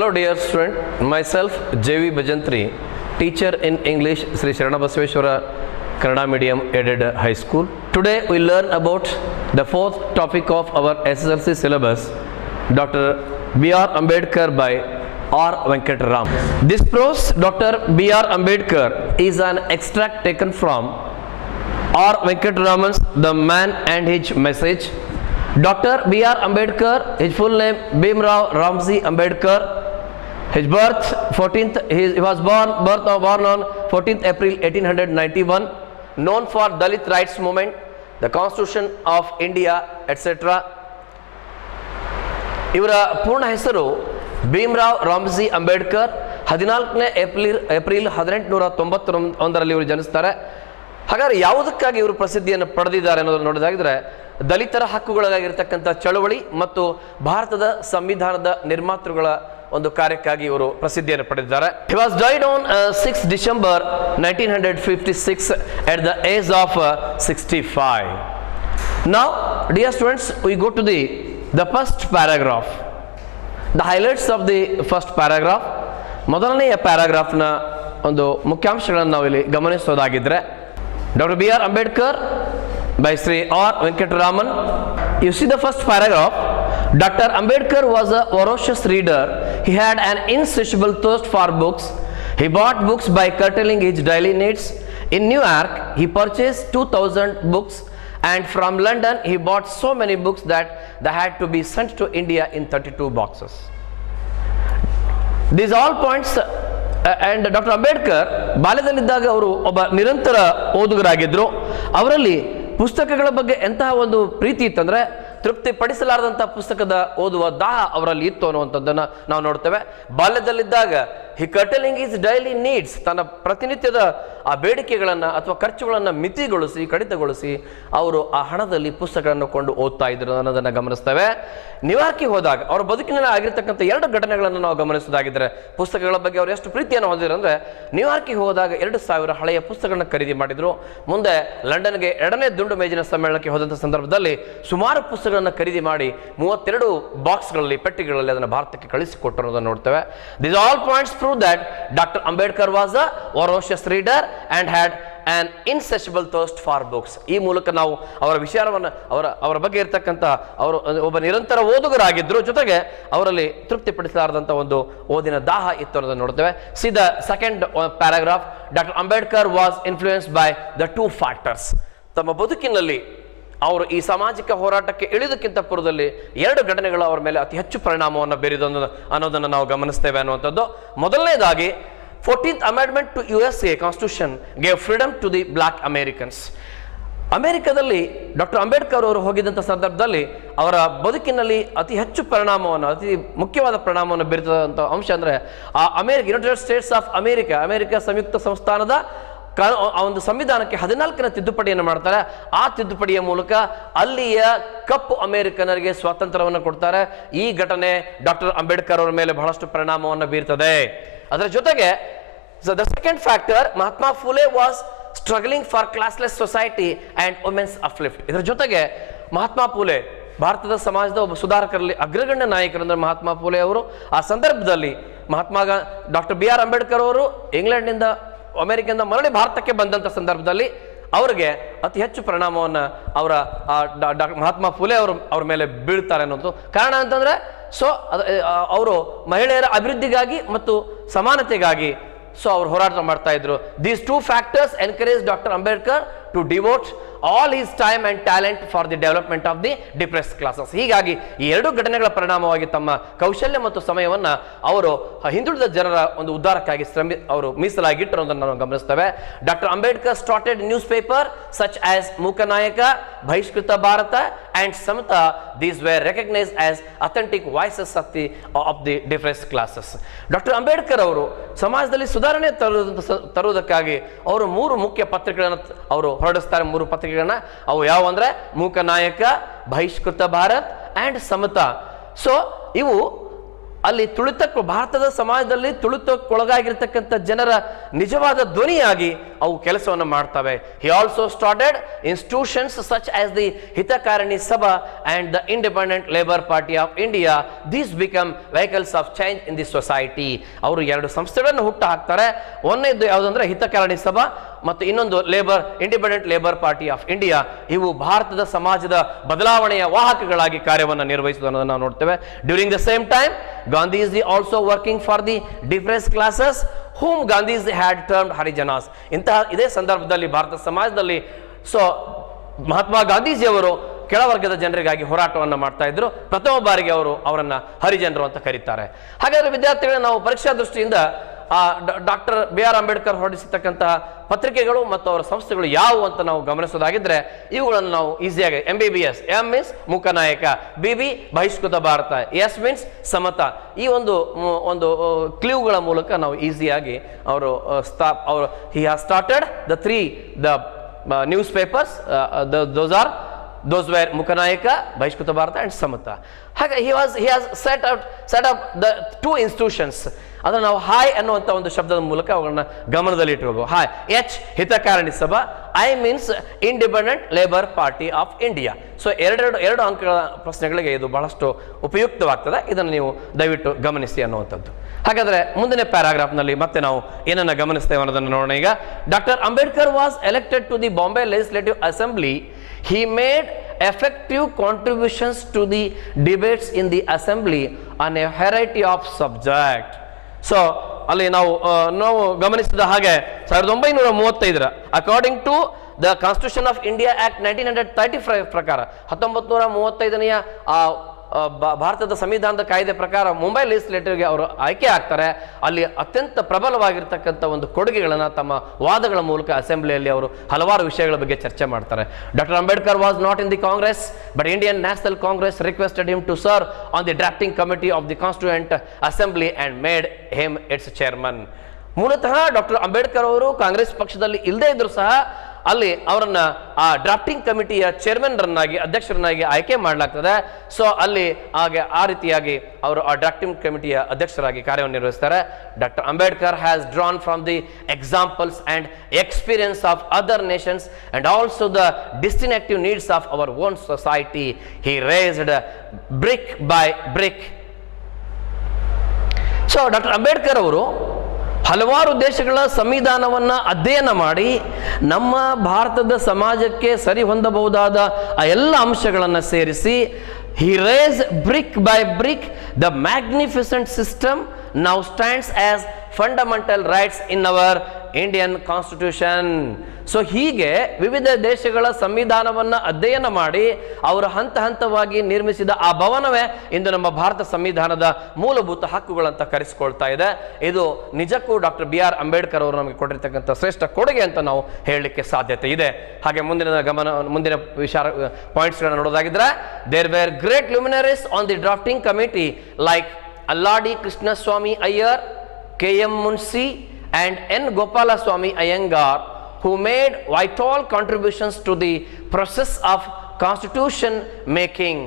Hello dear student, myself J.V. Bajantri, teacher in English, Sri Sharanabasaveshwara Kannada Medium Aided High School. Today we learn about the fourth topic of our SSLC syllabus, Dr. B.R. Ambedkar by R. Venkatram. This prose, Dr. B.R. Ambedkar, is an extract taken from R. Venkatraman's The Man and His Message. Dr. B.R. Ambedkar, his full name Bhimrao Ramji Ambedkar. His birth, he was born on 14th April 1891. Known for Dalit rights movement, the Constitution of India, etc. ಇವರ ಪೂರ್ಣ ಹೆಸರು Bhimrao Ramji Ambedkar. 14ನೇ April 1891ರಲ್ಲಿ ಇವರು ಜನಿಸ್ತಾರೆ. ಹಾಗಾದ್ರೆ ಯಾವುದಕ್ಕಾಗಿ ಇವರು ಪ್ರಸಿದ್ಧಿಯನ್ನು ಪಡೆದಿದ್ದಾರೆ ಅನ್ನೋದನ್ನು ನೋಡೋದಾಗಿದ್ರೆ ದಲಿತರ ಹಕ್ಕುಗಳಿಗಾಗಿರ್ತಕ್ಕಂಥ ಚಳವಳಿ ಮತ್ತು ಭಾರತದ ಸಂವಿಧಾನದ ನಿರ್ಮಾತೃಗಳ ಒಂದು ಕಾರ್ಯಕ್ಕಾಗಿ ಇವರು ಪ್ರಸಿದ್ಧಿಯನ್ನು ಪಡೆದಿದ್ದಾರೆ. He was died on 6 December 1956 at the age of 65. Now, dear students, we go to the first paragraph. The highlights of the first paragraph. ಮೊದಲನೆಯ ಪ್ಯಾರಾಗ್ರಾಫ್ನ ಒಂದು ಮುಖ್ಯಾಂಶಗಳನ್ನು ನಾವು ಇಲ್ಲಿ ಗಮನಿಸೋದಾಗಿದ್ರೆ, Dr. B.R. Ambedkar by Sri R. Venkatraman. You see the first paragraph. Dr. Ambedkar was a voracious reader. He had an insatiable thirst for books. He bought books by curtailing his daily needs. In New York, he purchased 2,000 books, and from London, he bought so many books that they had to be sent to India in 32 boxes. These all points. And Dr. Ambedkar ಬಾಲ್ಯದಲ್ಲಿದ್ದಾಗ ಅವರು ಒಬ್ಬ ನಿರಂತರ ಓದುಗರಾಗಿದ್ದರು. ಅವರಲ್ಲಿ ಪುಸ್ತಕಗಳ ಬಗ್ಗೆ ಎಂತಹ ಒಂದು ಪ್ರೀತಿ ಇತ್ತಂದ್ರೆ ತೃಪ್ತಿ ಪಡಿಸಲಾರದಂತಹ ಪುಸ್ತಕದ ಓದುವ ದಾಹ ಅವರಲ್ಲಿ ಇತ್ತು ಅನ್ನುವಂಥದ್ದನ್ನು ನಾವು ನೋಡ್ತೇವೆ. ಬಾಲ್ಯದಲ್ಲಿದ್ದಾಗ ಹಿ ಕರ್ಟಲಿಂಗ್ ಈಸ್ ಡೈಲಿ ನೀಡ್ಸ್, ತನ್ನ ಪ್ರತಿನಿತ್ಯದ ಆ ಬೇಡಿಕೆಗಳನ್ನು ಅಥವಾ ಖರ್ಚುಗಳನ್ನು ಮಿತಿಗೊಳಿಸಿ ಕಡಿತಗೊಳಿಸಿ ಅವರು ಆ ಹಣದಲ್ಲಿ ಪುಸ್ತಕಗಳನ್ನು ಕೊಂಡು ಓದ್ತಾ ಇದ್ರು ಅನ್ನೋದನ್ನು ಗಮನಿಸ್ತೇವೆ. ನ್ಯೂಯಾರ್ಕಿಗೆ ಹೋದಾಗ ಅವರ ಬದುಕಿನಲ್ಲಿ ಆಗಿರ್ತಕ್ಕಂಥ 2 ಘಟನೆಗಳನ್ನು ನಾವು ಗಮನಿಸೋದಾಗಿದ್ರೆ ಪುಸ್ತಕಗಳ ಬಗ್ಗೆ ಅವರು ಎಷ್ಟು ಪ್ರೀತಿಯನ್ನು ಹೊಂದಿದ್ರು ಅಂದರೆ, ನ್ಯೂಯಾರ್ಕಿಗೆ ಹೋದಾಗ 2,000 ಹಳೆಯ ಪುಸ್ತಕಗಳನ್ನು ಖರೀದಿ ಮಾಡಿದ್ರು. ಮುಂದೆ ಲಂಡನ್ಗೆ 2ನೇ ದುಂಡು ಮೇಜಿನ ಸಮ್ಮೇಳನಕ್ಕೆ ಹೋದಂಥ ಸಂದರ್ಭದಲ್ಲಿ ಸುಮಾರು ಪುಸ್ತಕಗಳನ್ನು ಖರೀದಿ ಮಾಡಿ 32 ಬಾಕ್ಸ್ಗಳಲ್ಲಿ ಪೆಟ್ಟಿಗಳಲ್ಲಿ ಅದನ್ನು ಭಾರತಕ್ಕೆ ಕಳಿಸಿಕೊಟ್ಟರು ಅನ್ನೋದನ್ನು ನೋಡ್ತೇವೆ. This all points prove that doctor Ambedkar was a voracious reader and had an insatiable thirst for books. ಈ ಮೂಲಕ ನಾವು ಅವರ ವಿಚಾರವನ್ನು ಅವರ ಬಗ್ಗೆ ಇರತಕ್ಕಂಥ ಅವರು ಒಬ್ಬ ನಿರಂತರ ಓದುಗರಾಗಿದ್ದರು, ಜೊತೆಗೆ ಅವರಲ್ಲಿ ತೃಪ್ತಿಪಡಿಸಲಾರದಂಥ ಒಂದು ಓದಿನ ದಾಹ ಇತ್ತು ಅನ್ನೋದನ್ನು ನೋಡ್ತೇವೆ. C the second paragraph. Doctor Ambedkar was influenced by the 2 factors. ತಮ್ಮ ಬದುಕಿನಲ್ಲಿ ಅವರು ಈ ಸಾಮಾಜಿಕ ಹೋರಾಟಕ್ಕೆ ಇಳಿದಕ್ಕಿಂತ ಪೂರ್ವದಲ್ಲಿ 2 ಘಟನೆಗಳು ಅವರ ಮೇಲೆ ಅತಿ ಹೆಚ್ಚು ಪರಿಣಾಮವನ್ನು ಬೀರಿದ ಅನ್ನೋದನ್ನು ನಾವು ಗಮನಿಸ್ತೇವೆ ಅನ್ನುವಂಥದ್ದು. ಮೊದಲನೇದಾಗಿ 14th Amendment to USA Constitution gave freedom to the black Americans. ಅಮೆರಿಕದಲ್ಲಿ ಡಾಕ್ಟರ್ ಅಂಬೇಡ್ಕರ್ ಅವರು ಹೋಗಿದ್ದಂಥ ಸಂದರ್ಭದಲ್ಲಿ ಅವರ ಬದುಕಿನಲ್ಲಿ ಅತಿ ಹೆಚ್ಚು ಪರಿಣಾಮವನ್ನು, ಅತಿ ಮುಖ್ಯವಾದ ಪರಿಣಾಮವನ್ನು ಬೀರಿದಂಥ ಅಂಶ ಅಂದರೆ ಯುನೈಟೆಡ್ ಸ್ಟೇಟ್ಸ್ ಆಫ್ ಅಮೆರಿಕ ಸಂಯುಕ್ತ ಸಂಸ್ಥಾನದ ಒಂದು ಸಂವಿಧಾನಕ್ಕೆ 14ನೇ ತಿದ್ದುಪಡಿಯನ್ನು ಮಾಡ್ತಾರೆ. ಆ ತಿದ್ದುಪಡಿಯ ಮೂಲಕ ಅಲ್ಲಿಯ ಕಪ್ಪು ಅಮೆರಿಕನರಿಗೆ ಸ್ವಾತಂತ್ರ್ಯವನ್ನು ಕೊಡ್ತಾರೆ. ಈ ಘಟನೆ ಡಾಕ್ಟರ್ ಅಂಬೇಡ್ಕರ್ ಅವರ ಮೇಲೆ ಬಹಳಷ್ಟು ಪರಿಣಾಮವನ್ನು ಬೀರ್ತದೆ. ಅದರ ಜೊತೆಗೆ the second factor, Mahatma Phule was struggling for classless society and women's uplift. ಇದರ ಜೊತೆಗೆ ಮಹಾತ್ಮ ಫುಲೆ ಭಾರತದ ಸಮಾಜದ ಒಬ್ಬ ಸುಧಾರಕರಲ್ಲಿ ಅಗ್ರಗಣ್ಯ ನಾಯಕರಂದ್ರೆ ಮಹಾತ್ಮ ಫುಲೆ ಅವರು. ಆ ಸಂದರ್ಭದಲ್ಲಿ ಡಾಕ್ಟರ್ ಬಿ ಆರ್ ಅಂಬೇಡ್ಕರ್ ಅವರು ಇಂಗ್ಲೆಂಡ್ನಿಂದ ಅಮೆರಿಕದಿಂದ ಮರಳಿ ಭಾರತಕ್ಕೆ ಬಂದಂಥ ಸಂದರ್ಭದಲ್ಲಿ ಅವರಿಗೆ ಅತಿ ಹೆಚ್ಚು ಪರಿಣಾಮವನ್ನು ಮಹಾತ್ಮ ಫುಲೆ ಅವ್ರ ಮೇಲೆ ಬೀಳ್ತಾರೆ ಅನ್ನೋದು ಕಾರಣ ಅಂತಂದ್ರೆ, ಅವರು ಮಹಿಳೆಯರ ಅಭಿವೃದ್ಧಿಗಾಗಿ ಮತ್ತು ಸಮಾನತೆಗಾಗಿ ಅವರು ಹೋರಾಟ ಮಾಡ್ತಾ ಇದ್ರು. These 2 factors encouraged doctor Ambedkar to devote all his time and talent for the development of the depressed classes. ಹೀಗಾಗಿ ಈ 2 ಘಟನೆಗಳ ಪರಿಣಾಮವಾಗಿ ತಮ್ಮ ಕೌಶಲ್ಯ ಮತ್ತು ಸಮಯವನ್ನು ಅವರು ಹಿಂದುಳಿದ ಜನರ ಒಂದು ಉದ್ಧಾರಕ್ಕಾಗಿ ಅವರು ಮೀಸಲಾಗಿಟ್ಟಿರೋದನ್ನು ನಾವು ಗಮನಿಸ್ತೇವೆ. Doctor Ambedkar started newspaper such as Mooknayak, Bahishkrit Bharat and Samata. These were recognised as authentic voices of the depressed classes. Doctor Ambedkar ಅವರು ಸಮಾಜದಲ್ಲಿ ಸುಧಾರಣೆ ತರುವುದಕ್ಕಾಗಿ ಅವರು 3 ಮುಖ್ಯ ಪತ್ರಿಕೆಗಳನ್ನು ಅವರು ಹೊರಡಿಸ್ತಾರೆ. 3 ಪತ್ರಿಕೆಗಳನ್ನ. ಅವು ಯಾವ ಅಂದ್ರೆ ಮೂಕನಾಯಕ, ಬಹಿಷ್ಕೃತ ಭಾರತ್ ಅಂಡ್ ಸಮತಾ. ಇವು ಅಲ್ಲಿ ಭಾರತದ ಸಮಾಜದಲ್ಲಿ ತುಳಿತಕ್ಕೊಳಗಾಗಿರ್ತಕ್ಕಂಥ ಜನರ ನಿಜವಾದ ಧ್ವನಿಯಾಗಿ ಅವು ಕೆಲಸವನ್ನು ಮಾಡ್ತವೆ. He also started institutions such as the Hitakarini Sabha and the Independent labour party of India. These become vehicles of change in the society. ಅವರು 2 ಸಂಸ್ಥೆಗಳನ್ನು ಹುಟ್ಟು ಹಾಕ್ತಾರೆ. ಒಂದನೇದು ಯಾವುದಂದ್ರೆ ಹಿತಕಾರಿಣಿ ಸಭಾ ಮತ್ತು ಇನ್ನೊಂದು Independent labour party of India. ಇವು ಭಾರತದ ಸಮಾಜದ ಬದಲಾವಣೆಯ ವಾಹಕಗಳಾಗಿ ಕಾರ್ಯವನ್ನು ನಿರ್ವಹಿಸುವುದನ್ನು ನಾವು ನೋಡ್ತೇವೆ. During the same time Gandhiji also working for the difference classes whom Gandhiji had termed Harijans. ಇದೇ ಸಂದರ್ಭದಲ್ಲಿ ಭಾರತ ಸಮಾಜದಲ್ಲಿ ಮಹಾತ್ಮ ಗಾಂಧೀಜಿಯವರು ಕೆಳವರ್ಗದ ಜನರಿಗಾಗಿ ಹೋರಾಟವನ್ನು ಮಾಡ್ತಾ ಇದ್ರು. ಪ್ರಥಮ ಬಾರಿಗೆ ಅವರನ್ನ ಹರಿಜನರು ಅಂತ ಕರೀತಾರೆ. ಹಾಗಾದ್ರೆ ವಿದ್ಯಾರ್ಥಿಗಳನ್ನ ನಾವು ಪರೀಕ್ಷಾ ದೃಷ್ಟಿಯಿಂದ ಡಾಕ್ಟರ್ BR ಅಂಬೇಡ್ಕರ್ ಹೊರಡಿಸಿರ್ತಕ್ಕಂತಹ ಪತ್ರಿಕೆಗಳು ಮತ್ತು ಅವರ ಸಂಸ್ಥೆಗಳು ಯಾವುವು ಅಂತ ನಾವು ಗಮನಿಸೋದಾಗಿದ್ರೆ ಇವುಗಳನ್ನು ನಾವು ಈಸಿಯಾಗಿ MBBS, M means Mooknayak, BB Bahishkrit Bharat, S means Samata, ಈ ಒಂದು ಕ್ಲೂಗಳ ಮೂಲಕ ನಾವು ಈಸಿಯಾಗಿ ಅವರು he has started the 3 newspapers, those were Mukanayaka, Bahishkrit Bharat and ಸಮತಾ. ಹಾಗೆ he has set up the 2 institutions. ಅದನ್ನು ನಾವು ಹಾಯ್ ಅನ್ನುವಂಥ ಒಂದು ಶಬ್ದದ ಮೂಲಕ ಅವುಗಳನ್ನ ಗಮನದಲ್ಲಿ ಇಟ್ಕೋಬೇಕು. ಹಾಯ್ H ಹಿತಕಾರಿಣಿ ಸಭಾ, I means independent labour party of India. So ಎರಡು ಅಂಕಗಳ ಪ್ರಶ್ನೆಗಳಿಗೆ ಇದು ಬಹಳಷ್ಟು ಉಪಯುಕ್ತವಾಗ್ತದೆ. ಇದನ್ನು ನೀವು ದಯವಿಟ್ಟು ಗಮನಿಸಿ ಅನ್ನುವಂಥದ್ದು. ಹಾಗಾದ್ರೆ ಮುಂದಿನ ಪ್ಯಾರಾಗ್ರಾಫ್ನಲ್ಲಿ ಮತ್ತೆ ನಾವು ಏನನ್ನ ಗಮನಿಸ್ತೇವೆ ಅನ್ನೋದನ್ನು ನೋಡೋಣ. ಈಗ doctor Ambedkar was elected to the Bombay legislative assembly. He made effective contributions to the debates in the assembly on a variety of subjects. So ಅಲ್ಲಿ ನಾವು ಗಮನಿಸಿದ ಹಾಗೆ 1935 according to the constitution of India act 1935 ಪ್ರಕಾರ 1935ನೇ ಭಾರತದ ಸಂವಿಧಾನದ ಕಾಯ್ದೆ ಪ್ರಕಾರ ಮುಂಬೈ ಲೆಜಿಸ್ಲೇಟಿವ್ಗೆ ಅವರು ಆಯ್ಕೆ ಆಗ್ತಾರೆ. ಅಲ್ಲಿ ಅತ್ಯಂತ ಪ್ರಬಲವಾಗಿರ್ತಕ್ಕಂಥ ಒಂದು ಕೊಡುಗೆಗಳನ್ನು ತಮ್ಮ ವಾದಗಳ ಮೂಲಕ ಅಸೆಂಬ್ಲಿಯಲ್ಲಿ ಅವರು ಹಲವಾರು ವಿಷಯಗಳ ಬಗ್ಗೆ ಚರ್ಚೆ ಮಾಡ್ತಾರೆ. Doctor Ambedkar was not in the Congress but Indian National Congress requested him to serve on the drafting committee of the constituent assembly and made him its chairman. ಮೂಲತಃ ಡಾಕ್ಟರ್ ಅಂಬೇಡ್ಕರ್ ಅವರು ಕಾಂಗ್ರೆಸ್ ಪಕ್ಷದಲ್ಲಿ ಇಲ್ಲದೇ ಇದ್ರು ಸಹ ಅಲ್ಲಿ ಅವರನ್ನ ಆ ಡ್ರಾಫ್ಟಿಂಗ್ ಕಮಿಟಿಯ ಚೇರ್ಮನ್ರನ್ನಾಗಿ ಅಧ್ಯಕ್ಷರನ್ನಾಗಿ ಆಯ್ಕೆ ಮಾಡಲಾಗ್ತದೆ. ಸೊ ಅಲ್ಲಿ ಆ ರೀತಿಯಾಗಿ ಅವರು ಆ ಡ್ರಾಫ್ಟಿಂಗ್ ಕಮಿಟಿಯ ಅಧ್ಯಕ್ಷರಾಗಿ ಕಾರ್ಯವನ್ನು ನಿರ್ವಹಿಸ್ತಾರೆ. Doctor Ambedkar has drawn from the examples and experience of other nations and also the distinctive needs of our own society. He raised brick by brick. So doctor Ambedkar ಅವರು ಹಲವಾರು ದೇಶಗಳ ಸಂವಿಧಾನವನ್ನು ಅಧ್ಯಯನ ಮಾಡಿ ನಮ್ಮ ಭಾರತದ ಸಮಾಜಕ್ಕೆ ಸರಿ ಹೊಂದಬಹುದಾದ ಆ ಎಲ್ಲ ಅಂಶಗಳನ್ನು ಸೇರಿಸಿ he raised brick by brick the magnificent system now stands as fundamental rights in our Indian Constitution. So ಹೀಗೆ ವಿವಿಧ ದೇಶಗಳ ಸಂವಿಧಾನವನ್ನು ಅಧ್ಯಯನ ಮಾಡಿ ಅವರು ಹಂತ ಹಂತವಾಗಿ ನಿರ್ಮಿಸಿದ ಆ ಭವನವೇ ಇಂದು ನಮ್ಮ ಭಾರತ ಸಂವಿಧಾನದ ಮೂಲಭೂತ ಹಕ್ಕುಗಳಂತ ಕರೆಸಿಕೊಳ್ತಾ ಇದೆ. ಇದು ನಿಜಕ್ಕೂ ಡಾಕ್ಟರ್ BR ಅಂಬೇಡ್ಕರ್ ಅವರು ನಮಗೆ ಕೊಟ್ಟಿರ್ತಕ್ಕಂಥ ಶ್ರೇಷ್ಠ ಕೊಡುಗೆ ಅಂತ ನಾವು ಹೇಳಲಿಕ್ಕೆ ಸಾಧ್ಯತೆ ಇದೆ. ಹಾಗೆ ಮುಂದಿನ ವಿಚಾರ ಪಾಯಿಂಟ್ಸ್ಗಳನ್ನು ನೋಡೋದಾಗಿದ್ರೆ there were great luminaries on the drafting committee like Alladi Krishnaswamy Ayyar, KM Munshi and N. Gopalaswamy Iyengar, who made vital contributions to the process of constitution making.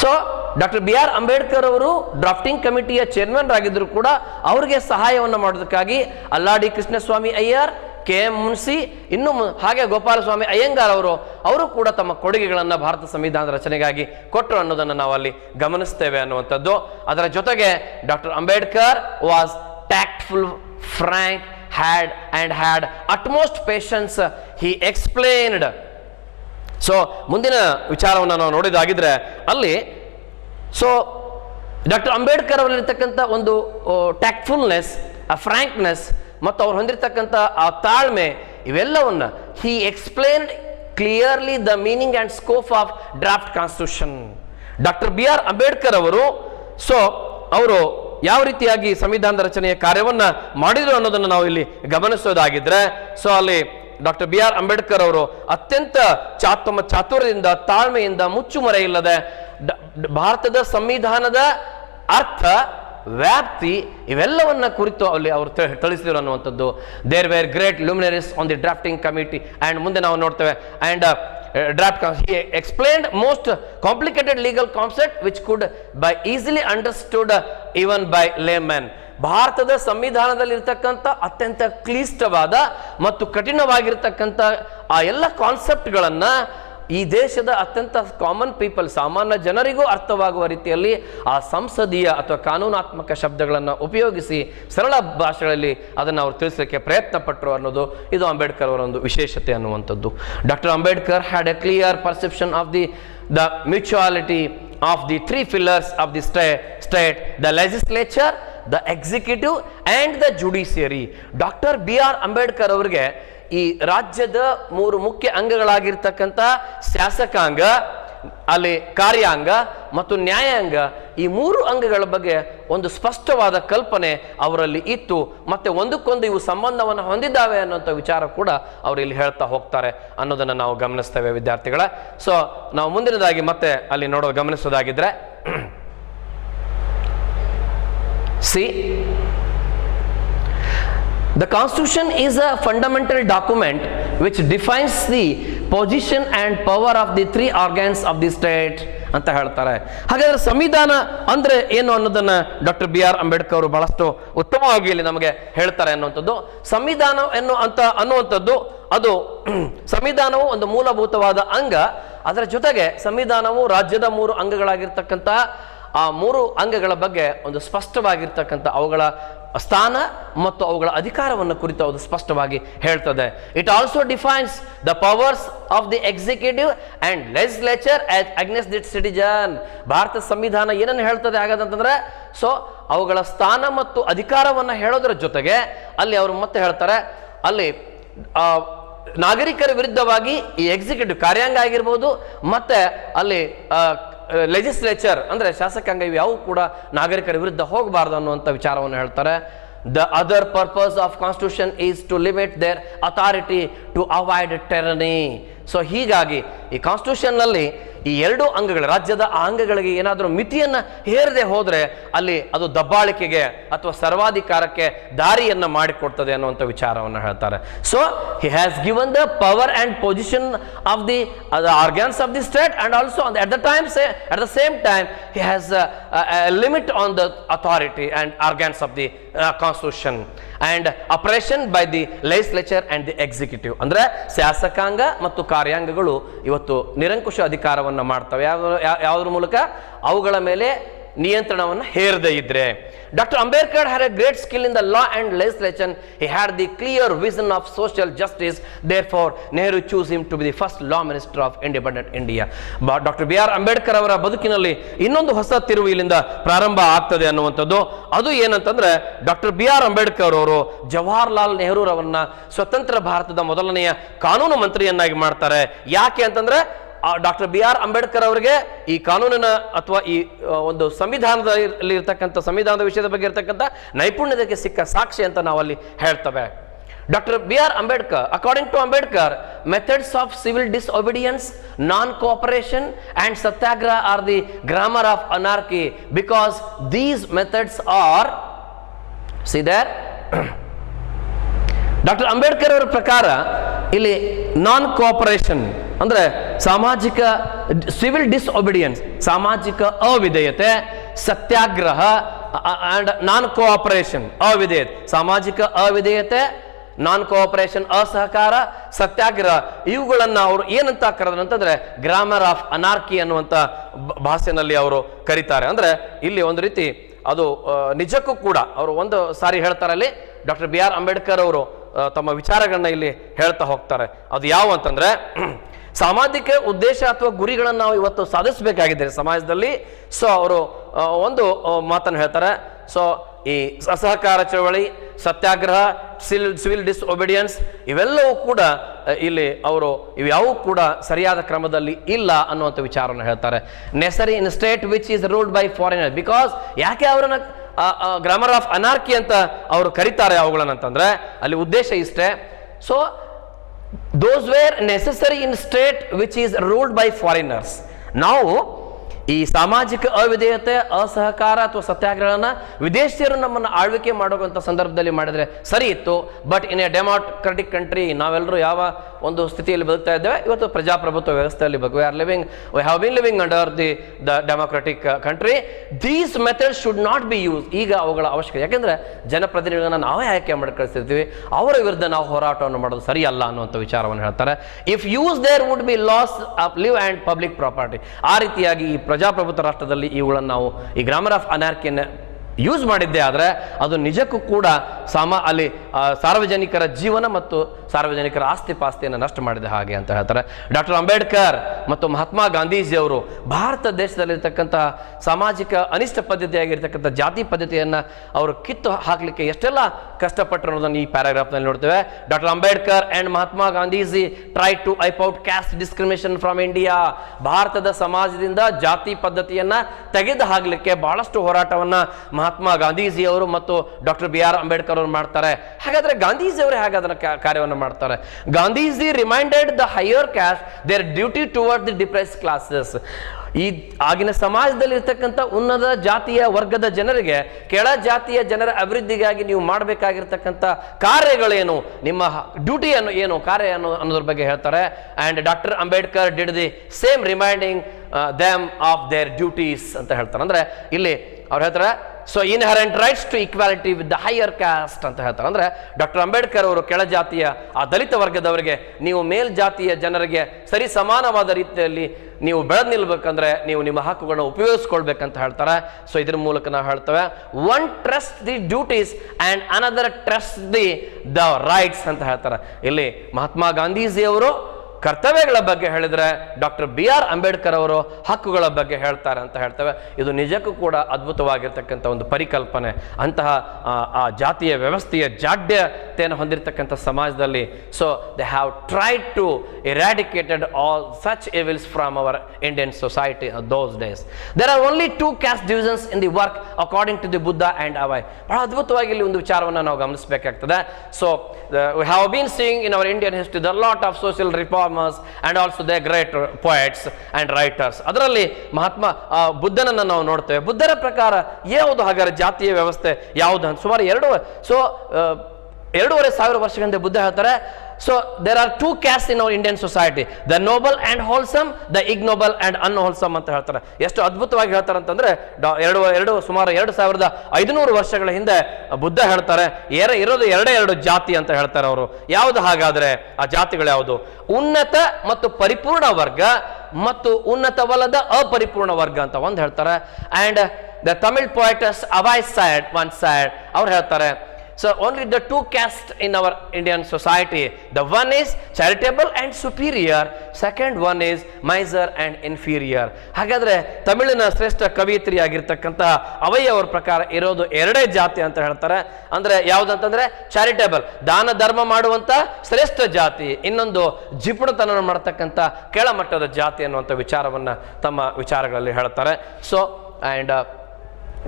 So doctor BR Ambedkar ಅವರು ಡ್ರಾಫ್ಟಿಂಗ್ ಕಮಿಟಿಯ ಚೇರ್ಮನ್ ಆಗಿದ್ರು ಕೂಡ ಅವರಿಗೆ ಸಹಾಯವನ್ನು ಮಾಡೋದಕ್ಕಾಗಿ ಅಲ್ಲಾಡಿ ಕೃಷ್ಣಸ್ವಾಮಿ ಅಯ್ಯರ್, KM ಮುನ್ಸಿ, ಇನ್ನು ಹಾಗೆ ಗೋಪಾಲಸ್ವಾಮಿ ಅಯ್ಯಂಗಾರ್ ಅವರು ಕೂಡ ತಮ್ಮ ಕೊಡುಗೆಗಳನ್ನು ಭಾರತ ಸಂವಿಧಾನದ ರಚನೆಗಾಗಿ ಕೊಟ್ಟರು ಅನ್ನೋದನ್ನು ನಾವು ಅಲ್ಲಿ ಗಮನಿಸ್ತೇವೆ ಅನ್ನುವಂಥದ್ದು. ಅದರ ಜೊತೆಗೆ doctor Ambedkar was tactful, frank, had utmost patience. He explained. So ಮುಂದಿನ ವಿಚಾರವನ್ನು ನಾವು ನೋಡಿದಾಗಿದ್ರೆ ಅಲ್ಲಿ ಡಾಕ್ಟರ್ ಅಂಬೇಡ್ಕರ್ ಅವರಲ್ಲಿರ್ತಕ್ಕಂಥ ಒಂದು ಟ್ಯಾಕ್ಟ್ಫುಲ್ನೆಸ್, ಆ ಫ್ರಾಂಕ್ನೆಸ್ ಮತ್ತು ಅವ್ರು ಹೊಂದಿರತಕ್ಕಂಥ ಆ ತಾಳ್ಮೆ, ಇವೆಲ್ಲವನ್ನ he explained clearly the meaning and scope of draft constitution. Doctor BR Ambedkar ಅವರು ಯಾವ ರೀತಿಯಾಗಿ ಸಂವಿಧಾನದ ರಚನೆಯ ಕಾರ್ಯವನ್ನ ಮಾಡಿದ್ರು ಅನ್ನೋದನ್ನು ನಾವು ಇಲ್ಲಿ ಗಮನಿಸೋದಾಗಿದ್ರೆ ಅಲ್ಲಿ ಡಾಕ್ಟರ್ BR ಅಂಬೇಡ್ಕರ್ ಅವರು ಅತ್ಯಂತ ಚಾತುರ್ಯದಿಂದ, ತಾಳ್ಮೆಯಿಂದ, ಮುಚ್ಚುಮರೆ ಇಲ್ಲದೆ ಭಾರತದ ಸಂವಿಧಾನದ ಅರ್ಥ, ವ್ಯಾಪ್ತಿ ಇವೆಲ್ಲವನ್ನ ಕುರಿತು ಅಲ್ಲಿ ಅವರು ತಿಳಿಸಿದ್ರು ಅನ್ನುವಂಥದ್ದು. There were great luminaries on the drafting committee. And ಮುಂದೆ ನಾವು ನೋಡ್ತೇವೆ and draft. He explained most complicated legal concept which could by easily understood even by layman. ಭಾರತದ ಸಂವಿಧಾನದಲ್ಲಿ ಇರತಕ್ಕಂಥ ಅತ್ಯಂತ ಕ್ಲಿಷ್ಟವಾದ ಮತ್ತು ಕಠಿಣವಾಗಿರ್ತಕ್ಕಂಥ ಆ ಎಲ್ಲ ಕಾನ್ಸೆಪ್ಟ್ಗಳನ್ನ ಈ ದೇಶದ ಅತ್ಯಂತ ಕಾಮನ್ ಪೀಪಲ್, ಸಾಮಾನ್ಯ ಜನರಿಗೂ ಅರ್ಥವಾಗುವ ರೀತಿಯಲ್ಲಿ ಆ ಸಂಸದೀಯ ಅಥವಾ ಕಾನೂನಾತ್ಮಕ ಶಬ್ದಗಳನ್ನು ಉಪಯೋಗಿಸಿ ಸರಳ ಭಾಷೆಗಳಲ್ಲಿ ಅದನ್ನು ಅವರು ತಿಳಿಸಲಿಕ್ಕೆ ಪ್ರಯತ್ನ ಪಟ್ಟರು ಅನ್ನೋದು ಇದು ಅಂಬೇಡ್ಕರ್ ಅವರ ಒಂದು ವಿಶೇಷತೆ ಅನ್ನುವಂಥದ್ದು. Doctor Ambedkar had a clear perception of the mutuality of the 3 pillars of the state, the legislature, the executive and the judiciary. Doctor BR Ambedkar ಅವರಿಗೆ ಈ ರಾಜ್ಯದ 3 ಮುಖ್ಯ ಅಂಗಗಳಾಗಿರ್ತಕ್ಕಂಥ ಶಾಸಕಾಂಗ, ಅಲ್ಲಿ ಕಾರ್ಯಾಂಗ ಮತ್ತು ನ್ಯಾಯಾಂಗ, ಈ 3 ಅಂಗಗಳ ಬಗ್ಗೆ ಒಂದು ಸ್ಪಷ್ಟವಾದ ಕಲ್ಪನೆ ಅವರಲ್ಲಿ ಇತ್ತು. ಮತ್ತೆ ಒಂದಕ್ಕೊಂದು ಇವು ಸಂಬಂಧವನ್ನು ಹೊಂದಿದ್ದಾವೆ ಅನ್ನುವಂಥ ವಿಚಾರ ಕೂಡ ಅವರು ಇಲ್ಲಿ ಹೇಳ್ತಾ ಹೋಗ್ತಾರೆ ಅನ್ನೋದನ್ನು ನಾವು ಗಮನಿಸ್ತೇವೆ ವಿದ್ಯಾರ್ಥಿಗಳ. ಸೊ ನಾವು ಮುಂದಿನದಾಗಿ ಮತ್ತೆ ಅಲ್ಲಿ ಗಮನಿಸೋದಾಗಿದ್ರೆ See, the Constitution is a fundamental document which defines the position and power of the 3 organs of the state ಅಂತ ಹೇಳ್ತಾರೆ. ಹಾಗಾದ್ರೆ ಸಂವಿಧಾನ ಅಂದ್ರೆ ಏನು ಅನ್ನೋದನ್ನ ಡಾಕ್ಟರ್ BR ಅಂಬೇಡ್ಕರ್ ಅವರು ಬಹಳಷ್ಟು ಉತ್ತಮವಾಗಿ ಇಲ್ಲಿ ನಮಗೆ ಹೇಳ್ತಾರೆ ಅನ್ನುವಂಥದ್ದು. ಸಂವಿಧಾನ ಅನ್ನುವಂಥದ್ದು ಅದು ಸಂವಿಧಾನವು ಒಂದು ಮೂಲಭೂತವಾದ ಅಂಗ. ಅದರ ಜೊತೆಗೆ ಸಂವಿಧಾನವು ರಾಜ್ಯದ 3 ಅಂಗಗಳಾಗಿರ್ತಕ್ಕಂಥ ಆ 3 ಅಂಗಗಳ ಬಗ್ಗೆ ಒಂದು ಸ್ಪಷ್ಟವಾಗಿರ್ತಕ್ಕಂಥ ಅವುಗಳ ಸ್ಥಾನ ಮತ್ತು ಅವುಗಳ ಅಧಿಕಾರವನ್ನು ಕುರಿತು ಅದು ಸ್ಪಷ್ಟವಾಗಿ ಹೇಳ್ತದೆ. It also defines the powers of the executive and legislature against the citizen. Bharat ಸಂವಿಧಾನ ಏನನ್ನು ಹೇಳ್ತದೆ ಹಾಗಾದಂತಂದ್ರೆ, ಸೊ ಅವುಗಳ ಸ್ಥಾನ ಮತ್ತು ಅಧಿಕಾರವನ್ನು ಹೇಳೋದ್ರ ಜೊತೆಗೆ ಅಲ್ಲಿ ಅವರು ಮತ್ತೆ ಹೇಳ್ತಾರೆ, ಅಲ್ಲಿ ನಾಗರಿಕರ ವಿರುದ್ಧವಾಗಿ ಈ ಎಕ್ಸಿಕ್ಯೂಟಿವ್ ಕಾರ್ಯಾಂಗ ಆಗಿರ್ಬೋದು ಮತ್ತೆ ಅಲ್ಲಿ ಲೆಜಿಸ್ಲೇಚರ್ ಅಂದ್ರೆ ಶಾಸಕಾಂಗ ಇವು ಯಾವ ಕೂಡ ನಾಗರಿಕರ ವಿರುದ್ಧ ಹೋಗಬಾರದು ಅನ್ನುವಂಥ ವಿಚಾರವನ್ನು ಹೇಳ್ತಾರೆ. The other purpose of constitution is to limit their authority to avoid tyranny. So ಹೀಗಾಗಿ ಈ ಕಾನ್ಸ್ಟಿಟ್ಯೂಷನ್ ನಲ್ಲಿ ಈ 2 ಅಂಗಗಳು, ರಾಜ್ಯದ ಆ ಅಂಗಗಳಿಗೆ ಏನಾದರೂ ಮಿತಿಯನ್ನ ಹೇರದೆ ಹೋದ್ರೆ ಅಲ್ಲಿ ಅದು ದಬ್ಬಾಳಿಕೆಗೆ ಅಥವಾ ಸರ್ವಾಧಿಕಾರಕ್ಕೆ ದಾರಿಯನ್ನ ಮಾಡಿಕೊಡ್ತದೆ ಅನ್ನುವಂಥ ವಿಚಾರವನ್ನು ಹೇಳ್ತಾರೆ. So he has given the power and position of the organs of the state and also at the same time he has a limit on the authority and organs of the constitution and operation by the legislature and the executive. ಅಂದ್ರೆ ಶಾಸಕಾಂಗ ಮತ್ತು ಕಾರ್ಯಾಂಗಗಳು ಇವತ್ತು ನಿರಂಕುಶ ಅಧಿಕಾರವನ್ನು ಮಾಡ್ತವೆ. ಯಾವುದ್ರ ಮೂಲಕ? ಅವುಗಳ ಮೇಲೆ ನಿಯಂತ್ರಣವನ್ನು ಹೇರದೇ ಇದ್ರೆ. Dr. Ambedkar had a great skill in the law and legislation. He had the clear vision of social justice. Therefore, Nehru chose him to be the first law minister of independent India. But Dr. BR Ambedkar ಅವರ ಬದುಕಿನಲ್ಲಿ ಇನ್ನೊಂದು ಹೊಸ ತಿರುವು ಇಲ್ಲಿಂದ ಪ್ರಾರಂಭ ಆಗ್ತದೆ ಅನ್ನುವಂಥದ್ದು. ಅದು ಏನಂತಂದ್ರೆ, ಡಾಕ್ಟರ್ BR ಅಂಬೇಡ್ಕರ್ ಅವರು ಜವಾಹರ್ಲಾಲ್ ನೆಹರು ಅವರನ್ನ ಸ್ವತಂತ್ರ ಭಾರತದ ಮೊದಲನೆಯ ಕಾನೂನು ಮಂತ್ರಿಯನ್ನಾಗಿ ಮಾಡ್ತಾರೆ. ಯಾಕೆ ಅಂತಂದ್ರೆ, ಡಾಕ್ಟರ್ BR ಅಂಬೇಡ್ಕರ್ ಅವರಿಗೆ ಈ ಕಾನೂನಿನ ಅಥವಾ ಈ ಒಂದು ಸಂವಿಧಾನದಲ್ಲಿ ಇರ್ತಕ್ಕಂಥ ಸಂವಿಧಾನದ ವಿಷಯದ ಬಗ್ಗೆ ಇರತಕ್ಕಂಥ ನೈಪುಣ್ಯತೆಗೆ ಸಿಕ್ಕ ಸಾಕ್ಷಿ ಅಂತ ನಾವು ಅಲ್ಲಿ ಹೇಳ್ತೇವೆ. Doctor BR Ambedkar, according to Ambedkar, methods of civil disobedience, non-cooperation and satyagraha are the grammar of anarchy because these methods are, see there, doctor Ambedkar ಅವರ ಪ್ರಕಾರ ಇಲ್ಲಿ ನಾನ್ ಕೋಆಪರೇಷನ್ ಅಂದ್ರೆ ಸಾಮಾಜಿಕ, ಸಿವಿಲ್ ಡಿಸ್ಒಬಿಡಿಯನ್ಸ್ ಸಾಮಾಜಿಕ ಅವಿಧೇಯತೆ, ಸತ್ಯಾಗ್ರಹ ಅಂಡ್ ನಾನ್ ಕೋಆಪರೇಷನ್ ಅವಿಧೇಯತೆ, ಸಾಮಾಜಿಕ ಅವಿಧೇಯತೆ, ನಾನ್ ಕೋಆಪರೇಷನ್ ಅಸಹಕಾರ, ಸತ್ಯಾಗ್ರಹ, ಇವುಗಳನ್ನ ಅವರು ಏನಂತ ಕರೆದ್ರು ಅಂತಂದ್ರೆ ಗ್ರಾಮರ್ ಆಫ್ ಅನಾರ್ಕಿ ಅನ್ನುವಂಥ ಭಾಷೆನಲ್ಲಿ ಅವರು ಕರೀತಾರೆ. ಅಂದ್ರೆ ಇಲ್ಲಿ ಒಂದು ರೀತಿ ಅದು ನಿಜಕ್ಕೂ ಕೂಡ ಅವರು ಒಂದು ಸಾರಿ ಹೇಳ್ತಾರೆ ಅಲ್ಲಿ ಡಾಕ್ಟರ್ BR ಅಂಬೇಡ್ಕರ್ ಅವರು ತಮ್ಮ ವಿಚಾರಗಳನ್ನ ಇಲ್ಲಿ ಹೇಳ್ತಾ ಹೋಗ್ತಾರೆ. ಅದು ಯಾವ ಅಂತಂದ್ರೆ, ಸಾಮಾಜಿಕ ಉದ್ದೇಶ ಅಥವಾ ಗುರಿಗಳನ್ನು ನಾವು ಇವತ್ತು ಸಾಧಿಸಬೇಕಾಗಿದೆ ಸಮಾಜದಲ್ಲಿ. ಸೊ ಅವರು ಒಂದು ಮಾತನ್ನು ಹೇಳ್ತಾರೆ. ಸೊ ಈ ಅಸಹಕಾರ ಚಳವಳಿ, ಸತ್ಯಾಗ್ರಹ, ಸಿವಿಲ್ ಡಿಸ್ಒಬಿಡಿಯನ್ಸ್ ಇವೆಲ್ಲವೂ ಕೂಡ ಇಲ್ಲಿ ಅವರು ಇವ್ಯಾವೂ ಕೂಡ ಸರಿಯಾದ ಕ್ರಮದಲ್ಲಿ ಇಲ್ಲ ಅನ್ನುವಂಥ ವಿಚಾರವನ್ನು ಹೇಳ್ತಾರೆ. ನೆಸರಿ in state which is ruled by foreigner. Because ಯಾಕೆ ಅವರನ್ನ ಗ್ರಾಮರ್ ಆಫ್ ಅನಾರ್ಕಿ ಅಂತ ಅವರು ಕರೀತಾರೆ ಅವುಗಳನ್ನಂತಂದ್ರೆ ಅಲ್ಲಿ ಉದ್ದೇಶ ಇಷ್ಟೇ. So those were necessary in state which is ruled by foreigners. ನಾವು ಈ ಸಾಮಾಜಿಕ ಅವಿಧೇಯತೆ, ಅಸಹಕಾರ ಅಥವಾ ಸತ್ಯಾಗ್ರಹನ ವಿದೇಶಿಯರು ನಮ್ಮನ್ನು ಆಳ್ವಿಕೆ ಮಾಡುವಂಥ ಸಂದರ್ಭದಲ್ಲಿ ಮಾಡಿದ್ರೆ ಸರಿ ಇತ್ತು. But in a democratic country ನಾವೆಲ್ಲರೂ ಯಾವ ಒಂದು ಸ್ಥಿತಿಯಲ್ಲಿ ಬದುಕ್ತಾ ಇದ್ದೇವೆ. ಇವತ್ತು ಪ್ರಜಾಪ್ರಭುತ್ವ ವ್ಯವಸ್ಥೆಯಲ್ಲಿ we have been living under the democratic country. These methods should not be use. ಈಗ ಅವುಗಳ ಅವಶ್ಯಕತೆ, ಯಾಕೆಂದ್ರೆ ಜನಪ್ರತಿನಿಧಿಗಳನ್ನ ನಾವೇ ಆಯ್ಕೆ ಮಾಡಿ ಕಳಿಸ್ತಿರ್ತೀವಿ, ಅವರ ವಿರುದ್ಧ ನಾವು ಹೋರಾಟವನ್ನು ಮಾಡೋದು ಸರಿಯಲ್ಲ ಅನ್ನುವಂಥ ವಿಚಾರವನ್ನು ಹೇಳ್ತಾರೆ. If use there would be loss of live and public property. ಆ ರೀತಿಯಾಗಿ ಈ ಪ್ರಜಾಪ್ರಭುತ್ವ ರಾಷ್ಟ್ರದಲ್ಲಿ ಇವುಗಳನ್ನು ನಾವು ಈ ಗ್ರಾಮರ್ ಆಫ್ ಅನಾರ್ಕಿಯನ್ನು ಯೂಸ್ ಮಾಡಿದ್ದೆ ಆದರೆ ಅದು ನಿಜಕ್ಕೂ ಕೂಡ ಅಲ್ಲಿ ಸಾರ್ವಜನಿಕರ ಜೀವನ ಮತ್ತು ಸಾರ್ವಜನಿಕರ ಆಸ್ತಿ ಪಾಸ್ತಿಯನ್ನು ನಷ್ಟ ಮಾಡಿದ ಹಾಗೆ ಅಂತ ಹೇಳ್ತಾರೆ. ಡಾಕ್ಟರ್ ಅಂಬೇಡ್ಕರ್ ಮತ್ತು ಮಹಾತ್ಮ ಗಾಂಧೀಜಿಯವರು ಭಾರತ ದೇಶದಲ್ಲಿರ್ತಕ್ಕಂತಹ ಸಾಮಾಜಿಕ ಅನಿಷ್ಟ ಪದ್ಧತಿಯಾಗಿರ್ತಕ್ಕಂಥ ಜಾತಿ ಪದ್ಧತಿಯನ್ನು ಅವರು ಕಿತ್ತು ಹಾಕಲಿಕ್ಕೆ ಎಷ್ಟೆಲ್ಲ ಕಷ್ಟಪಟ್ಟರು ಅನ್ನೋದನ್ನು ಈ ಪ್ಯಾರಾಗ್ರಾಫ್ನಲ್ಲಿ ನೋಡ್ತೇವೆ. Doctor Ambedkar and Mahatma Gandhiji try to wipe out caste discrimination from India. ಭಾರತದ ಸಮಾಜದಿಂದ ಜಾತಿ ಪದ್ಧತಿಯನ್ನು ತೆಗೆದು ಹಾಕಲಿಕ್ಕೆ ಬಹಳಷ್ಟು ಹೋರಾಟವನ್ನು ಮಹಾತ್ಮ ಗಾಂಧೀಜಿಯವರು ಮತ್ತು ಡಾಕ್ಟರ್ ಬಿ ಆರ್ ಅಂಬೇಡ್ಕರ್ ಅವರು ಮಾಡ್ತಾರೆ. ಹಾಗಾದ್ರೆ ಗಾಂಧೀಜಿಯವರು ಹೇಗೆ ಅದನ್ನು ಕಾರ್ಯವನ್ನು ಮಾಡ್ತಾರೆ? Gandhiji reminded the higher caste there duty toward the depress classes. ಈ ಆಗಿನ ಸಮಾಜದಲ್ಲಿ ಇರ್ತಕ್ಕಂಥ ಉನ್ನತ ಜಾತಿಯ ವರ್ಗದ ಜನರಿಗೆ ಕೆಳ ಜಾತಿಯ ಜನರ ಅಭಿವೃದ್ಧಿಗಾಗಿ ನೀವು ಮಾಡಬೇಕಾಗಿರ್ತಕ್ಕಂಥ ಕಾರ್ಯಗಳೇನು, ನಿಮ್ಮ ಡ್ಯೂಟಿ ಏನು ಕಾರ್ಯ ಅನ್ನೋದ್ರ ಬಗ್ಗೆ ಹೇಳ್ತಾರೆ. And doctor Ambedkar did the same reminding them of their duties ಅಂತ ಹೇಳ್ತಾರೆ. ಅಂದ್ರೆ ಇಲ್ಲಿ ಅವ್ರು ಹೇಳ್ತಾರೆ so inherent rights to equality with the higher caste ಅಂತ ಹೇಳ್ತಾರೆ. ಅಂದ್ರೆ ಡಾಕ್ಟರ್ ಅಂಬೇಡ್ಕರ್ ಅವರು ಕೆಳಜಾತಿಯ ಆ ದಲಿತ ವರ್ಗದವರಿಗೆ ನೀವು ಮೇಲ್ಜಾತಿಯ ಜನರಿಗೆ ಸರಿ ಸಮಾನವಾದ ರೀತಿಯಲ್ಲಿ ನೀವು ಬೆಳೆದು ನಿಲ್ಬೇಕಂದ್ರೆ ನೀವು ನಿಮ್ಮ ಹಕ್ಕುಗಳನ್ನ ಉಪಯೋಗಿಸ್ಕೊಳ್ಬೇಕಂತ ಹೇಳ್ತಾರೆ. ಸೊ ಇದ್ರ ಮೂಲಕ ನಾವು ಹೇಳ್ತೇವೆ one trust the duties and another trust the rights ಅಂತ ಹೇಳ್ತಾರೆ. ಇಲ್ಲಿ ಮಹಾತ್ಮ ಗಾಂಧೀಜಿಯವರು ಕರ್ತವ್ಯಗಳ ಬಗ್ಗೆ ಹೇಳಿದ್ರೆ ಡಾಕ್ಟರ್ ಬಿ ಆರ್ ಅಂಬೇಡ್ಕರ್ ಅವರು ಹಕ್ಕುಗಳ ಬಗ್ಗೆ ಹೇಳ್ತಾರೆ ಅಂತ ಹೇಳ್ತೇವೆ. ಇದು ನಿಜಕ್ಕೂ ಕೂಡ ಅದ್ಭುತವಾಗಿರ್ತಕ್ಕಂಥ ಒಂದು ಪರಿಕಲ್ಪನೆ. ಅಂತಹ ಆ ಜಾತಿಯ ವ್ಯವಸ್ಥೆಯ ಜಾಡ್ಯತೆಯನ್ನು ಹೊಂದಿರತಕ್ಕಂಥ ಸಮಾಜದಲ್ಲಿ so they have tried to eradicated all such evils from our Indian society those days. There are only 2 caste divisions in the work according to the Buddha and Avai. ಬಹಳ ಅದ್ಭುತವಾಗಿ ಇಲ್ಲಿ ಒಂದು ವಿಚಾರವನ್ನು ನಾವು ಗಮನಿಸಬೇಕಾಗ್ತದೆ. So we have been seeing in our Indian history there are a lot of social reformers and also the great poets and writers. ಅದರಲ್ಲಿ ಮಹಾತ್ಮ ಬುದ್ಧನನ್ನು ನಾವು ನೋಡ್ತೇವೆ. ಬುದ್ಧರ ಪ್ರಕಾರ ಯಾವುದು ಹಾಗಾದ್ರೆ ಜಾತಿಯ ವ್ಯವಸ್ಥೆ ಯಾವುದು ಅಂತ ಸುಮಾರು 2,500 ವರ್ಷಗಳ ಹಿಂದೆ ಬುದ್ಧ ಹೇಳ್ತಾರೆ. So there are 2 castes in our Indian society, the noble and wholesome, the ignoble and unwholesome ಅಂತ ಹೇಳ್ತಾರೆ. ಎಷ್ಟು ಅದ್ಭುತವಾಗಿ ಹೇಳ್ತಾರೆ ಅಂತಂದ್ರೆ ಸುಮಾರು 2,500 ವರ್ಷಗಳ ಹಿಂದೆ ಬುದ್ಧ ಹೇಳ್ತಾರೆ ಇರೋದು 2 ಜಾತಿ ಅಂತ ಹೇಳ್ತಾರೆ ಅವರು. ಯಾವುದು ಹಾಗಾದ್ರೆ ಆ ಜಾತಿಗಳು ಯಾವುದು? ಉನ್ನತ ಮತ್ತು ಪರಿಪೂರ್ಣ ವರ್ಗ ಮತ್ತು ಉನ್ನತವಲ್ಲದ ಅಪರಿಪೂರ್ಣ ವರ್ಗ ಅಂತ ಒಂದು ಹೇಳ್ತಾರೆ. And the Tamil poetess Avai said once said, ಅವ್ರು ಹೇಳ್ತಾರೆ so only the 2 castes in our Indian society, the one is charitable and superior, second one is miser and inferior. ಹಾಗಾದ್ರೆ ತಮಿಳಿನ ಶ್ರೇಷ್ಠ ಕವಿಯತ್ರಿಯಾಗಿರ್ತಕ್ಕಂಥ ಅವೈ ಅವರ ಪ್ರಕಾರ ಇರೋದು 2 ಜಾತಿ ಅಂತ ಹೇಳ್ತಾರೆ. ಅಂದ್ರೆ ಯಾವುದಂತಂದ್ರೆ ಚಾರಿಟೇಬಲ್, ದಾನ ಧರ್ಮ ಮಾಡುವಂತ ಶ್ರೇಷ್ಠ ಜಾತಿ, ಇನ್ನೊಂದು ಜಿಪುಣತನ ಮಾಡತಕ್ಕಂಥ ಕೆಳಮಟ್ಟದ ಜಾತಿ ಅನ್ನುವಂಥ ವಿಚಾರವನ್ನ ತಮ್ಮ ವಿಚಾರಗಳಲ್ಲಿ ಹೇಳ್ತಾರೆ. ಸೊ ಅಂಡ್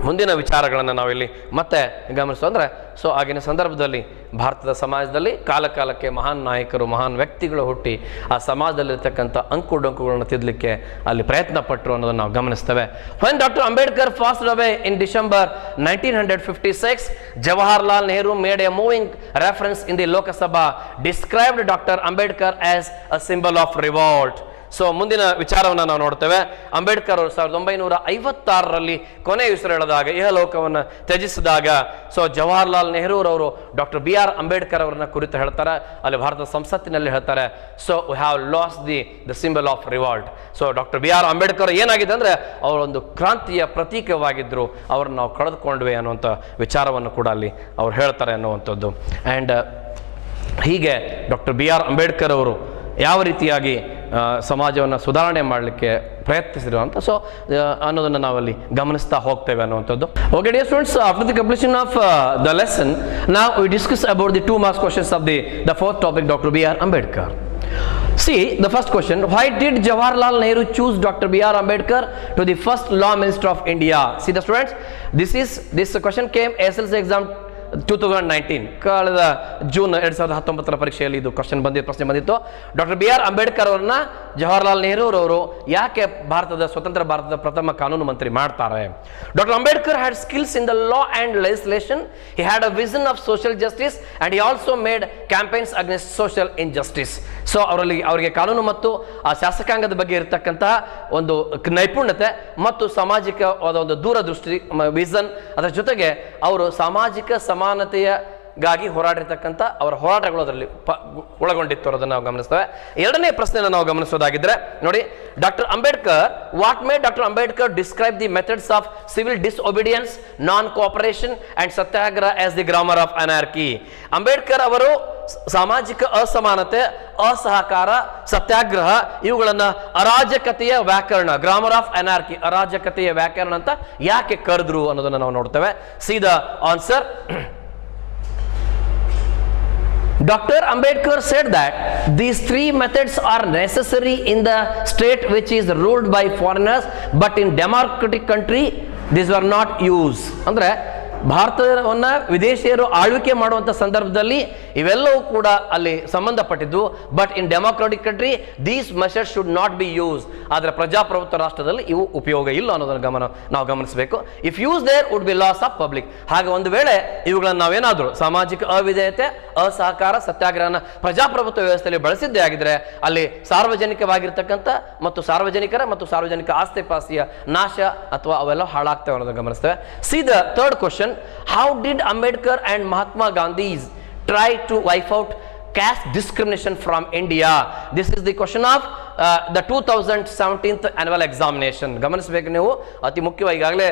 ಮುಂದಿನ ವಿಚಾರಗಳನ್ನು ನಾವಿಲ್ಲಿ ಮತ್ತೆ ಗಮನಿಸೋದ್ರೆ ಸೊ ಆಗಿನ ಸಂದರ್ಭದಲ್ಲಿ ಭಾರತದ ಸಮಾಜದಲ್ಲಿ ಕಾಲಕಾಲಕ್ಕೆ ಮಹಾನ್ ನಾಯಕರು ಮಹಾನ್ ವ್ಯಕ್ತಿಗಳು ಹುಟ್ಟಿ ಆ ಸಮಾಜದಲ್ಲಿರ್ತಕ್ಕಂಥ ಅಂಕು ಡೊಂಕುಗಳನ್ನು ತಿದ್ದಲಿಕ್ಕೆ ಅಲ್ಲಿ ಪ್ರಯತ್ನ ಪಟ್ಟರು ಅನ್ನೋದನ್ನು ನಾವು ಗಮನಿಸ್ತೇವೆ. when Dr. Ambedkar passed away in December 1956, Jawaharlal Nehru made a moving reference in the Lok Sabha, described Dr. Ambedkar as a symbol of revolt. So ಮುಂದಿನ ವಿಚಾರವನ್ನು ನಾವು ನೋಡ್ತೇವೆ. ಅಂಬೇಡ್ಕರ್ ಅವರು 1956ರಲ್ಲಿ ಕೊನೆ ಉಸಿರೆಳೆದಾಗ ಇಹಲೋಕವನ್ನು ತ್ಯಜಿಸಿದಾಗ ಸೊ ಜವಾಹರ್ಲಾಲ್ ನೆಹರೂರವರು ಡಾಕ್ಟರ್ ಬಿ ಆರ್ ಅಂಬೇಡ್ಕರ್ ಅವರನ್ನ ಕುರಿತು ಹೇಳ್ತಾರೆ. ಅಲ್ಲಿ ಭಾರತದ ಸಂಸತ್ತಿನಲ್ಲಿ ಹೇಳ್ತಾರೆ so we have lost the symbol of revolt. So doctor B R Ambedkar ಏನಾಗಿದೆ ಅಂದ್ರೆ ಅವರೊಂದು ಕ್ರಾಂತಿಯ ಪ್ರತೀಕವಾಗಿದ್ದರು, ಅವ್ರನ್ನ ನಾವು ಕಳೆದುಕೊಂಡ್ವಿ ಅನ್ನುವಂಥ ವಿಚಾರವನ್ನು ಕೂಡ ಅಲ್ಲಿ ಅವ್ರು ಹೇಳ್ತಾರೆ ಅನ್ನುವಂಥದ್ದು. ಆ್ಯಂಡ್ ಹೀಗೆ ಡಾಕ್ಟರ್ ಬಿ ಆರ್ ಅಂಬೇಡ್ಕರ್ ಅವರು ಯಾವ ರೀತಿಯಾಗಿ ಸಮಾಜವನ್ನು ಸುಧಾರಣೆ ಮಾಡಲಿಕ್ಕೆ ಪ್ರಯತ್ನಿಸಿದ್ರು ಅಂತ ಸೊ ಅನ್ನೋದನ್ನು ನಾವಲ್ಲಿ ಗಮನಿಸ್ತಾ ಹೋಗ್ತೇವೆ ಅನ್ನುವಂಥದ್ದು. Okay dear students, after the completion of the lesson ನಾವು we discuss about the 2 marks questions of the fourth topic, Dr. B. R. Ambedkar. See the first question, why did Jawaharlal Nehru choose Dr. B. R. Ambedkar to the first law minister of India? See the students, this question came SLC exam 2019 ಕಳೆದ June 2019 ಪರೀಕ್ಷೆಯಲ್ಲಿ ಇದು ಪ್ರಶ್ನೆ ಬಂದಿತ್ತು. Doctor B R Ambedkar ಅವರನ್ನ ಜವಾಹರ್ಲಾಲ್ ನೆಹರು ಅವರು ಯಾಕೆ ಸ್ವತಂತ್ರ ಭಾರತದ ಪ್ರಥಮ ಕಾನೂನು ಮಂತ್ರಿ ಮಾಡ್ತಾರೆ? Doctor Ambedkar had skills in the law and legislation. He had a vision of social justice and he also made campaigns against social injustice. So ಅವರಿಗೆ ಕಾನೂನು ಮತ್ತು ಆ ಶಾಸಕಾಂಗದ ಬಗ್ಗೆ ಇರತಕ್ಕಂತಹ ಒಂದು ನೈಪುಣ್ಯತೆ ಮತ್ತು ಸಾಮಾಜಿಕವಾದ ಒಂದು ದೂರದೃಷ್ಟಿ ವಿಷನ್, ಅದರ ಜೊತೆಗೆ ಅವರು ಸಾಮಾಜಿಕ ಸಮಾನತೆಯಗಾಗಿ ಹೋರಾಡಿರ್ತಕ್ಕಂಥ ಅವರ ಹೋರಾಟಗಳು ಅದರಲ್ಲಿ ಒಳಗೊಂಡಿತ್ತು ಅನ್ನೋದನ್ನು ನಾವು ಗಮನಿಸ್ತೇವೆ. ಎರಡನೇ ಪ್ರಶ್ನೆಯನ್ನು ನಾವು ಗಮನಿಸೋದಾಗಿದ್ರೆ ನೋಡಿ, doctor Ambedkar, what made doctor Ambedkar describe the methods of civil disobedience, non cooperation and satyagraha as the grammar of anarchy. Ambedkar ಅವರು ಸಾಮಾಜಿಕ ಅಸಮಾನತೆ, ಅಸಹಕಾರ, ಸತ್ಯಾಗ್ರಹ ಇವುಗಳನ್ನ ಅರಾಜಕತೆಯ ವ್ಯಾಕರಣ, ಗ್ರಾಮರ್ ಆಫ್ ಅನಾರ್ಕಿ, ಅರಾಜಕತೆಯ ವ್ಯಾಕರಣ ಅಂತ ಯಾಕೆ ಕರೆದ್ರು ಅನ್ನೋದನ್ನ ನಾವು ನೋಡ್ತೇವೆ. C the answer. Dr. Ambedkar said that these three methods are necessary in the state which is ruled by foreigners, but in democratic country these were not used. ಅಂದ್ರೆ ಭಾರತವನ್ನ ವಿದೇಶಿಯರು ಆಳ್ವಿಕೆ ಮಾಡುವಂಥ ಸಂದರ್ಭದಲ್ಲಿ ಇವೆಲ್ಲವೂ ಕೂಡ ಅಲ್ಲಿ ಸಂಬಂಧಪಟ್ಟಿದ್ದು. But in democratic country these measures should not be use. ಆದರೆ ಪ್ರಜಾಪ್ರಭುತ್ವ ರಾಷ್ಟ್ರದಲ್ಲಿ ಇವು ಉಪಯೋಗ ಇಲ್ಲ ಅನ್ನೋದನ್ನು ನಾವು ಗಮನಿಸಬೇಕು. If use there would be loss of public. ಹಾಗೆ ಒಂದು ವೇಳೆ ಇವುಗಳನ್ನು ನಾವೇನಾದರೂ ಸಾಮಾಜಿಕ ಅವಿಧೇಯತೆ, ಅಸಹಕಾರ, ಸತ್ಯಾಗ್ರಹನ ಪ್ರಜಾಪ್ರಭುತ್ವ ವ್ಯವಸ್ಥೆಯಲ್ಲಿ ಬಳಸಿದ್ದೇ ಆಗಿದ್ರೆ ಅಲ್ಲಿ ಸಾರ್ವಜನಿಕವಾಗಿರ್ತಕ್ಕಂಥ ಮತ್ತು ಸಾರ್ವಜನಿಕ ಆಸ್ತಿ ಪಾಸ್ತಿಯ ನಾಶ ಅಥವಾ ಅವೆಲ್ಲ ಹಾಳಾಗ್ತವೆ ಅನ್ನೋದನ್ನು ಗಮನಿಸ್ತೇವೆ. See the third question. How did Ambedkar and Mahatma Gandhi try to wipe out caste discrimination from India? This is the question of the 2017th annual examination. ಗಮನಿಸಬೇಕು ನೀವು, ಅತಿ ಮುಖ್ಯವಾಗಿ ಈಗಾಗಲೇ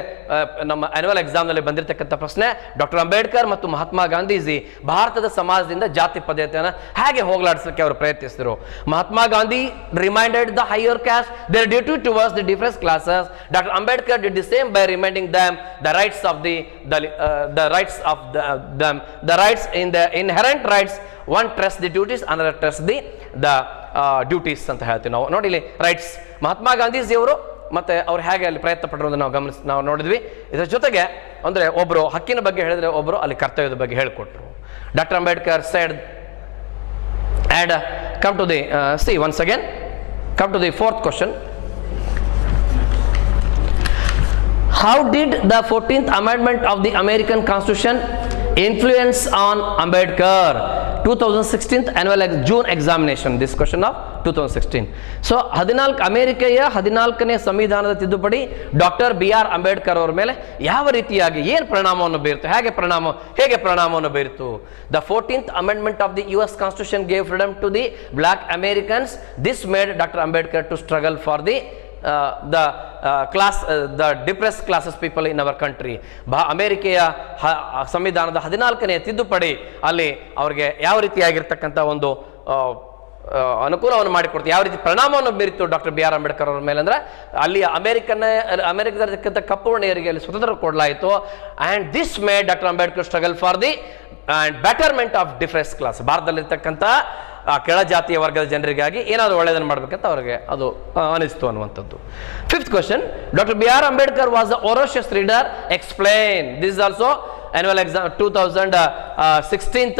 ನಮ್ಮ ಆನ್ಯುವಲ್ ಎಕ್ಸಾಮ್ನಲ್ಲಿ ಬಂದಿರತಕ್ಕಂಥ ಪ್ರಶ್ನೆ. ಡಾಕ್ಟರ್ ಅಂಬೇಡ್ಕರ್ ಮತ್ತು ಮಹಾತ್ಮ ಗಾಂಧೀಜಿ ಭಾರತದ ಸಮಾಜದಿಂದ ಜಾತಿ ಪದ್ಧತಿಯನ್ನು ಹೇಗೆ ಹೋಗಲಾಡಿಸಲಿಕ್ಕೆ ಅವರು ಪ್ರಯತ್ನಿಸಿದರು? Mahatma Gandhi reminded the higher caste their duty towards the different classes. Dr. Ambedkar did the same by reminding them the rights of the rights in the inherent rights. One trusts the duties, another trusts the duties ಅಂತ ಹೇಳ್ತೀವಿ ನಾವು. ನೋಡಿ ಇಲ್ಲಿ rights, Mahatma ಗಾಂಧೀಜಿಯವರು ಮತ್ತೆ ಅವ್ರು ಹೇಗೆ ಅಲ್ಲಿ ಪ್ರಯತ್ನ ಪಟ್ಟರು ನಾವು ನೋಡಿದ್ವಿ. ಇದರ ಜೊತೆಗೆ ಅಂದರೆ ಒಬ್ಬರು ಹಕ್ಕಿನ ಬಗ್ಗೆ ಹೇಳಿದ್ರೆ ಒಬ್ಬರು ಅಲ್ಲಿ ಕರ್ತವ್ಯದ ಬಗ್ಗೆ ಹೇಳಿಕೊಟ್ರು. Doctor Ambedkar said and come to the see once again come to the fourth question. How did the 14th amendment of the American Constitution influence on Ambedkar? 2016th annual June examination, this question of 2016. So ಅಮೆರಿಕೆಯ 14ನೇ ಸಂವಿಧಾನದ ತಿದ್ದುಪಡಿ doctor B R Ambedkar ಅವರ ಮೇಲೆ ಯಾವ ರೀತಿಯಾಗಿ ಏನು ಪರಿಣಾಮವನ್ನು ಬೀರಿತು, ಹೇಗೆ ಪರಿಣಾಮವನ್ನು ಬೀರಿತು? The 14th amendment of the US Constitution gave freedom to the black Americans. This made Dr. Ambedkar to struggle for the depressed classes people in our country. ಅಮೆರಿಕೆಯ ಸಂವಿಧಾನದ 14ನೇ ತಿದ್ದುಪಡಿ ಅಲ್ಲಿ ಅವರಿಗೆ ಯಾವ ರೀತಿಯಾಗಿರ್ತಕ್ಕಂಥ ಒಂದು ಅನುಕೂಲವನ್ನು ಮಾಡಿಕೊಡ್ತು, ಯಾವ ರೀತಿ ಪರಿಣಾಮವನ್ನು ಬೀರಿತು ಡಾಕ್ಟರ್ ಬಿ ಆರ್ ಅಂಬೇಡ್ಕರ್ ಅವರ ಮೇಲೆ ಅಂದ್ರೆ ಅಲ್ಲಿ ಅಮೆರಿಕದಲ್ಲಿರ್ತಕ್ಕಂಥ ಕಪ್ಪು ವರ್ಣೀಯರಿಗೆ ಅಲ್ಲಿ ಸ್ವತಂತ್ರ ಕೊಡಲಾಯಿತು. And this made doctor Ambedkar struggle for the betterment of difference class. ಭಾರತದಲ್ಲಿರ್ತಕ್ಕಂಥ ಕೆಳಜಾತಿಯ ವರ್ಗದ ಜನರಿಗಾಗಿ ಏನಾದರೂ ಒಳ್ಳೆಯದನ್ನು ಮಾಡಬೇಕಂತ ಅವರಿಗೆ ಅದು ಅನಿಸ್ತು ಅನ್ನುವಂಥದ್ದು. Fifth question. Doctor B R Ambedkar was the voracious reader. Explain. This is also annual exam 2016th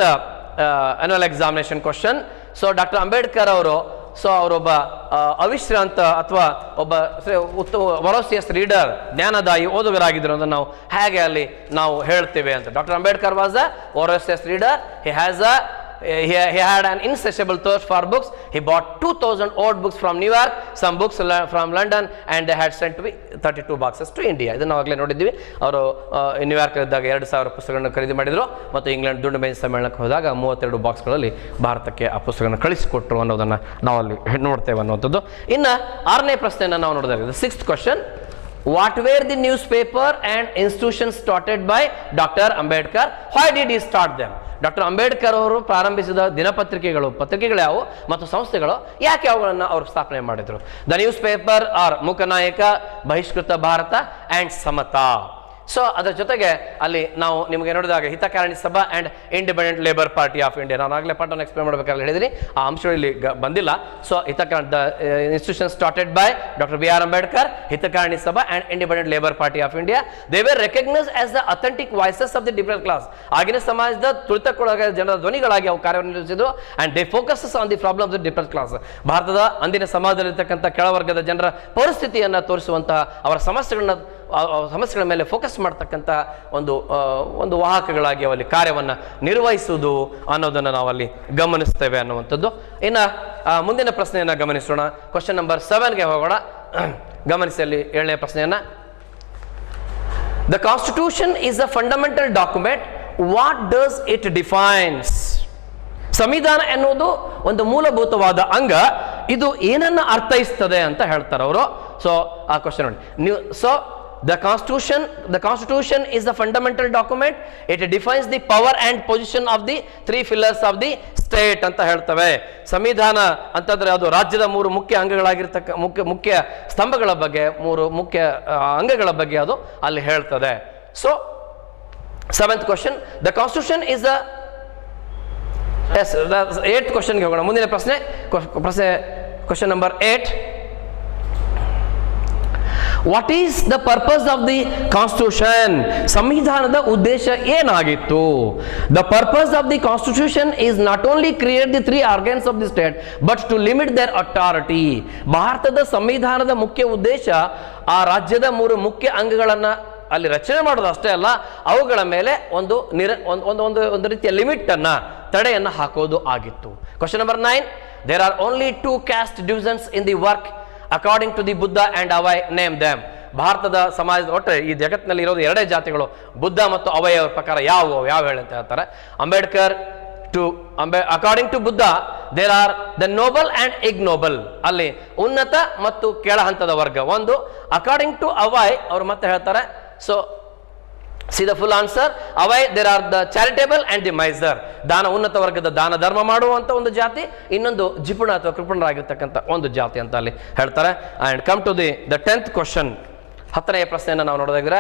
annual examination question. So doctor Ambedkar ಅವರು ಅವರೊಬ್ಬ ಅವಿಶ್ರಾಂತ ಅಥವಾ ಒಬ್ಬ ವರೋಸಿಯಸ್ ರೀಡರ್, ಜ್ಞಾನದಾಯಿ ಓದುಗರಾಗಿದ್ರು ಅಂತ ನಾವು ಹೇಗೆ ಅಲ್ಲಿ ನಾವು ಹೇಳ್ತೇವೆ ಅಂತ. Doctor Ambedkar was a voracious reader. He had an insatiable thirst for books. He bought 2000 old books from New York, some books from London, and they had sent to be 32 boxes to India. ಇದನ್ನು ನಾವು ಆಗಲೇ ನೋಡಿದ್ವಿ. ಅವರು New York ಇದ್ದಾಗ 2000 ಪುಸ್ತಕಗಳನ್ನು ಖರೀದಿ ಮಾಡಿದರು ಮತ್ತು ಇಂಗ್ಲೆಂಡ್ ದುಂಡು ಮೇಜಿನ ಸಮ್ಮೇಳನಕ್ಕೆ ಹೋದಾಗ 32 ಬಾಕ್ಸ್ಗಳಲ್ಲಿ ಭಾರತಕ್ಕೆ ಆ ಪುಸ್ತಕಗಳನ್ನು ಕಳಿಸಿಕೊಟ್ರು ಅನ್ನೋದನ್ನು ನಾವು ಅಲ್ಲಿ ನೋಡ್ತೇವೆ ಅನ್ನುವಂಥದ್ದು. ಇನ್ನು 6ನೇ ಪ್ರಶ್ನೆಯನ್ನು ನಾವು ನೋಡೋದಾಗಿದೆ. 6th question. What were the newspaper and institutions started by Dr. Ambedkar? Why did he start them? Doctor Ambedkar ಅವರು ಪ್ರಾರಂಭಿಸಿದ ಪತ್ರಿಕೆಗಳು ಯಾವುವು ಮತ್ತು ಸಂಸ್ಥೆಗಳು ಯಾಕೆ ಅವುಗಳನ್ನು ಅವರು ಸ್ಥಾಪನೆ ಮಾಡಿದರು? The news paper are Mooknayak, Bahishkrit Bharat and Samata. So ಅದರ ಜೊತೆಗೆ ಅಲ್ಲಿ ನಾವು ನಿಮಗೆ ನೋಡಿದಾಗ Hitakarini Sabha and independent labour party of India, ನಾನು ಆಗಲೇ ಪಾಠವನ್ನು ಎಕ್ಸ್ಪ್ಲೇನ್ ಮಾಡಬೇಕಾದ್ರೆ ಹೇಳಿದ್ದೀನಿ, ಆ ಅಂಶಗಳು ಇಲ್ಲಿ ಬಂದಿಲ್ಲ. So Hitakarini the institution started by doctor B R Ambedkar, Hitakarini Sabha and independent labour party of India. They were recognise as the authentic voices of the different class. ಆಗಿನ ಸಮಾಜದ ತುಳಿತಕ್ಕೊಳಗಾದ ಜನರ ಧ್ವನಿಗಳಾಗಿ ಅವು ಕಾರ್ಯನಿರ್ವಹಿಸಿದ್ರು. And they focuses on the problem of the different class. ಭಾರತದ ಅಂದಿನ ಸಮಾಜದಲ್ಲಿರ್ತಕ್ಕಂಥ ಕೆಳವರ್ಗದ ಜನರ ಪರಿಸ್ಥಿತಿಯನ್ನು ತೋರಿಸುವಂತಹ, ಅವರ ಸಮಸ್ಯೆಗಳ ಮೇಲೆ ಫೋಕಸ್ ಮಾಡ್ತಕ್ಕಂಥ ಒಂದು ವಾಹಕಗಳಾಗಿ ಅವಲ್ಲಿ ಕಾರ್ಯವನ್ನು ನಿರ್ವಹಿಸುವುದು ಅನ್ನೋದನ್ನು ನಾವಲ್ಲಿ ಗಮನಿಸ್ತೇವೆ ಅನ್ನುವಂಥದ್ದು. ಇನ್ನು ಮುಂದಿನ ಪ್ರಶ್ನೆಯನ್ನು ಗಮನಿಸೋಣ. ಕ್ವಶನ್ ನಂಬರ್ 7ಗೆ ಹೋಗೋಣ. ಗಮನಿಸಿ ಅಲ್ಲಿ 7ನೇ ಪ್ರಶ್ನೆಯನ್ನ. The constitution is a fundamental document, what does it defines? ಸಂವಿಧಾನ ಎನ್ನುವುದು ಒಂದು ಮೂಲಭೂತವಾದ ಅಂಗ, ಇದು ಏನನ್ನ ಅರ್ಥೈಸ್ತದೆ ಅಂತ ಹೇಳ್ತಾರೆ ಅವರು. ಸೊ ಆ ಕ್ವಶನ್ ನೋಡಿ ನೀವು. So the constitution is the fundamental document, it defines the power and position of the three pillars of the state ಅಂತ ಹೇಳ್ತವೆ. ಸಂವಿಧಾನ ಅಂತಂದ್ರೆ ಅದು ರಾಜ್ಯದ 3 ಮುಖ್ಯ ಅಂಗಗಳಾಗಿರ್ತಕ್ಕ ಮುಖ್ಯ ಸ್ತಂಭಗಳ ಬಗ್ಗೆ, 3 ಮುಖ್ಯ ಅಂಗಗಳ ಬಗ್ಗೆ ಅದು ಅಲ್ಲಿ ಹೇಳ್ತದೆ. So 7th question, the constitution is the 8th question ಗೆ ಹೋಗೋಣ. ಮುಂದಿನ ಪ್ರಶ್ನೆ question number 8. What is the purpose of the constitution? ಸಂವಿಧಾನದ ಉದ್ದೇಶ ಏನಾಗಿತ್ತು? The purpose of the constitution is not only create the 3 organs of the state but to limit their authority. ಭಾರತದ ಸಂವಿಧಾನದ ಮುಖ್ಯ ಉದ್ದೇಶ ಆ ರಾಜ್ಯದ 3 ಮುಖ್ಯ ಅಂಗಗಳನ್ನು ಅಲ್ಲಿ ರಚನೆ ಮಾಡೋದು ಅಷ್ಟೇ ಅಲ್ಲ, ಅವುಗಳ ಮೇಲೆ ಒಂದು ರೀತಿಯ ಲಿಮಿಟ್ ಅನ್ನ, ತಡೆಯನ್ನು ಹಾಕೋದು ಆಗಿತ್ತು. Question number 9. There are only 2 caste divisions in the work according to the Buddha and Avai, name them. ಭಾರತದ ಸಮಾಜದ ಒಟ್ಟರೆ ಈ ಜಗತ್ತಿನಲ್ಲಿ ಇರೋದು 2 ಜಾತಿಗಳು, ಬುದ್ಧ ಮತ್ತು ಅವಯ ಪ್ರಕಾರ ಯಾವ ಹೇಳಿ ಅಂತ ಹೇಳ್ತಾರೆ. Ambedkar according to Buddha there are the noble and ignoble, ಅಲ್ಲಿ ಉನ್ನತ ಮತ್ತು ಕೆಳ ಹಂತದ ವರ್ಗ ಒಂದು. ಅಕಾರ್ಡಿಂಗ್ ಟು ಅವೈ ಅವರು ಮತ್ತೆ ಹೇಳ್ತಾರೆ, so see the full answer. Avai, there are the charitable and the miser. ದಾನ, ಉನ್ನತ ವರ್ಗದ ದಾನ ಧರ್ಮ ಮಾಡುವಂತ ಒಂದು ಜಾತಿ, ಇನ್ನೊಂದು ಜಿಪುಣ ಅಥವಾ ಕೃಪಣರಾಗಿರ್ತಕ್ಕಂಥ ಒಂದು ಜಾತಿ ಅಂತ ಅಲ್ಲಿ ಹೇಳ್ತಾರೆ. And come to the 10th question. 10ನೇ ಪ್ರಶ್ನೆಯನ್ನು ನಾವು ನೋಡೋದಾದ್ರೆ,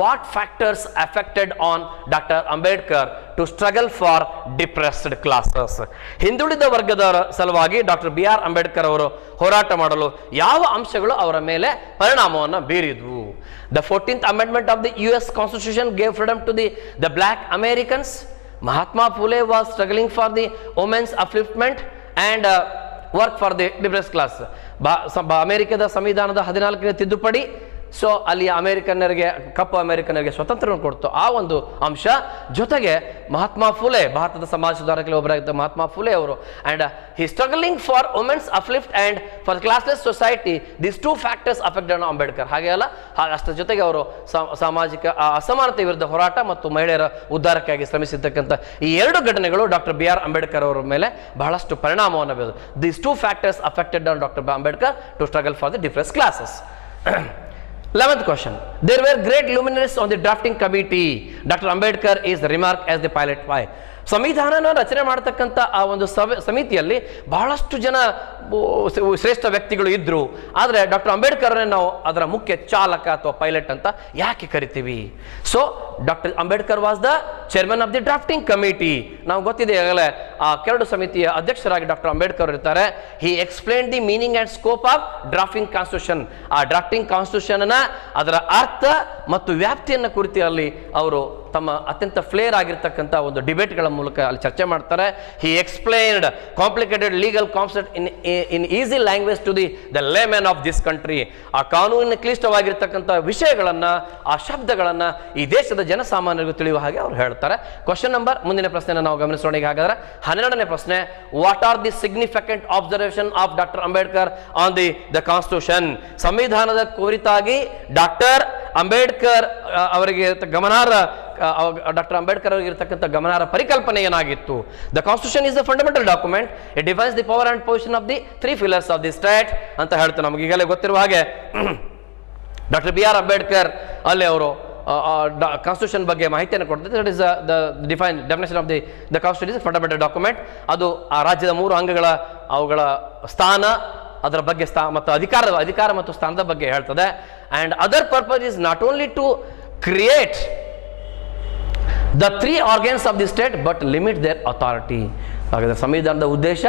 what factors affected on doctor Ambedkar to struggle for depressed classes? ಹಿಂದುಳಿದ ವರ್ಗದ ಸಲುವಾಗಿ ಡಾಕ್ಟರ್ ಬಿ ಆರ್ ಅಂಬೇಡ್ಕರ್ ಅವರು ಹೋರಾಟ ಮಾಡಲು ಯಾವ ಅಂಶಗಳು ಅವರ ಮೇಲೆ ಪರಿಣಾಮವನ್ನು ಬೀರಿದ್ವು? The 14th amendment of the US Constitution gave freedom to the black Americans. Mahatma Phule was struggling for the women's upliftment and work for the depressed class. ಅಮೆರಿಕದ ಸಂವಿಧಾನದ 14ನೇ ತಿದ್ದುಪಡಿ, ಸೊ ಅಲ್ಲಿ ಅಮೆರಿಕನ್ನರಿಗೆ, ಕಪ್ಪು ಅಮೆರಿಕನ್ನರಿಗೆ ಸ್ವಾತಂತ್ರ್ಯವನ್ನು ಕೊಡ್ತು, ಆ ಒಂದು ಅಂಶ. ಜೊತೆಗೆ ಮಹಾತ್ಮ ಫುಲೆ, ಭಾರತದ ಸಮಾಜ ಸುಧಾರಕರಲ್ಲಿ ಒಬ್ಬರಾಗಿದ್ದ ಮಹಾತ್ಮ ಫುಲೆ ಅವರು, and he struggling for women's uplift and for classless society, this 2 factors affected on Ambedkar. ಹಾಗೆ ಅಲ್ಲ, ಅಷ್ಟರ ಜೊತೆಗೆ ಅವರು ಸಾಮಾಜಿಕ ಅಸಮಾನತೆ ವಿರುದ್ಧ ಹೋರಾಟ ಮತ್ತು ಮಹಿಳೆಯರ ಉದ್ಧಾರಕ್ಕಾಗಿ ಶ್ರಮಿಸಿರ್ತಕ್ಕಂಥ ಈ 2 ಘಟನೆಗಳು ಡಾಕ್ಟರ್ ಬಿ ಆರ್ ಅಂಬೇಡ್ಕರ್ ಅವರ ಮೇಲೆ ಬಹಳಷ್ಟು ಪರಿಣಾಮವನ್ನು ಬೀರಿದವು. This 2 factors affected on doctor Ambedkar to struggle for the difference classes. 11th question. There were great luminaries on the drafting committee. Dr. Ambedkar is remarked as the pilot. Why? ಸಂವಿಧಾನನ ರಚನೆ ಮಾಡತಕ್ಕಂಥ ಆ ಒಂದು ಸಮಿತಿಯಲ್ಲಿ ಬಹಳಷ್ಟು ಜನ ಶ್ರೇಷ್ಠ ವ್ಯಕ್ತಿಗಳು ಇದ್ರು. ಆದರೆ ಡಾಕ್ಟರ್ ಅಂಬೇಡ್ಕರ್ ನಾವು ಅದರ ಮುಖ್ಯ ಚಾಲಕ ಅಥವಾ ಪೈಲಟ್ ಅಂತ ಯಾಕೆ ಕರಿತೀವಿ? So doctor Ambedkar was the chairman of the drafting committee. ನಾವು ಗೊತ್ತಿದೆ ಈಗಾಗಲೇ ಆ ಕೆರಡು ಸಮಿತಿಯ ಅಧ್ಯಕ್ಷರಾಗಿ ಡಾಕ್ಟರ್ ಅಂಬೇಡ್ಕರ್ ಇರ್ತಾರೆ. He explain the meaning and scope of drafting constitution. ಆ ಡ್ರಾಫ್ಟಿಂಗ್ ಕಾನ್ಸ್ಟಿಟ್ಯೂಷನ್ ಅದರ ಅರ್ಥ ಮತ್ತು ವ್ಯಾಪ್ತಿಯನ್ನು ಕುರಿತು ಅಲ್ಲಿ ಅವರು ತಮ್ಮ ಅತ್ಯಂತ ಫ್ಲೇರ್ ಆಗಿರ್ತಕ್ಕಂಥ ಒಂದು ಡಿಬೇಟ್ಗಳ ಮೂಲಕ ಅಲ್ಲಿ ಚರ್ಚೆ ಮಾಡ್ತಾರೆ. He explained complicated legal concept in easy language to the layman of this country. ಆ ಕಾನೂನಿನ ಕ್ಲಿಷ್ಟವಾಗಿರ್ತಕ್ಕಂಥ ವಿಷಯಗಳನ್ನು, ಆ ಶಬ್ದಗಳನ್ನು ಈ ದೇಶದ ಜನಸಾಮಾನ್ಯರಿಗೂ ತಿಳಿಯುವ ಹಾಗೆ ಅವರು ಹೇಳ್ತಾರೆ. ಕ್ವಶನ್ ನಂಬರ್, ಮುಂದಿನ ಪ್ರಶ್ನೆಯನ್ನು ನಾವು ಗಮನಿಸೋಣ. ಈಗ ಹಾಗಾದ್ರೆ 12ನೇ ಪ್ರಶ್ನೆ, what are the significant observation of doctor Ambedkar on the constitution? ಸಂವಿಧಾನದ ಕುರಿತಾಗಿ ಡಾಕ್ಟರ್ ಅಂಬೇಡ್ಕರ್ ಅವರಿಗೆ ಗಮನಾರ್ಹ ಡಾಕ್ಟರ್ ಅಂಬೇಡ್ಕರ್ ಅವರಿಗೆ ಇರತಕ್ಕಂಥ ಗಮನಾರ್ಹ ಪರಿಕಲ್ಪನೆ ಏನಾಗಿತ್ತು? The constitution is the fundamental document, it defines the power and position of the 3 pillars of the state ಅಂತ ಹೇಳ್ತಾರೆ. ನಮಗೆ ಈಗಲೇ ಗೊತ್ತಿರುವ ಹಾಗೆ ಡಾಕ್ಟರ್ ಬಿ ಆರ್ ಅಂಬೇಡ್ಕರ್ ಅಲ್ಲಿ ಅವರು ಕಾನ್ಸ್ಟಿಟ್ಯೂಷನ್ ಬಗ್ಗೆ ಮಾಹಿತಿಯನ್ನು ಕೊಡ್ತಾರೆ. That is the definition of the constitution is fundamental document. ಅದು ಆ ರಾಜ್ಯದ 3 ಅಂಗಗಳ ಅವುಗಳ ಸ್ಥಾನ, ಅದರ ಬಗ್ಗೆ ಮತ್ತು ಅಧಿಕಾರ ಮತ್ತು ಸ್ಥಾನದ ಬಗ್ಗೆ ಹೇಳ್ತದೆ. And other purpose is not only to create the three organs of the state but limit their authority. ಹಾಗಾದರೆ ಸಂವಿಧಾನದ ಉದ್ದೇಶ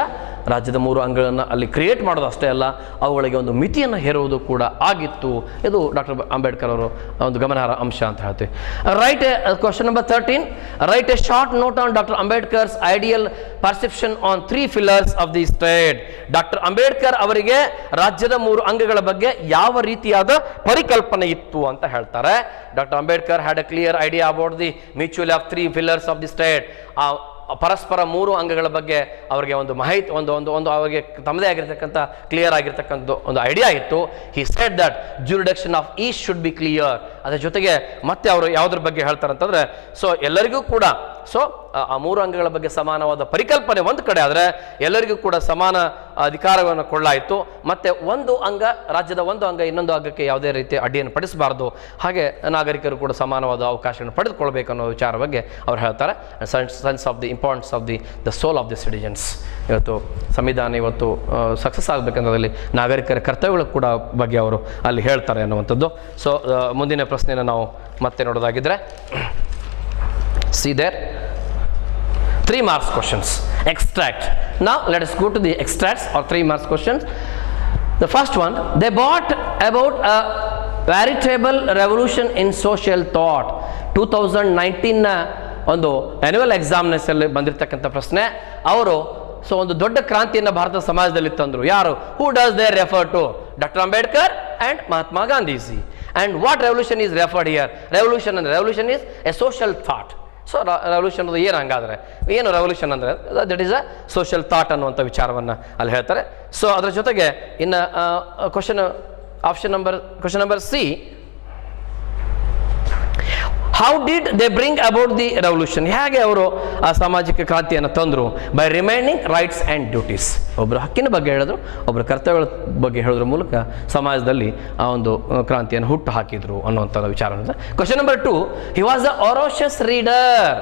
ರಾಜ್ಯದ 3 ಅಂಗಗಳನ್ನು ಅಲ್ಲಿ ಕ್ರಿಯೇಟ್ ಮಾಡೋದು ಅಷ್ಟೇ ಅಲ್ಲ, ಅವುಗಳಿಗೆ ಒಂದು ಮಿತಿಯನ್ನು ಹೇರುವುದು ಕೂಡ ಆಗಿತ್ತು. ಇದು ಡಾಕ್ಟರ್ ಅಂಬೇಡ್ಕರ್ ಅವರು ಒಂದು ಗಮನಾರ್ಹ ಅಂಶ ಅಂತ ಹೇಳ್ತೀವಿ. Right question number 13, right A short note on doctor Ambedkar's ideal perception on 3 pillars of the state. Doctor Ambedkar ಅವರಿಗೆ ರಾಜ್ಯದ 3 ಅಂಗಗಳ ಬಗ್ಗೆ ಯಾವ ರೀತಿಯಾದ ಪರಿಕಲ್ಪನೆ ಇತ್ತು ಅಂತ ಹೇಳ್ತಾರೆ. Doctor Ambedkar had a clear idea about the mutual of 3 pillars of the state. ಪರಸ್ಪರ 3 ಅಂಗಗಳ ಬಗ್ಗೆ ಅವರಿಗೆ ಒಂದು ಮಾಹಿತಿ ಒಂದು ಅವರಿಗೆ ತಮ್ಮದೇ ಆಗಿರ್ತಕ್ಕಂಥ ಕ್ಲಿಯರ್ ಆಗಿರ್ತಕ್ಕಂಥ ಒಂದು ಐಡಿಯಾ ಇತ್ತು. He said that jurisdiction of each should be clear. ಅದರ ಜೊತೆಗೆ ಮತ್ತೆ ಅವರು ಯಾವುದ್ರ ಬಗ್ಗೆ ಹೇಳ್ತಾರೆ ಅಂತಂದ್ರೆ, ಸೊ ಎಲ್ಲರಿಗೂ ಕೂಡ ಆ 3 ಅಂಗಗಳ ಬಗ್ಗೆ ಸಮಾನವಾದ ಪರಿಕಲ್ಪನೆ ಒಂದು ಕಡೆ ಆದರೆ ಎಲ್ಲರಿಗೂ ಕೂಡ ಸಮಾನ ಅಧಿಕಾರವನ್ನು ಕೊಳ್ಳಾಯಿತು. ಮತ್ತೆ ಒಂದು ಅಂಗ, ರಾಜ್ಯದ ಒಂದು ಅಂಗ ಇನ್ನೊಂದು ಅಂಗಕ್ಕೆ ಯಾವುದೇ ರೀತಿಯ ಅಡ್ಡಿಯನ್ನು ಪಡಿಸಬಾರ್ದು, ಹಾಗೆ ನಾಗರಿಕರು ಕೂಡ ಸಮಾನವಾದ ಅವಕಾಶವನ್ನು ಪಡೆದುಕೊಳ್ಬೇಕು ಅನ್ನೋ ವಿಚಾರ ಬಗ್ಗೆ ಅವ್ರು ಹೇಳ್ತಾರೆ. Sense of the importance of the soul of the citizens. ಇವತ್ತು ಸಂವಿಧಾನ ಇವತ್ತು ಸಕ್ಸಸ್ ಆಗಬೇಕಂದ್ರಲ್ಲಿ ನಾಗರಿಕರ ಕರ್ತವ್ಯಗಳ ಕೂಡ ಬಗ್ಗೆ ಅವರು ಅಲ್ಲಿ ಹೇಳ್ತಾರೆ ಅನ್ನುವಂಥದ್ದು. ಸೊ ಮುಂದಿನ ಪ್ರಶ್ನೆಯನ್ನು ನಾವು ಮತ್ತೆ ನೋಡೋದಾಗಿದ್ದರೆ, see there 3 marks questions, extract. Now let us go to the extracts or 3 marks questions. The first one, they brought about a veritable revolution in social thought. 2019 ನ ಒಂದು ಆನ್ಯುವಲ್ ಎಕ್ಸಾಮಿನೇಷನ್ ಬಂದಿರತಕ್ಕಂಥ ಪ್ರಶ್ನೆ. ಅವರು ಒಂದು ದೊಡ್ಡ ಕ್ರಾಂತಿಯನ್ನು ಭಾರತ ಸಮಾಜದಲ್ಲಿ ತಂದರು. ಯಾರು? Who does they refer to? Doctor Ambedkar and Mahatma Gandhiji. and what revolution is referred here? Revolution is a social thought. So revolution ಅದು ಏನು ಹಂಗಾದರೆ ಏನು ರೆವಲ್ಯೂಷನ್ ಅಂದರೆ that is a social thought ಅನ್ನುವಂಥ ವಿಚಾರವನ್ನು ಅಲ್ಲಿ ಹೇಳ್ತಾರೆ. ಸೊ ಅದರ ಜೊತೆಗೆ ಇನ್ನು question number C, how did they bring about the revolution? ಹೇಗೆ ಅವರು ಆ ಸಾಮಾಜಿಕ ಕ್ರಾಂತಿಯನ್ನು ತಂದರು? By remaining rights and duties. ಒಬ್ಬರು ಹಕ್ಕಿನ ಬಗ್ಗೆ ಹೇಳಿದ್ರು, ಒಬ್ಬರ ಕರ್ತವ್ಯಗಳ ಬಗ್ಗೆ ಹೇಳೋದ್ರ ಮೂಲಕ ಸಮಾಜದಲ್ಲಿ ಆ ಒಂದು ಕ್ರಾಂತಿಯನ್ನು ಹುಟ್ಟು ಹಾಕಿದ್ರು ಅನ್ನುವಂಥ ವಿಚಾರ. Question number 2, he was a voracious reader.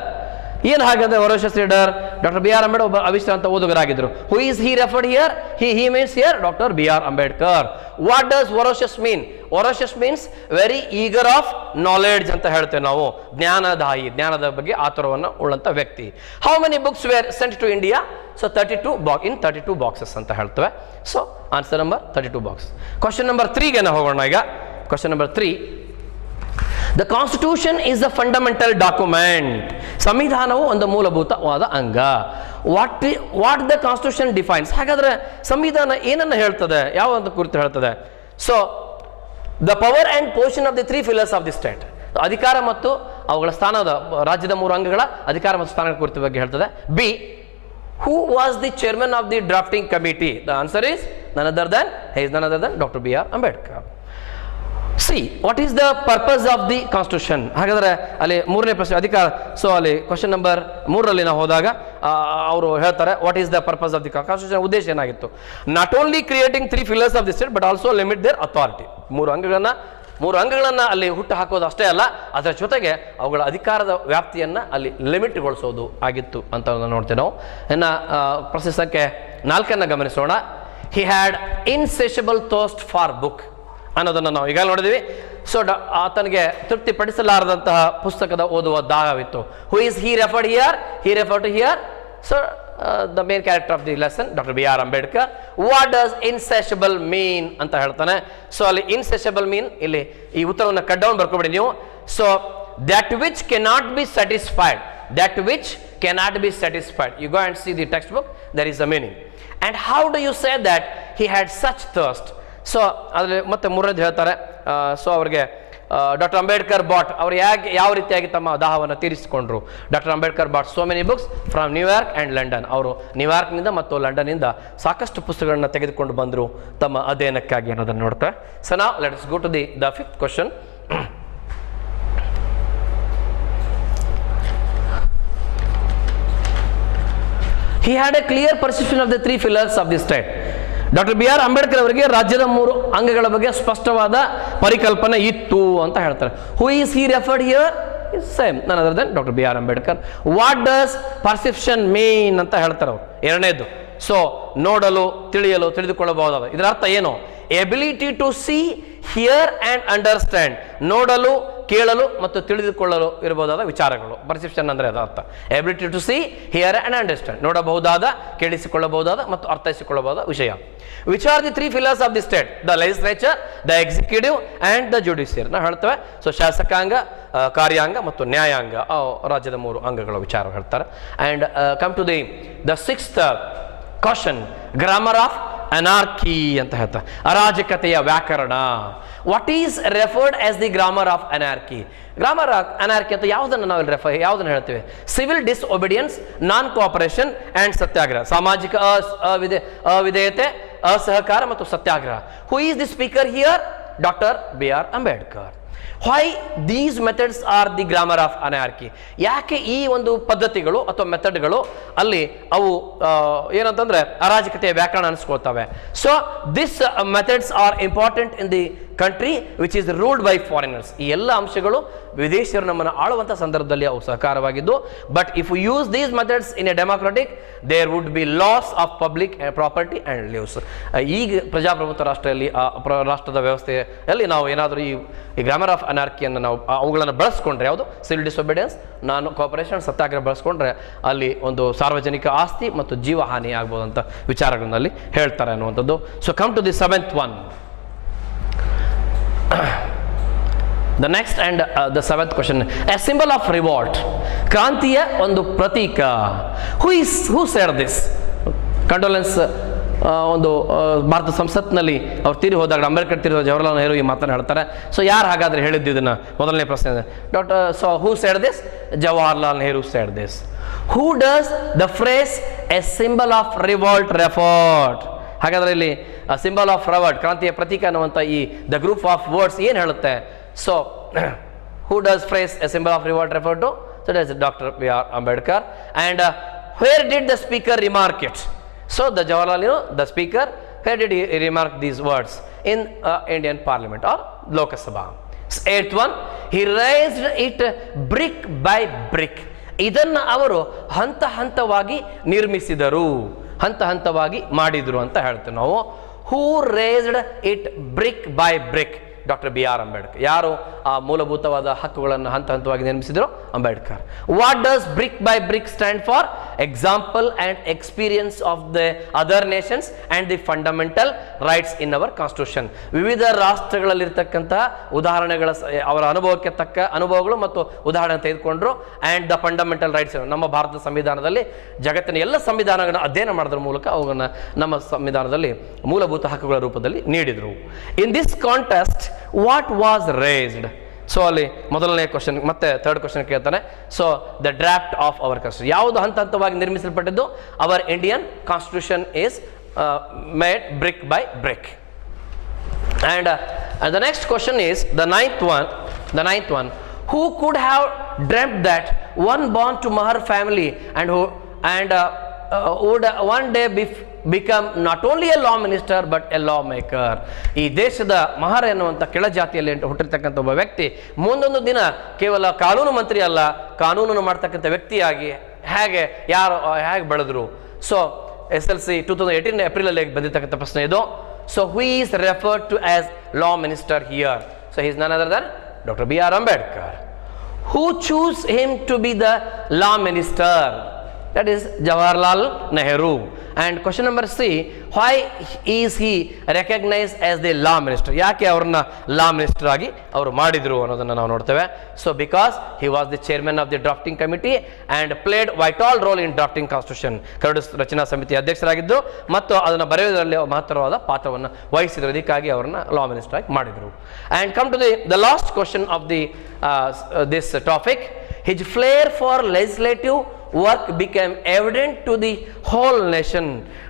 ಏನು ಹಾಗಾದ್ರೆ voracious reader? Doctor B R Ambedkar ಒಬ್ಬ ಅವಿಶ್ರಾಂತ ಓದುಗರಾಗಿದ್ದರು. Who is he referred here? He means here doctor B R Ambedkar. What does voracious mean? Voracious means very eager of knowledge ಅಂತ ಹೇಳ್ತೇವೆ ನಾವು. ಜ್ಞಾನದಾಯಿ, ಜ್ಞಾನದ ಬಗ್ಗೆ ಆತುರವನ್ನು ಉಳ್ಳಂಥ ವ್ಯಕ್ತಿ. How many books were sent to India? So 32 boxes ಅಂತ ಹೇಳ್ತೇವೆ. So answer number 32 box. Question number 3ಗೆ ನಾವು ಹೋಗೋಣ ಈಗ. Question number 3, the constitution is a fundamental document. ಸಂವಿಧಾನವು ಒಂದು ಮೂಲಭೂತವಾದ ಅಂಗ. What the constitution defines? ಹಾಗಾದ್ರೆ ಸಂವಿಧಾನ ಏನನ್ನು ಹೇಳ್ತದೆ, ಯಾವ ಒಂದು ಕುರಿತು ಹೇಳ್ತದೆ? So the power and position of the 3 pillars of the state. ಅಧಿಕಾರ ಮತ್ತು ಅವುಗಳ ಸ್ಥಾನದ, ರಾಜ್ಯದ 3 ಅಂಗಗಳ ಅಧಿಕಾರ ಮತ್ತು ಸ್ಥಾನದ ಕುರಿತು ಬಗ್ಗೆ ಹೇಳ್ತದೆ. B, who was the chairman of the drafting committee? The answer is none other than Dr. B.R. Ambedkar. C, what is the purpose of the constitution? ಹಾಗಾದರೆ ಅಲ್ಲಿ 3ನೇ ಪ್ರಶ್ನೆ ಅಧಿಕಾರ. ಸೊ ಅಲ್ಲಿ ಕ್ವಶನ್ ನಂಬರ್ 3ರಲ್ಲಿ ನಾವು ಹೋದಾಗ ಅವರು ಹೇಳ್ತಾರೆ, what is the purpose of the constitution? ಉದ್ದೇಶ ಏನಾಗಿತ್ತು? Not only creating 3 pillars of the state but also limit their authority. 3 ಅಂಗಗಳನ್ನು ಅಲ್ಲಿ ಹುಟ್ಟು ಹಾಕೋದು ಅಷ್ಟೇ ಅಲ್ಲ, ಅದರ ಜೊತೆಗೆ ಅವುಗಳ ಅಧಿಕಾರದ ವ್ಯಾಪ್ತಿಯನ್ನು ಅಲ್ಲಿ ಲಿಮಿಟ್ಗೊಳಿಸೋದು ಆಗಿತ್ತು ಅಂತ ನೋಡ್ತೇವೆ ನಾವು. ಇನ್ನು ಪ್ರಶ್ನೆ ಸಂಖ್ಯೆ 4 ಗಮನಿಸೋಣ. He had insatiable thirst for book ಅನ್ನೋದನ್ನು ನಾವು ಈಗ ನೋಡಿದ್ವಿ. ಸೊ ಆತನಿಗೆ ತೃಪ್ತಿಪಡಿಸಲಾರದಂತಹ ಪುಸ್ತಕದ ಓದುವ ದಾಹವಿತ್ತು. Who is he referred here? He referred to here. So the main character of the lesson doctor B R Ambedkar. What does insatiable mean ಅಂತ ಹೇಳ್ತಾನೆ. ಸೊ ಅಲ್ಲಿ ಇನ್ಸೆಷಬಲ್ ಮೀನ್, ಇಲ್ಲಿ ಈ ಉತ್ತರವನ್ನು ಕಟ್ ಡೌನ್ ಬರ್ಕೊಬೇಡಿ ನೀವು. So that which cannot be satisfied. You go and see the textbook, there is a meaning. And how do you say that he had such thirst? So ಅದರಲ್ಲಿ ಮತ್ತೆ 3ನೇದು ಹೇಳ್ತಾರೆ. ಸೊ ಅವ್ರಿಗೆ doctor Ambedkar bot, ಅವರು ಯಾವ ರೀತಿಯಾಗಿ ತಮ್ಮ ದಾಹವನ್ನು ತೀರಿಸಿಕೊಂಡ್ರು? Doctor Ambedkar bought so many books from New York and London. ಅವರು ನ್ಯೂಯಾರ್ಕ್ನಿಂದ ಮತ್ತು ಲಂಡನ್ನಿಂದ ಸಾಕಷ್ಟು ಪುಸ್ತಕಗಳನ್ನು ತೆಗೆದುಕೊಂಡು ಬಂದರು ತಮ್ಮ ಅಧ್ಯಯನಕ್ಕಾಗಿ ಅನ್ನೋದನ್ನು ನೋಡ್ತಾರೆ. So now let us go to the 5th question. He had a clear perception of the 3 pillars of the state. Doctor B R Ambedkar ಅವರಿಗೆ ರಾಜ್ಯದ 3 ಅಂಗಗಳ ಬಗ್ಗೆ ಸ್ಪಷ್ಟವಾದ ಪರಿಕಲ್ಪನೆ ಇತ್ತು ಅಂತ ಹೇಳ್ತಾರೆ. Who is he referred here? Same, none other than doctor B R Ambedkar. What does perception mean ಅಂತ ಹೇಳ್ತಾರೆ ಅವರು. 2ನೇದು, ಸೊ ನೋಡಲು, ತಿಳಿದುಕೊಳ್ಳಬಹುದಾದ. ಇದರ ಅರ್ಥ ಏನು? Ability to see, hear and understand. ನೋಡಲು, ಕೇಳಲು ಮತ್ತು ತಿಳಿದುಕೊಳ್ಳಲು ಇರಬಹುದಾದ ವಿಚಾರಗಳು. ಪರ್ಸೆಪ್ಷನ್ ಅಂದರೆ ಅದು ಅರ್ಥ. Ability to see, hear and understand, ನೋಡಬಹುದಾದ, ಕೇಳಿಸಿಕೊಳ್ಳಬಹುದಾದ ಮತ್ತು ಅರ್ಥೈಸಿಕೊಳ್ಳಬಹುದಾದ ವಿಷಯ. Which are the 3 pillars of the state? The legislature, the executive and the judiciary. ನಾವು ಹೇಳ್ತೇವೆ. ಸೊ ಶಾಸಕಾಂಗ, ಕಾರ್ಯಾಂಗ ಮತ್ತು ನ್ಯಾಯಾಂಗ, ರಾಜ್ಯದ 3 ಅಂಗಗಳ ವಿಚಾರ ಹೇಳ್ತಾರೆ. And come to the 6th question, grammar of anarchy ಅಂತ ಹೇಳ್ತಾರೆ. ಅರಾಜಕತೆಯ ವ್ಯಾಕರಣ. What is referred as the grammar of anarchy? Grammar of anarchy ಅಂತ ಯಾವುದನ್ನು ನಾವು ಯಾವುದನ್ನು ಹೇಳ್ತೇವೆ? Civil disobedience, non cooperation and satyagraha. ಸಾಮಾಜಿಕ ಅವಿಧೇಯತೆ, ಅಸಹಕಾರ ಮತ್ತು satyagraha. Who is the speaker here? Doctor B.R. Ambedkar. Why these methods are the grammar of anarchy? ಯಾಕೆ ಈ ಒಂದು ಪದ್ಧತಿಗಳು ಅಥವಾ ಮೆಥಡ್ಗಳು ಅಲ್ಲಿ ಅವು ಏನಂತಂದ್ರೆ ಅರಾಜಕತೆಯ ವ್ಯಾಕರಣ ಅನಿಸ್ಕೊಳ್ತವೆ. So this methods are important in the country which is ruled by foreigners. ಈ ಎಲ್ಲ ಅಂಶಗಳು ವಿದೇಶಿಯರು ನಮ್ಮನ್ನು ಆಳುವಂಥ ಸಂದರ್ಭದಲ್ಲಿ ಅವು ಸಹಕಾರವಾಗಿದ್ದು. But if you use these methods in a democratic, there would be loss of public property and lives. ಈಗ ಪ್ರಜಾಪ್ರಭುತ್ವ ರಾಷ್ಟ್ರದಲ್ಲಿ ರಾಷ್ಟ್ರದ ವ್ಯವಸ್ಥೆಯಲ್ಲಿ ನಾವು ಏನಾದರೂ ಈ ಗ್ರಾಮರ್ ಆಫ್ ಅನಾರ್ಕಿಯನ್ನು ನಾವು ಅವುಗಳನ್ನು ಬಳಸ್ಕೊಂಡ್ರೆ, ಯಾವುದು ಸಿವಿಲ್ ಡಿಸೊಬಿಡಿಯನ್ಸ್, ನಾನ್ ಕೋಆಪರೇಷನ್, ಸತ್ಯಾಗ್ರಹ ಬಳಸ್ಕೊಂಡ್ರೆ ಅಲ್ಲಿ ಒಂದು ಸಾರ್ವಜನಿಕ ಆಸ್ತಿ ಮತ್ತು ಜೀವ ಹಾನಿ ಆಗ್ಬೋದಂಥ ವಿಚಾರಗಳಲ್ಲಿ ಹೇಳ್ತಾರೆ ಅನ್ನುವಂಥದ್ದು. So come to the 7th one. The next and the 7th question, a symbol of revolt, ಕ್ರಾಂತಿಯ ಒಂದು ಪ್ರತೀಕ. who said this? ಕಂಡೋಲೆನ್ಸ್ ಒಂದು ಭಾರತ ಸಂಸತ್ನಲ್ಲಿ ಅವ್ರು ತೀರಿ ಹೋದಾಗ, ಅಂಬೇಡ್ಕರ್ ತೀರಿ ಹೋದಾಗ ಜವಾಹರ್ಲಾಲ್ ನೆಹರು ಈ ಮಾತನ್ನು ಹೇಳ್ತಾರೆ. ಸೊ ಯಾರು ಹಾಗಾದ್ರೆ ಹೇಳಿದ್ದು ಇದನ್ನ? ಮೊದಲನೇ ಪ್ರಶ್ನೆ. So who said this? Jawaharlal Nehru said this. Who does the phrase a symbol of revolt refer? ಹಾಗಾದ್ರೆ ಇಲ್ಲಿ ಸಿಂಬಲ್ ಆಫ್ ರೆವಲ್ಟ್, ಕ್ರಾಂತಿಯ ಪ್ರತೀಕ ಅನ್ನುವಂಥ ಈ ದ ಗ್ರೂಪ್ ಆಫ್ ವರ್ಡ್ಸ್ ಏನು ಹೇಳುತ್ತೆ? So who does phrase a symbol of revolt refer to? So that is doctor B.R. Ambedkar. And where did the speaker remark it? So the Jawaharlal, the speaker, where did he remark these words? In Indian Parliament or Lok Sabha. 8th one, he raised it brick by brick. ಇದನ್ನು ಅವರು ಹಂತ ಹಂತವಾಗಿ ನಿರ್ಮಿಸಿದರು, ಹಂತ ಹಂತವಾಗಿ ಮಾಡಿದರು ಅಂತ ಹೇಳ್ತೇವೆ ನಾವು. Who raised it brick by brick? Doctor B.R. Ambedkar. ಯಾರು ಆ ಮೂಲಭೂತವಾದ ಹಕ್ಕುಗಳನ್ನು ಹಂತ ಹಂತವಾಗಿ ನಿರ್ಮಿಸಿದರು? Ambedkar. What does brick by brick stand for? Example and experience of the other nations and the fundamental rights in our constitution. ವಿವಿಧ ರಾಷ್ಟ್ರಗಳಲ್ಲಿರ್ತಕ್ಕಂತಹ ಉದಾಹರಣೆಗಳ ಅವರ ಅನುಭವಕ್ಕೆ ತಕ್ಕ ಅನುಭವಗಳು ಮತ್ತು ಉದಾಹರಣೆ ತೆಗೆದುಕೊಂಡ್ರು. ಆ್ಯಂಡ್ ದ ಫಂಡಮೆಂಟಲ್ ರೈಟ್ಸ್, ನಮ್ಮ ಭಾರತ ಸಂವಿಧಾನದಲ್ಲಿ ಜಗತ್ತಿನ ಎಲ್ಲ ಸಂವಿಧಾನಗಳನ್ನು ಅಧ್ಯಯನ ಮಾಡೋದ್ರ ಮೂಲಕ ಅವುಗಳನ್ನು ನಮ್ಮ ಸಂವಿಧಾನದಲ್ಲಿ ಮೂಲಭೂತ ಹಕ್ಕುಗಳ ರೂಪದಲ್ಲಿ ನೀಡಿದರು. In this contest what was raised? So ಅಲ್ಲಿ ಮೊದಲನೇ ಕ್ವಶನ್ ಮತ್ತೆ 3rd ಕ್ವಶನ್ ಕೇಳ್ತಾನೆ. So the draft of our constitution, ಯಾವುದು ಹಂತ ಹಂತವಾಗಿ ನಿರ್ಮಿಸಲ್ಪಟ್ಟಿದ್ದು? Our Indian constitution is made brick by brick. And the next question is the ninth one. Who could have dreamt that one born to Mahar family and would one day become not only a law minister but a lawmaker? ಈ ದೇಶದ ಮಹರ್ ಎನ್ನುವಂಥ ಕೆಳಜಾತಿಯಲ್ಲಿ ಹುಟ್ಟಿರ್ತಕ್ಕಂಥ ಒಬ್ಬ ವ್ಯಕ್ತಿ ಮುಂದೊಂದು ದಿನ ಕೇವಲ ಕಾನೂನು ಮಂತ್ರಿ ಅಲ್ಲ, ಕಾನೂನನ್ನು ಮಾಡ್ತಕ್ಕಂಥ ವ್ಯಕ್ತಿಯಾಗಿ ಹೇಗೆ ಬೆಳೆದ್ರು? ಸೊ SLC 2018 ಏಪ್ರಿಲಲ್ಲಿ ಬಂದಿರ್ತಕ್ಕಂಥ ಪ್ರಶ್ನೆ ಇದು. So who is referred to as law minister here? So he is none other than Dr. B.R. Ambedkar. Who chose him to be the law minister? That is Jawaharlal Nehru. And question number C, why is he recognized as the law minister? ಯಾಕೆ ಅವ್ರನ್ನ law minister ಆಗಿ ಅವರು ಮಾಡಿದ್ರು ಅನ್ನೋದನ್ನು ನಾವು ನೋಡ್ತೇವೆ. So because he was the chairman of the drafting committee and played vital role in drafting constitution. Curd ರಚನಾ ಸಮಿತಿ ಅಧ್ಯಕ್ಷರಾಗಿದ್ದು ಮತ್ತು ಅದನ್ನು ಬರೆಯುವುದರಲ್ಲಿ ಮಹತ್ತರವಾದ ಪಾತ್ರವನ್ನು ವಹಿಸಿದ್ರು. ಇದಕ್ಕಾಗಿ ಅವರನ್ನ ಲಾ ಮಿನಿಸ್ಟರ್ ಆಗಿ ಮಾಡಿದ್ರು. And come to the last question of the this topic. His flair for legislative work became evident to the whole nation.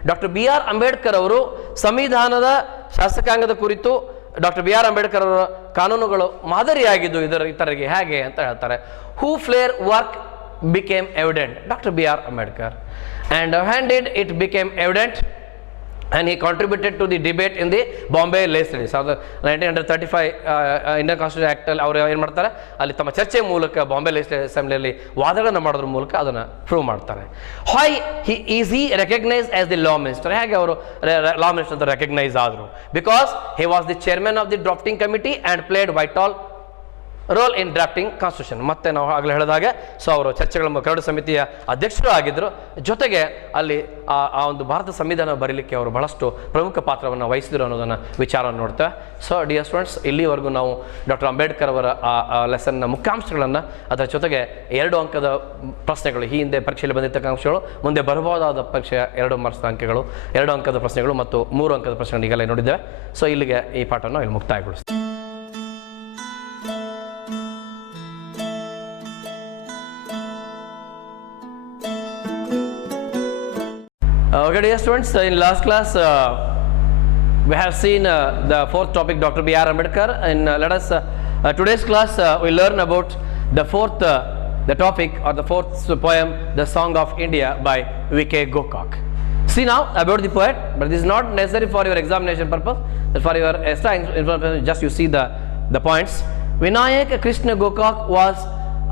Doctor B.R. Ambedkar ಅವರು ಸಂವಿಧಾನದ ಶಾಸಕಾಂಗದ ಕುರಿತು ಡಾಕ್ಟರ್ B.R. ಅಂಬೇಡ್ಕರ್ ಅವರ ಕಾನೂನುಗಳು ಮಾದರಿಯಾಗಿದ್ದು ಇತರರಿಗೆ ಹೇಗೆ ಅಂತ ಹೇಳ್ತಾರೆ. Who flair work became evident? Doctor B.R. Ambedkar. And when did it became evident? And he contributed to the debate in the Bombay Legislature. 1935 Indian Constitution Act ಅಲ್ಲಿ ಅವರು ಏನು ಮಾಡ್ತಾರೆ, ಅಲ್ಲಿ ತಮ್ಮ ಚರ್ಚೆ ಮೂಲಕ ಬಾಂಬೆ ಲೆಜಿಸ್ಲೇಟಿವ್ ಅಸೆಂಬ್ಲಿಯಲ್ಲಿ ವಾದಗಳನ್ನು ಮಾಡೋದ್ರ ಮೂಲಕ ಅದನ್ನು ಪ್ರೂವ್ ಮಾಡ್ತಾರೆ. why is he recognized as the law minister? ಹೇಗೆ ಅವರು ಲಾ ಮಿನಿಸ್ಟರ್ ಅಂತ ರೆಕಗ್ನೈಸ್ ಆದರು? Because he was the chairman of the drafting committee and played vital role in drafting constitution. ಮತ್ತೆ ನಾವು ಆಗಲೇ ಹೇಳಿದಾಗೆ ಸೊ ಅವರು ಚರ್ಚೆಗಳ ಕರಡು ಸಮಿತಿಯ ಅಧ್ಯಕ್ಷರು ಆಗಿದ್ದರು. ಜೊತೆಗೆ ಅಲ್ಲಿ ಆ ಒಂದು ಭಾರತ ಸಂವಿಧಾನ ಬರೀಲಿಕ್ಕೆ ಅವರು ಬಹಳಷ್ಟು ಪ್ರಮುಖ ಪಾತ್ರವನ್ನು ವಹಿಸಿದ್ರು ಅನ್ನೋದನ್ನು ವಿಚಾರವನ್ನು ನೋಡ್ತೇವೆ. ಸೊ ಡಿಯರ್ ಸ್ಟೂಡೆಂಟ್ಸ್, ಇಲ್ಲಿವರೆಗೂ ನಾವು ಡಾಕ್ಟರ್ ಅಂಬೇಡ್ಕರ್ ಅವರ ಆ ಲೆಸನ್ನ ಮುಖ್ಯಾಂಶಗಳನ್ನು, ಅದರ ಜೊತೆಗೆ 2 ಅಂಕದ ಪ್ರಶ್ನೆಗಳು, ಈ ಹಿಂದೆ ಪರೀಕ್ಷೆಯಲ್ಲಿ ಬಂದಿರ್ತಕ್ಕಂಥ ಅಂಶಗಳು, ಮುಂದೆ ಬರಬಹುದಾದ ಪರೀಕ್ಷೆಯ 2 ಮಾರ್ಕ್ಸ್ ಅಂಕಗಳು, 2 ಅಂಕದ ಪ್ರಶ್ನೆಗಳು ಮತ್ತು 3 ಅಂಕದ ಪ್ರಶ್ನೆಗಳು ಈಗಲೇ ನೋಡಿದ್ದೇವೆ. ಸೊ ಇಲ್ಲಿಗೆ ಈ ಪಾಠವನ್ನು ಇಲ್ಲಿ ಮುಕ್ತಾಯಗೊಳಿಸ್ತೀವಿ. Okay, dear students, in last class we have seen the 4th topic, Dr. B.R. Ambedkar, and let us today's class we learn about the 4th the topic or the 4th poem, The Song of India by V.K. Gokak. See now about the poet, but this is not necessary for your examination purpose, but for your extra information, just you see the points. Vinayak Krishna Gokak was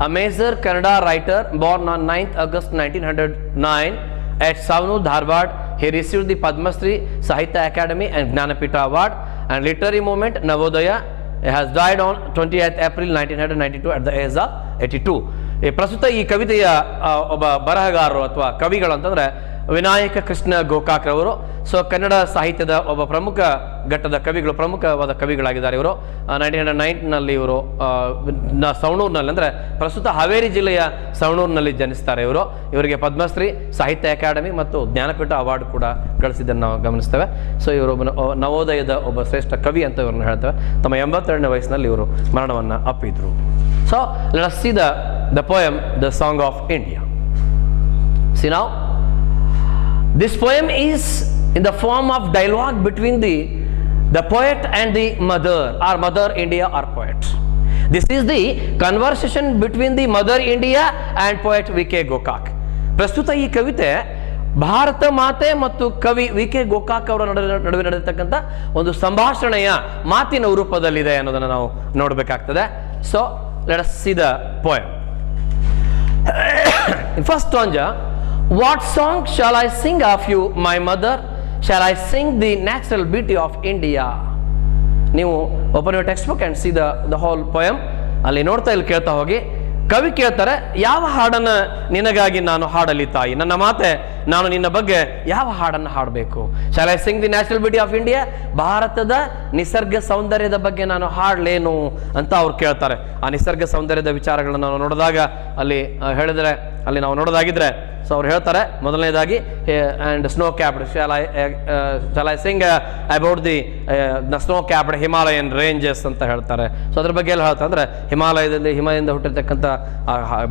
a major Kannada writer born on 9th August 1909 at Savnu, Dharwad. He received the Padma Shri, Sahitya Academy and Gnanapita Award and literary movement Navodaya. He has died on 28th April 1992 at the age of 82. ಪ್ರಸ್ತುತ ಈ ಕವಿತೆಯ ಒಬ್ಬ ಬರಹಗಾರರು ಅಥವಾ ಕವಿಗಳು ಅಂತಂದರೆ ವಿನಾಯಕ ಕೃಷ್ಣ ಗೋಕಾಕ್ ರವರು. So Kannada ಸಾಹಿತ್ಯದ ಒಬ್ಬ ಪ್ರಮುಖ ಘಟ್ಟದ ಕವಿಗಳು, ಪ್ರಮುಖವಾದ ಕವಿಗಳಾಗಿದ್ದಾರೆ ಇವರು. 1909ನಲ್ಲಿ ಇವರು ಸವಣೂರಿನಲ್ಲಿ, ಅಂದರೆ ಪ್ರಸ್ತುತ ಹಾವೇರಿ ಜಿಲ್ಲೆಯ ಸವಣೂರಿನಲ್ಲಿ ಜನಿಸ್ತಾರೆ ಇವರು. ಇವರಿಗೆ ಪದ್ಮಶ್ರೀ, ಸಾಹಿತ್ಯ ಅಕಾಡೆಮಿ ಮತ್ತು ಜ್ಞಾನಪೀಠ ಅವಾರ್ಡ್ ಕೂಡ ಗಳಿಸಿದ್ದನ್ನು ನಾವು ಗಮನಿಸ್ತೇವೆ. ಸೊ ಇವರು ನವೋದಯದ ಒಬ್ಬ ಶ್ರೇಷ್ಠ ಕವಿ ಅಂತ ಇವ್ರನ್ನ ಹೇಳ್ತೇವೆ. ತಮ್ಮ 82ನೇ ವಯಸ್ಸಿನಲ್ಲಿ ಇವರು ಮರಣವನ್ನು ಅಪ್ಪಿದ್ರು. So let us see the poem, The Song of India. See now, this poem is in the form of dialogue between the poet and the mother, or Mother India or poet. This is the conversation between the Mother India and poet V.K. Gokak. ಪ್ರಸ್ತುತ ಈ ಕವಿತೆ ಭಾರತ ಮಾತೆ ಮತ್ತು ಕವಿ V.K. Gokak ಅವರ ನಡುವೆ ನಡೆದಿರ್ತಕ್ಕಂಥ ಒಂದು ಸಂಭಾಷಣೆಯ ಮಾತಿನ ರೂಪದಲ್ಲಿದೆ ಅನ್ನೋದನ್ನು ನಾವು ನೋಡಬೇಕಾಗ್ತದೆ. So let us see the poem. In first stanza, what song shall I sing of you, my mother? Shall I sing the natural beauty of India? ನೀವು open your textbook and see the whole poem. ಅಲ್ಲಿ ನೋಡ್ತಾ ಇಲ್ಲಿ ಕೇಳ್ತಾ ಹೋಗಿ. ಕವಿ ಕೇಳ್ತಾರೆ, ಯಾವ ಹಾಡನ್ನು ನಿನಗಾಗಿ ನಾನು ಹಾಡಲಿ ತಾಯಿ, ನನ್ನ ಮಾತೆ, ನಾನು ನಿನ್ನ ಬಗ್ಗೆ ಯಾವ ಹಾಡನ್ನು ಹಾಡಬೇಕು? Shawl I sing the natural beauty of India, ಭಾರತದ ನಿಸರ್ಗ ಸೌಂದರ್ಯದ ಬಗ್ಗೆ ನಾನು ಹಾಡಲೇನು ಅಂತ ಅವ್ರು ಕೇಳ್ತಾರೆ. ಆ ನಿಸರ್ಗ ಸೌಂದರ್ಯದ ವಿಚಾರಗಳನ್ನು ನಾವು ನೋಡಿದಾಗ ಅಲ್ಲಿ ಹೇಳಿದ್ರೆ, ಅಲ್ಲಿ ನಾವು ನೋಡೋದಾಗಿದ್ರೆ, ಸೊ ಅವ್ರು ಹೇಳ್ತಾರೆ ಮೊದಲನೇದಾಗಿ and snow capped shawl I Singh about the snow capped Himalayan ranges ಅಂತ ಹೇಳ್ತಾರೆ. ಸೊ ಅದ್ರ ಬಗ್ಗೆ ಎಲ್ಲ ಹೇಳ್ತಾರೆ, ಅಂದರೆ ಹಿಮದಿಂದ ಹುಟ್ಟಿರ್ತಕ್ಕಂಥ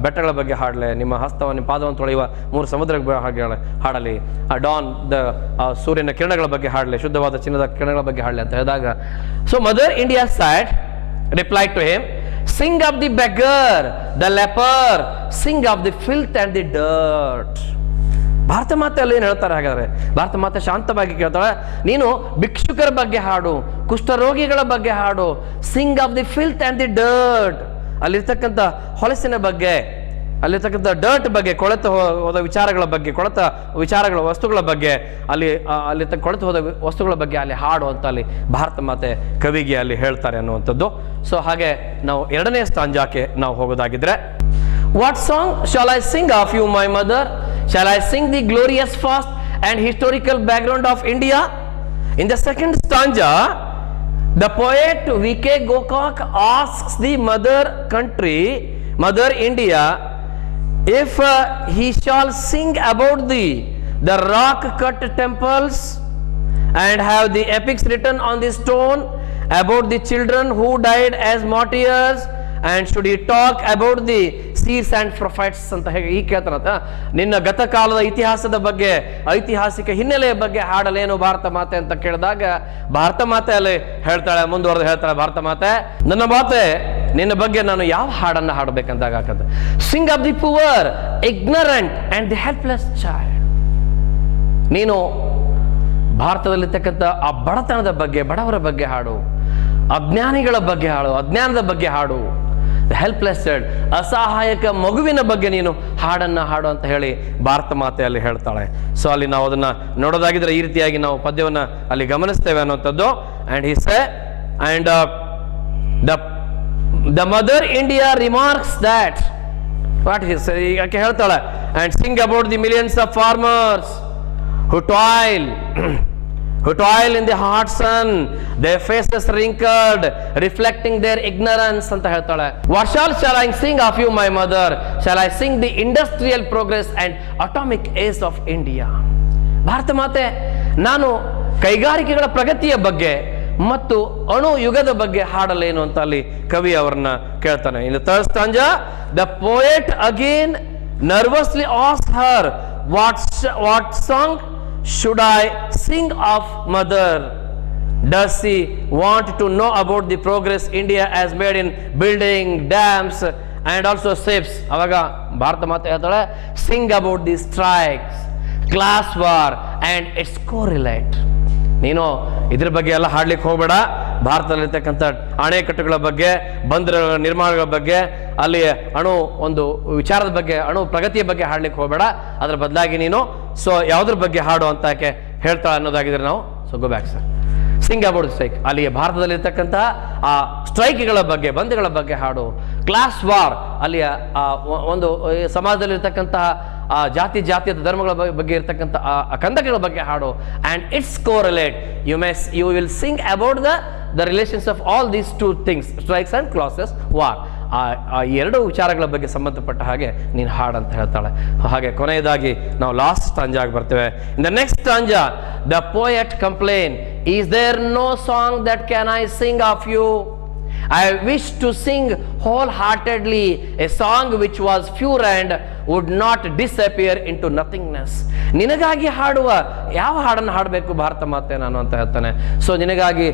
ಬೆಟ್ಟಗಳ ಬಗ್ಗೆ ಹಾಡಲೆ, ನಿಮ್ಮ ಹಸ್ತವನ್ನು, ನಿಮ್ಮ ಪಾದವನ್ನು ತೊಳೆಯುವ 3 ಸಮುದ್ರಗಳ ಬಗ್ಗೆ ಹಾಡಲಿ, ಡಾನ್ ಸೂರ್ಯನ ಕಿರಣಗಳ ಬಗ್ಗೆ ಹಾಡಲಿ, ಶುದ್ಧವಾದ ಚಿನ್ನದ ಕಿರಣಗಳ ಬಗ್ಗೆ ಹಾಡಲಿ ಅಂತ ಹೇಳಿದಾಗ, so mother India sad replied to him, sing of the beggar, the leper, sing of the filth and the dirt. Bharat ಮಾತೆ ಅಲ್ಲಿ ಏನು ಹೇಳ್ತಾರೆ ಹಾಗಾದ್ರೆ? ಭಾರತ ಮಾತೆ ಶಾಂತವಾಗಿ ಕೇಳ್ತಾಳೆ, ನೀನು ಭಿಕ್ಷುಕರ ಬಗ್ಗೆ ಹಾಡು, ಕುಷ್ಠರೋಗಿಗಳ ಬಗ್ಗೆ ಹಾಡು, sing of the filth and the dirt, ಅಲ್ಲಿರ್ತಕ್ಕಂಥ ಹೊಲಸಿನ ಬಗ್ಗೆ, ಅಲ್ಲಿರ್ತಕ್ಕಂಥ ಡರ್ಟ್ ಬಗ್ಗೆ, ಕೊಳೆತು ಹೋದ ವಿಚಾರಗಳ ಬಗ್ಗೆ, ವಿಚಾರಗಳ ವಸ್ತುಗಳ ಬಗ್ಗೆ, ಅಲ್ಲಿ ಕೊಳೆತು ಹೋದ ವಸ್ತುಗಳ ಬಗ್ಗೆ ಅಲ್ಲಿ ಹಾಡು ಅಂತ ಅಲ್ಲಿ ಭಾರತ ಮಾತೆ ಕವಿಗೆ ಅಲ್ಲಿ ಹೇಳ್ತಾರೆ ಅನ್ನುವಂಥದ್ದು. ಸೊ ಹಾಗೆ ನಾವು 2ನೇ ಸ್ಟಾಂಜಾಕ್ಕೆ ನಾವು ಹೋಗೋದಾಗಿದ್ರೆ, what song shall I sing of you my mother? Shall I sing the glorious past and historical background of India? In the second stanza, the poet V.K. Gokak asks the mother country, Mother India, if he shall sing about the rock-cut temples and have the epics written on the stone about the children who died as martyrs, and should he talk about the seers and prophets ಅಂತ ಹೇಗೆ ಈ ಕೇಳ್ತಾರಂತ, ನಿನ್ನ ಗತಕಾಲದ ಇತಿಹಾಸದ ಬಗ್ಗೆ, ಐತಿಹಾಸಿಕ ಹಿನ್ನೆಲೆಯ ಬಗ್ಗೆ ಹಾಡಲೇನು ಭಾರತ ಮಾತೆ ಅಂತ ಕೇಳಿದಾಗ, ಭಾರತ ಮಾತೆ ಅಲ್ಲಿ ಹೇಳ್ತಾಳೆ, ಮುಂದುವರೆದು ಹೇಳ್ತಾಳೆ ಭಾರತ ಮಾತೆ, ನನ್ನ ಮಾತೆ ನಿನ್ನ ಬಗ್ಗೆ ನಾನು ಯಾವ ಹಾಡನ್ನು ಹಾಡಬೇಕಂದಾಗ ಆಗ್ತದೆ, Singh of the poor, ignorant and the helpless child. ನೀನು ಭಾರತದಲ್ಲಿರ್ತಕ್ಕಂಥ ಆ ಬಡತನದ ಬಗ್ಗೆ, ಬಡವರ ಬಗ್ಗೆ ಹಾಡು, ಅಜ್ಞಾನಿಗಳ ಬಗ್ಗೆ ಹಾಡು, ಅಜ್ಞಾನದ ಬಗ್ಗೆ ಹಾಡು, ಹೆಲ್ಪ್ಲೆಸ್ ಚೈಲ್ಡ್, ಅಸಹಾಯಕ ಮಗುವಿನ ಬಗ್ಗೆ ನೀನು ಹಾಡನ್ನು ಹಾಡು ಅಂತ ಹೇಳಿ ಭಾರತ ಮಾತೆ ಅಲ್ಲಿ ಹೇಳ್ತಾಳೆ. ಸೊ ಅಲ್ಲಿ ನಾವು ಅದನ್ನು ನೋಡೋದಾಗಿದ್ರೆ ಈ ರೀತಿಯಾಗಿ ನಾವು ಪದ್ಯವನ್ನು ಅಲ್ಲಿ ಗಮನಿಸ್ತೇವೆ ಅನ್ನುವಂಥದ್ದು. And he say, and the the mother India remarks that what is ಯಾಕೆ ಹೇಳ್ತಾಳೆ, and Singh about the millions of farmers who toil in the hot sun, their faces wrinkled, reflecting their ignorance ಅಂತ ಹೇಳ್ತಾಳೆ. What shall I sing of you, my mother? Shall I sing the industrial progress and atomic age of India? Bharat ಮಾತೆ, ನಾನು ಕೈಗಾರಿಕೆಗಳ ಪ್ರಗತಿಯ ಬಗ್ಗೆ ಮತ್ತು ಅಣು ಯುಗದ ಬಗ್ಗೆ ಹಾಡಲೇನು ಅಂತ ಅಲ್ಲಿ ಕವಿ ಅವರನ್ನ ಕೇಳ್ತಾನೆ. In the third stanza, the poet again nervously asked her, what song should I sing of mother? Does she want to know about the progress India has made in building dams and also ships? ಅವಾಗ ಭಾರತ ಮಾತೆ ಹೇಳ್ತಾಳೆ, sing about the strikes, class war and its correlate. ನೀನು ಇದ್ರ ಬಗ್ಗೆ ಎಲ್ಲ ಹಾಡ್ಲಿಕ್ಕೆ ಹೋಗಬೇಡ. ಭಾರತದಲ್ಲಿರ್ತಕ್ಕಂಥ ಅಣೆಕಟ್ಟುಗಳ ಬಗ್ಗೆ, ಬಂದರುಗಳ ನಿರ್ಮಾಣಗಳ ಬಗ್ಗೆ, ಅಲ್ಲಿ ಅಣು ಒಂದು ವಿಚಾರದ ಬಗ್ಗೆ, ಅಣು ಪ್ರಗತಿಯ ಬಗ್ಗೆ ಹಾಡ್ಲಿಕ್ಕೆ ಹೋಗಬೇಡ. ಅದರ ಬದಲಾಗಿ ನೀನು ಯಾವುದ್ರ ಬಗ್ಗೆ ಹಾಡು ಅಂತ ಯಾಕೆ ಹೇಳ್ತಾಳೆ ಅನ್ನೋದಾಗಿದ್ರೆ ನಾವು go back sir. Singh about strike, ಅಲ್ಲಿ ಭಾರತದಲ್ಲಿರ್ತಕ್ಕಂತಹ ಆ ಸ್ಟ್ರೈಕ್ಗಳ ಬಗ್ಗೆ, ಬಂದ್ಗಳ ಬಗ್ಗೆ ಹಾಡು. ಕ್ಲಾಸ್ ವಾರ್, ಅಲ್ಲಿಯ ಒಂದು ಸಮಾಜದಲ್ಲಿರ್ತಕ್ಕಂತಹ ಜಾತಿಯ ಧರ್ಮಗಳ ಬಗ್ಗೆ ಇರ್ತಕ್ಕಂಥ ಕಂದಕಗಳ ಬಗ್ಗೆ ಹಾಡು. And it's correlate, you will sing about the relations of all these two things, strikes and classes war. ಆ ಎರಡು ವಿಚಾರಗಳ ಬಗ್ಗೆ ಸಂಬಂಧಪಟ್ಟ ಹಾಗೆ ನೀನು ಹಾಡು ಅಂತ ಹೇಳ್ತಾಳೆ. ಹಾಗೆ ಕೊನೆಯದಾಗಿ ನಾವು ಲಾಸ್ಟ್ ಸ್ಟಾಂಜಾಗಿ ಬರ್ತೇವೆ. In the next stanza, the poet complain, is there no song that can I sing of you? I wish to sing wholeheartedly a song which was pure and would not disappear into nothingness. ನಿನಗಾಗಿ ಹಾಡುವ ಯಾವ ಹಾಡನ್ನು ಹಾಡಬೇಕು ಭಾರತ ಮಾತೆ ನಾನು ಅಂತ ಹೇಳ್ತಾನೆ. So ನಿನಗಾಗಿ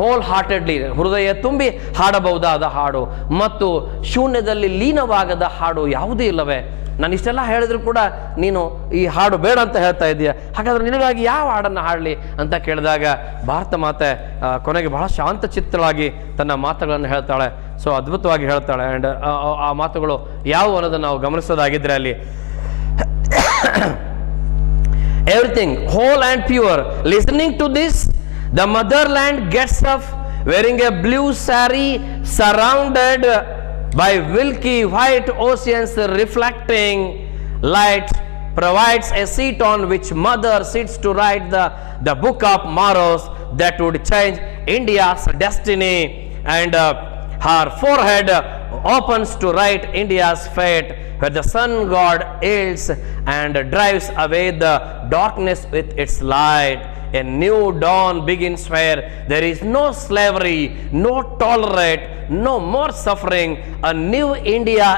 ಹೋಲ್ ಹಾರ್ಟೆಡ್ಲಿ, ಹೃದಯ ತುಂಬಿ ಹಾಡಬಹುದಾದ ಹಾಡು ಮತ್ತು ಶೂನ್ಯದಲ್ಲಿ ಲೀನವಾಗದ ಹಾಡು ಯಾವುದೂ ಇಲ್ಲವೇ? ನಾನು ಇಷ್ಟೆಲ್ಲ ಹೇಳಿದ್ರು ಕೂಡ ನೀನು ಈ ಹಾಡು ಬೇಡ ಅಂತ ಹೇಳ್ತಾ ಇದೀಯ, ಹಾಗಾದ್ರೆ ನಿನಗಾಗಿ ಯಾವ ಹಾಡನ್ನು ಹಾಡಲಿ ಅಂತ ಕೇಳಿದಾಗ ಭಾರತ ಮಾತೆ ಕೊನೆಗೆ ಬಹಳ ಶಾಂತ ಚಿತ್ತಳಾಗಿ ತನ್ನ ಮಾತುಗಳನ್ನು ಹೇಳ್ತಾಳೆ. ಸೊ ಅದ್ಭುತವಾಗಿ ಹೇಳ್ತಾಳೆ. ಆ್ಯಂಡ್ ಆ ಮಾತುಗಳು ಯಾವುವು ಅನ್ನೋದನ್ನು ನಾವು ಗಮನಿಸೋದಾಗಿದ್ರೆ ಅಲ್ಲಿ everything whole and pure. Listening to this, the motherland gets up wearing a blue saree surrounded by milky white oceans reflecting light, provides a seat on which mother sits to write the book of morrows that would change India's destiny, and her forehead opens to write India's fate, where the sun god yields and drives away the darkness with its light. A new dawn begins where there is no slavery, no tolerate, no more suffering. A new India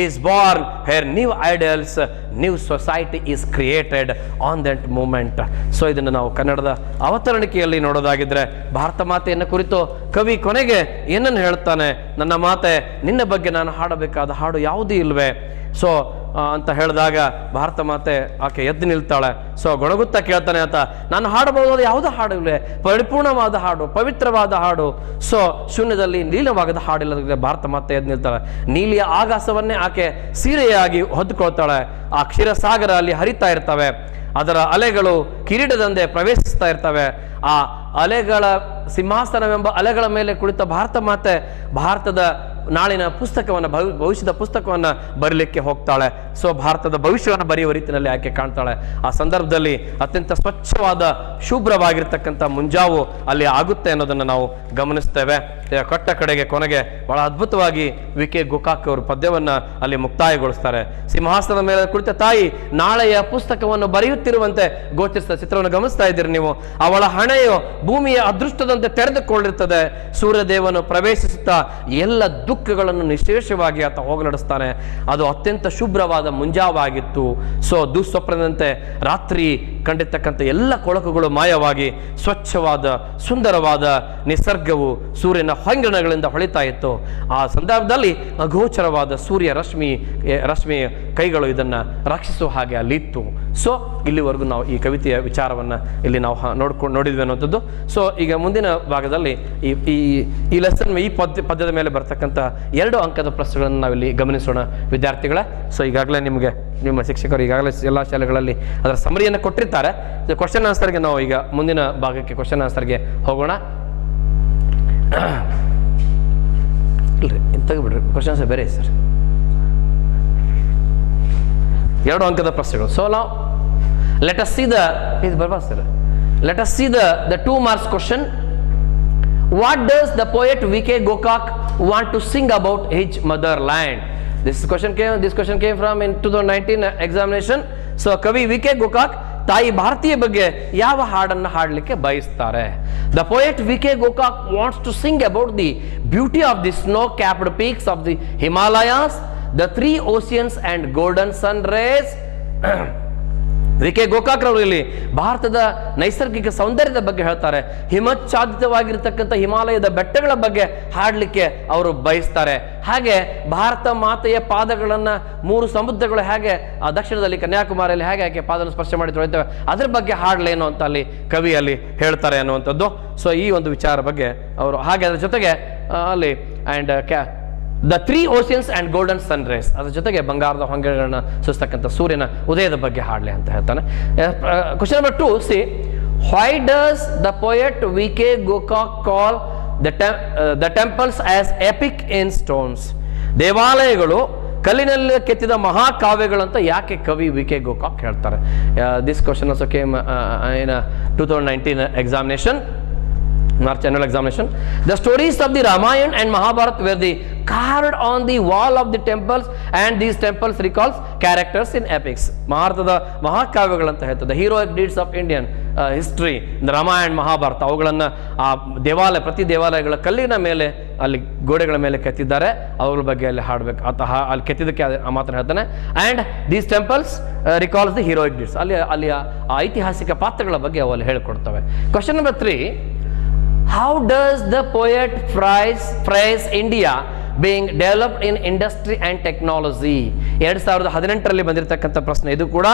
is born, where new ideals, new society is created on that moment. So ಇದನ್ನು ನಾವು ಕನ್ನಡದ ಅವತರಣಿಕೆಯಲ್ಲಿ ನೋಡೋದಾಗಿದ್ರೆ ಭಾರತ ಮಾತೆಯನ್ನು ಕುರಿತು ಕವಿ ಕೊನೆಗೆ ಏನನ್ನು ಹೇಳ್ತಾನೆ, ನನ್ನ ಮಾತೆ ನಿನ್ನ ಬಗ್ಗೆ ನಾನು ಹಾಡಬೇಕಾದ ಹಾಡು ಯಾವುದೂ ಇಲ್ವೇ? ಸೊ ಅಂತ ಹೇಳಿದಾಗ ಭಾರತ ಮಾತೆ ಆಕೆ ಎದ್ದು ನಿಲ್ತಾಳೆ. ಸೊ ಗೊಣಗುತ್ತಾ ಕೇಳ್ತಾನೆ ಆತ, ನಾನು ಹಾಡಬಹುದಾದ ಯಾವುದೋ ಹಾಡು ಇಲ್ವೇ? ಪರಿಪೂರ್ಣವಾದ ಹಾಡು, ಪವಿತ್ರವಾದ ಹಾಡು. ಸೊ ಶೂನ್ಯದಲ್ಲಿ ಲೀನವಾಗದ ಹಾಡಿಲ್ಲದ್ರೆ ಭಾರತ ಮಾತೆ ಎದ್ದು ನಿಲ್ತಾಳೆ. ನೀಲಿಯ ಆಕಾಶವನ್ನೇ ಆಕೆ ಸೀರೆಯಾಗಿ ಹೊದ್ಕೊಳ್ತಾಳೆ. ಆ ಕ್ಷೀರಸಾಗರ ಅಲ್ಲಿ ಹರಿತಾ ಇರ್ತವೆ, ಅದರ ಅಲೆಗಳು ಕಿರೀಟದಂತೆ ಪ್ರವೇಶಿಸ್ತಾ ಇರ್ತವೆ. ಆ ಅಲೆಗಳ ಸಿಂಹಾಸನವೆಂಬ ಅಲೆಗಳ ಮೇಲೆ ಕುಳಿತ ಭಾರತ ಮಾತೆ ಭಾರತದ ನಾಳಿನ ಪುಸ್ತಕವನ್ನು, ಭವಿಷ್ಯದ ಪುಸ್ತಕವನ್ನು ಬರೀಲಿಕ್ಕೆ ಹೋಗ್ತಾಳೆ. ಸೊ ಭಾರತದ ಭವಿಷ್ಯವನ್ನು ಬರೆಯುವ ರೀತಿಯಲ್ಲಿ ಆಕೆ ಕಾಣ್ತಾಳೆ. ಆ ಸಂದರ್ಭದಲ್ಲಿ ಅತ್ಯಂತ ಸ್ವಚ್ಛವಾದ ಶುಭ್ರವಾಗಿರ್ತಕ್ಕಂಥ ಮುಂಜಾವು ಅಲ್ಲಿ ಆಗುತ್ತೆ ಅನ್ನೋದನ್ನು ನಾವು ಗಮನಿಸ್ತೇವೆ. ಕಟ್ಟ ಕಡೆಗೆ ಕೊನೆಗೆ ಬಹಳ ಅದ್ಭುತವಾಗಿ ವಿ.ಕೆ. ಗೋಕಾಕ್ ಅವರು ಪದ್ಯವನ್ನು ಅಲ್ಲಿ ಮುಕ್ತಾಯಗೊಳಿಸ್ತಾರೆ. ಸಿಂಹಾಸನದ ಮೇಲೆ ಕುಳಿತ ತಾಯಿ ನಾಳೆಯ ಪುಸ್ತಕವನ್ನು ಬರೆಯುತ್ತಿರುವಂತೆ ಗೋಚರಿಸಿದ ಚಿತ್ರವನ್ನು ಗಮನಿಸ್ತಾ ಇದ್ದೀರಿ ನೀವು. ಅವಳ ಹಣೆಯು ಭೂಮಿಯ ಅದೃಷ್ಟದಂತೆ ತೆರೆದುಕೊಂಡಿರ್ತದೆ. ಸೂರ್ಯದೇವನು ಪ್ರವೇಶಿಸುತ್ತಾ ಎಲ್ಲ ದುಃಖಗಳನ್ನು ನಿಶೇಷವಾಗಿ ಆತ ಹೋಗಲಾಡಿಸ್ತಾನೆ. ಅದು ಅತ್ಯಂತ ಶುಭ್ರವಾದ ಮುಂಜಾವಾಗಿತ್ತು. ಸೊ ದುಸ್ವಪ್ನದಂತೆ ರಾತ್ರಿ ಕಂಡಿರ್ತಕ್ಕಂಥ ಎಲ್ಲ ಕೊಳಕುಗಳು ಮಾಯವಾಗಿ ಸ್ವಚ್ಛವಾದ ಸುಂದರವಾದ ನಿಸರ್ಗವು ಸೂರ್ಯನ ಹೊಂಗಣಗಳಿಂದ ಹೊಳಿತಾ ಇತ್ತು. ಆ ಸಂದರ್ಭದಲ್ಲಿ ಅಗೋಚರವಾದ ಸೂರ್ಯ ರಶ್ಮಿ ಕೈಗಳು ಇದನ್ನು ರಕ್ಷಿಸುವ ಹಾಗೆ ಅಲ್ಲಿತ್ತು. ಸೊ ಇಲ್ಲಿವರೆಗೂ ನಾವು ಈ ಕವಿತೆಯ ವಿಚಾರವನ್ನು ಇಲ್ಲಿ ನಾವು ನೋಡಿದ್ವಿ ಅನ್ನೋಂಥದ್ದು. ಸೊ ಈಗ ಮುಂದಿನ ಭಾಗದಲ್ಲಿ ಈ ಲೆಸನ್ ಈ ಪದ್ಯದ ಮೇಲೆ ಬರ್ತಕ್ಕಂಥ 2 ಅಂಕದ ಪ್ರಶ್ನೆಗಳನ್ನು ನಾವಿಲ್ಲಿ ಗಮನಿಸೋಣ ವಿದ್ಯಾರ್ಥಿಗಳ. ಸೊ ಈಗಾಗಲೇ ನಿಮ್ಮ ಶಿಕ್ಷಕರು ಈಗಾಗಲೇ ಎಲ್ಲ ಶಾಲೆಗಳಲ್ಲಿ ಅದರ ಸಮರಿಯನ್ನು ಕೊಟ್ಟಿರ್ತಾರೆ. ಕ್ವಶನ್ ಆನ್ಸರ್ಗೆ ನಾವು ಈಗ ಮುಂದಿನ ಭಾಗಕ್ಕೆ ಕ್ವಶನ್ ಆನ್ಸರ್ಗೆ ಹೋಗೋಣ. ಇಲ್ರಿ ಇದು ತೆಗೆಬಿಡ್ರಿ, ಕ್ವಶನ್ಸ್ ಬೇರೆ ಸರ್, 2 ಅಂಕದ ಪ್ರಶ್ನೆಗಳು. ಸೊ ನಾವು ಲೆಟ್ ಅಸ್ ಸಿ ದ ಇದು ಬರ್ಬಾರ್ದು sir. Let us see the 2 marks question. What does the poet V.K. Gokak want to sing about his motherland? This question came from in 2019 examination. So ಕವಿ V.K. Gokak ತಾಯಿ ಭಾರತೀಯ ಬಗ್ಗೆ ಯಾವ ಹಾಡನ್ನು ಹಾಡಲಿಕ್ಕೆ ಬಯಸ್ತಾರೆ? The poet V.K. Gokak wants to sing about the beauty of the snow-capped peaks of the Himalayas, the 3 oceans and golden sun rays. VK. Gokak ರವರು ಇಲ್ಲಿ ಭಾರತದ ನೈಸರ್ಗಿಕ ಸೌಂದರ್ಯದ ಬಗ್ಗೆ ಹೇಳ್ತಾರೆ. ಹಿಮಚ್ಛಾದಿತವಾಗಿರ್ತಕ್ಕಂಥ ಹಿಮಾಲಯದ ಬೆಟ್ಟಗಳ ಬಗ್ಗೆ ಹಾಡಲಿಕ್ಕೆ ಅವರು ಬಯಸ್ತಾರೆ. ಹಾಗೆ ಭಾರತ ಮಾತೆಯ ಪಾದಗಳನ್ನ 3 ಸಮುದ್ರಗಳು ಹೇಗೆ ದಕ್ಷಿಣದಲ್ಲಿ ಕನ್ಯಾಕುಮಾರಿಯಲ್ಲಿ ಹೇಗೆ ಆಕೆ ಪಾದವನ್ನು ಸ್ಪರ್ಶ ಮಾಡಿ ತೊಳಿತವೆ ಅದ್ರ ಬಗ್ಗೆ ಹಾಡಲೇನು ಅಂತ ಅಲ್ಲಿ ಕವಿಯಲ್ಲಿ ಹೇಳ್ತಾರೆ ಅನ್ನುವಂಥದ್ದು. ಸೊ ಈ ಒಂದು ವಿಚಾರ ಬಗ್ಗೆ ಅವರು ಹಾಗೆ ಅದರ ಜೊತೆಗೆ ಅಲ್ಲಿ and the 3 oceans and golden sun rays, ಅದ್ರ ಜೊತೆಗೆ ಬಂಗಾರದ ಹೊಂಗೆಗಳನ್ನ ಸೂಚಿಸ್ತಕ್ಕಂಥ ಸೂರ್ಯನ ಉದಯದ ಬಗ್ಗೆ ಹಾಡಲಿ ಅಂತ ಹೇಳ್ತಾನೆ. Question number 2, C why does the poet V.K. Gokak call the temples as epic in stones? ದೇವಾಲಯಗಳು ಕಲ್ಲಿನಲ್ಲಿ ಕೆತ್ತಿದ ಮಹಾಕಾವ್ಯಗಳಂತ ಯಾಕೆ ಕವಿ V.K. Gokak ಹೇಳ್ತಾರೆ? This question also came in 2019 examination, March annual examination. The stories of the Ramayana and Mahabharata were carved on the wall of the temples, and these temples recalls characters in epics. ಭಾರತದ ಮಹಾಕಾವ್ಯಗಳಂತ ಹೇಳ್ತದೆ, heroic deeds of Indian history, Ramayana Mahabharata ಅವುಗಳನ್ನು ಆ ದೇವಾಲಯ ಪ್ರತಿ ದೇವಾಲಯಗಳ ಕಲ್ಲಿನ ಮೇಲೆ ಅಲ್ಲಿ ಗೋಡೆಗಳ ಮೇಲೆ ಕೆತ್ತಿದ್ದಾರೆ, ಅವುಗಳ ಬಗ್ಗೆ ಅಲ್ಲಿ ಹಾಡಬೇಕು ಅಥವಾ ಅಲ್ಲಿ ಕೆತ್ತಿದ್ದಕ್ಕೆ ಮಾತ್ರ ಹೇಳ್ತಾನೆ. And these temples recalls the heroic deeds, ಅಲ್ಲಿಯ ಐತಿಹಾಸಿಕ ಪಾತ್ರಗಳ ಬಗ್ಗೆ ಅವು ಅಲ್ಲಿ ಹೇಳ್ಕೊಡ್ತವೆ. Question number 3, how does the poet phrase India being developed in industry and technology? 2018ರಲ್ಲಿ ಬಂದಿರತಕ್ಕಂಥ ಪ್ರಶ್ನೆ ಇದು ಕೂಡ.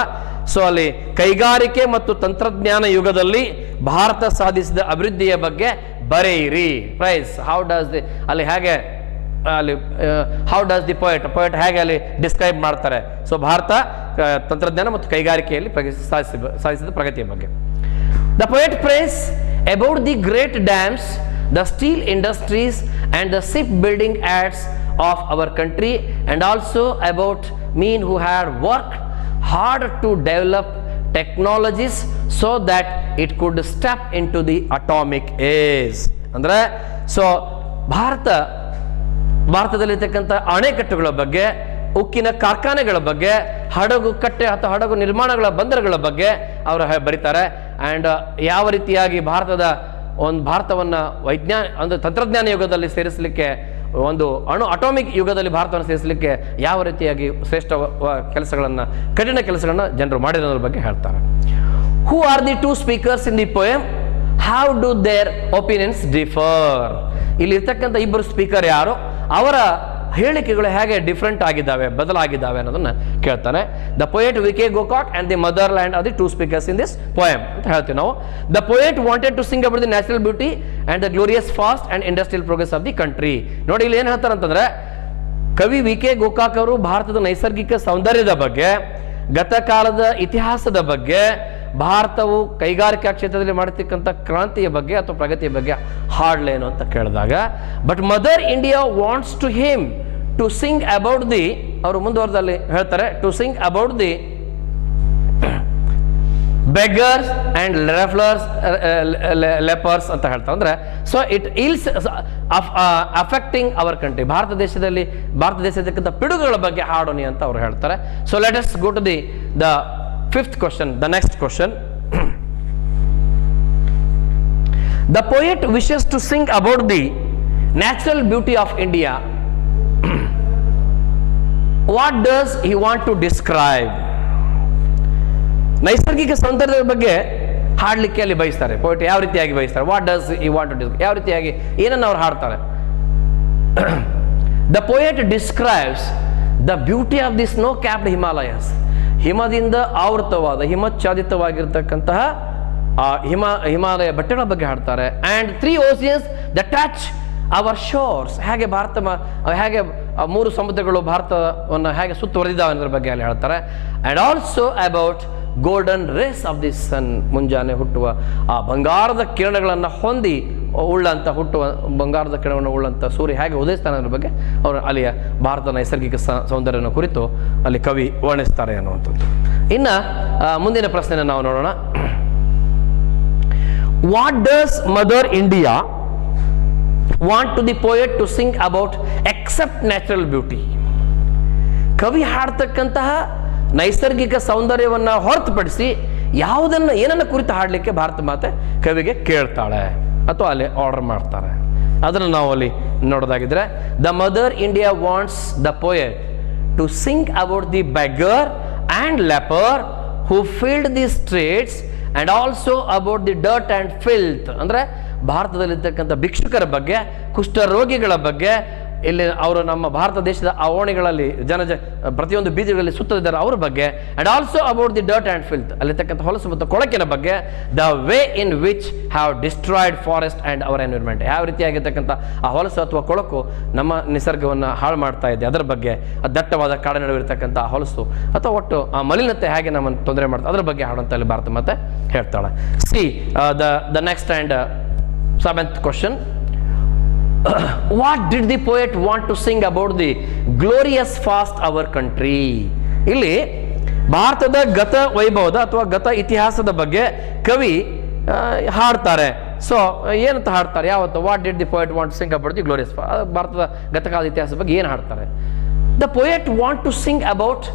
ಸೊ ಅಲ್ಲಿ ಕೈಗಾರಿಕೆ ಮತ್ತು ತಂತ್ರಜ್ಞಾನ ಯುಗದಲ್ಲಿ ಭಾರತ ಸಾಧಿಸಿದ ಅಭಿವೃದ್ಧಿಯ ಬಗ್ಗೆ ಬರೆಯಿರಿ. ಪ್ರೈಸ್ ಹೌ ಡಸ್ ದಿ ಅಲ್ಲಿ ಹೇಗೆ ಅಲ್ಲಿ ಹೌ ಡಸ್ ದಿ ಪೊಯೆಟ್ ಹೇಗೆ ಅಲ್ಲಿ ಡಿಸ್ಕ್ರೈಬ್ ಮಾಡ್ತಾರೆ? ಸೊ ಭಾರತ ತಂತ್ರಜ್ಞಾನ ಮತ್ತು ಕೈಗಾರಿಕೆಯಲ್ಲಿ ಸಾಧಿಸಿದ ಪ್ರಗತಿಯ ಬಗ್ಗೆ. The poet prays about the great dams, the steel industries and the shipbuilding arts of our country, and also about men who had worked hard to develop technologies so that it could step into the atomic age. ಅಂದ್ರೆ so ಭಾರತದಲ್ಲಿರ್ತಕ್ಕಂಥ ಅಣೆಕಟ್ಟುಗಳ ಬಗ್ಗೆ, ಉಕ್ಕಿನ ಕಾರ್ಖಾನೆಗಳ ಬಗ್ಗೆ, ಹಡಗು ಕಟ್ಟೆ ಅಥವಾ ಹಡಗು ನಿರ್ಮಾಣಗಳ ಬಂದರುಗಳ ಬಗ್ಗೆ ಅವರು ಬರೀತಾರೆ. ಆ್ಯಂಡ್ ಯಾವ ರೀತಿಯಾಗಿ ಭಾರತವನ್ನು ಒಂದು ತಂತ್ರಜ್ಞಾನ ಯುಗದಲ್ಲಿ ಸೇರಿಸಲಿಕ್ಕೆ, ಒಂದು ಅಟಾಮಿಕ್ ಯುಗದಲ್ಲಿ ಭಾರತವನ್ನು ಸೇರಿಸಲಿಕ್ಕೆ ಯಾವ ರೀತಿಯಾಗಿ ಶ್ರೇಷ್ಠ ಕೆಲಸಗಳನ್ನು, ಕಠಿಣ ಕೆಲಸಗಳನ್ನ ಜನರು ಮಾಡಿರೋದ್ರ ಬಗ್ಗೆ ಹೇಳ್ತಾರೆ. Who are the 2 speakers in the poem? How do their opinions differ? ಇಲ್ಲಿ ಇರ್ತಕ್ಕಂಥ 2 ಸ್ಪೀಕರ್ ಯಾರು, ಅವರ ಹೇಳಿಕೆಗಳು ಹೇಗೆ ಡಿಫ್ರೆಂಟ್ ಆಗಿದ್ದಾವೆ, ಬದಲಾಗಿದ್ದಾವೆ ಅನ್ನೋದನ್ನ ಕೇಳ್ತಾನೆ. The poet V.K. Gokak and the motherland are the 2 speakers in this poem ಅಂತ ಹೇಳ್ತೀವಿ ನಾವು. The poet wanted to sing about the natural beauty and the glorious past and industrial progress of the country. ನೋಡಿ ಇಲ್ಲಿ ಏನು ಹೇಳ್ತಾರೆ ಅಂತಂದ್ರೆ, ಕವಿ V.K. Gokak ಅವರು ಭಾರತದ ನೈಸರ್ಗಿಕ ಸೌಂದರ್ಯದ ಬಗ್ಗೆ, ಗತಕಾಲದ ಇತಿಹಾಸದ ಬಗ್ಗೆ, ಭಾರತವು ಕೈಗಾರಿಕಾ ಕ್ಷೇತ್ರದಲ್ಲಿ ಮಾಡತಕ್ಕಂಥ ಕ್ರಾಂತಿಯ ಬಗ್ಗೆ ಅಥವಾ ಪ್ರಗತಿಯ ಬಗ್ಗೆ ಹಾಡ್ಲೇನು ಅಂತ ಕೇಳಿದಾಗ, but mother India wants to him to sing about the, ಅವರು ಮುಂದುವರೆದಲ್ಲಿ ಹೇಳ್ತಾರೆ, to sing about the beggars and lepers lepers ಅಂತ ಹೇಳ್ತಾರೆ. ಅಂದ್ರೆ so it ills affecting our country, ಭಾರತ ದೇಶದಕ್ಕಿಂತ ಪಿಡುಗುಗಳ ಬಗ್ಗೆ ಹಾಡೋನಿ ಅಂತ ಅವ್ರು ಹೇಳ್ತಾರೆ. So let us go to the 5th question, the next question. The poet wishes to sing about the natural beauty of India. What does he want to describe? ನೈಸರ್ಗಿಕ ಸೌಂದರ್ಯದ ಬಗ್ಗೆ ಹಾಡಲಿಕ್ಕೆ ಅಲ್ಲಿ ಬಯಸ್ತಾರೆ. ಪೊಯೆಟ್ ಯಾವ ರೀತಿಯಾಗಿ ಬಯಸ್ತಾರೆ? What does he want to describe, ಯಾವ ರೀತಿಯಾಗಿ ಏನನ್ನು ಅವ್ರು ಹಾಡ್ತಾರೆ? The poet describes the beauty of the snow-capped Himalayas. ಹಿಮದಿಂದ ಆವೃತವಾದ, ಹಿಮಚ್ಛಾದಿತವಾಗಿರ್ತಕ್ಕಂತಹ Himalaya ಬೆಟ್ಟಗಳ ಬಗ್ಗೆ ಹಾಡ್ತಾರೆ. And 3 oceans that touch our shores, ಹೇಗೆ ಹೇಗೆ 3 ಸಮುದ್ರಗಳು ಭಾರತವನ್ನು ಹೇಗೆ ಸುತ್ತುವರೆದಿದ್ದಾವೆ ಅನ್ನೋದ್ರ ಬಗ್ಗೆ ಅಲ್ಲಿ ಹೇಳ್ತಾರೆ. And also about golden rays of the sun, ಮುಂಜಾನೆ ಹುಟ್ಟುವ ಆ ಬಂಗಾರದ ಕಿರಣಗಳನ್ನು ಹೊಂದಿ ಉಳ್ಳಂಥ ಹುಟ್ಟುವ ಬಂಗಾರದ ಕಿರಣವನ್ನು ಉಳ್ಳಂಥ ಸೂರ್ಯ ಹೇಗೆ ಉದಯಿಸ್ತಾನೆ ಅನ್ನೋದ್ರ ಬಗ್ಗೆ ಅವರು ಅಲ್ಲಿಯ ಭಾರತದ ನೈಸರ್ಗಿಕ ಸೌಂದರ್ಯನ ಕುರಿತು ಅಲ್ಲಿ ಕವಿ ವರ್ಣಿಸ್ತಾರೆ ಅನ್ನುವಂಥದ್ದು. ಇನ್ನು ಮುಂದಿನ ಪ್ರಶ್ನೆನ ನಾವು ನೋಡೋಣ. What does mother India want to the poet to sing about except natural beauty? ಕವಿ ಹಾಡ್ತಕ್ಕಂತಹ ನೈಸರ್ಗಿಕ ಸೌಂದರ್ಯವನ್ನು ಹೊರತುಪಡಿಸಿ ಏನನ್ನ ಕುರಿತು ಹಾಡಲಿಕ್ಕೆ ಭಾರತ ಮಾತೆ ಕವಿಗೆ ಕೇಳ್ತಾಳೆ ಅಥವಾ ಅಲ್ಲಿ ಆರ್ಡರ್ ಮಾಡ್ತಾರೆ, ಅದನ್ನು ನಾವು ಅಲ್ಲಿ ನೋಡೋದಾಗಿದ್ರೆ, the mother India wants the poet to sing about the beggar and leper who filled the streets and also about the dirt and filth. ಅಂದರೆ ಭಾರತದಲ್ಲಿರ್ತಕ್ಕಂಥ ಭಿಕ್ಷುಕರ ಬಗ್ಗೆ, ಕುಷ್ಠರೋಗಿಗಳ ಬಗ್ಗೆ, ಇಲ್ಲಿ ಅವರು ನಮ್ಮ ಭಾರತ ದೇಶದ ಓಣಿಗಳಲ್ಲಿ ಪ್ರತಿಯೊಂದು ಬೀದಿಗಳಲ್ಲಿ ಸುತ್ತಲಿದ್ದಾರೆ ಅವ್ರ ಬಗ್ಗೆ, and also about the dirt and filth, ಅಲ್ಲಿರ್ತಕ್ಕಂಥ ಹೊಲಸು ಮತ್ತು ಕೊಳಕಿನ ಬಗ್ಗೆ, the way in which have destroyed forest and our environment, ಯಾವ ರೀತಿಯಾಗಿರ್ತಕ್ಕಂಥ ಆ ಹೊಲಸು ಅಥವಾ ಕೊಳಕು ನಮ್ಮ ನಿಸರ್ಗವನ್ನು ಹಾಳು ಮಾಡ್ತಾ ಇದೆ ಅದರ ಬಗ್ಗೆ, ದಟ್ಟವಾದ ಕಾಡಿನ ನಡುವೆ ಇರತಕ್ಕಂಥ ಆ ಹೊಲಸು ಅಥವಾ ಒಟ್ಟು ಆ ಮಲಿನತೆ ಹೇಗೆ ನಮ್ಮನ್ನು ತೊಂದರೆ ಮಾಡ್ತಾ ಅದರ ಬಗ್ಗೆ ಹಾಡುವಂತ ಅಲ್ಲಿ ಭಾರತ ಮಾತೆ ಹೇಳ್ತಾಳೆ. C the next and 7th question. What did the poet want to sing about the glorious fast our country? ಇಲ್ಲಿ ಭಾರತದ ಗತ ವೈಭವದ ಅಥವಾ ಗತ ಇತಿಹಾಸದ ಬಗ್ಗೆ ಕವಿ ಹಾಡ್ತಾರೆ. ಸೊ ಏನಂತ ಹಾಡ್ತಾರೆ, ಯಾವತ್ತು what did the poet want to sing about the glorious ಭಾರತದ ಗತಕಾಲದ ಇತಿಹಾಸದ ಬಗ್ಗೆ ಏನು ಹಾಡ್ತಾರೆ? The poet want to sing about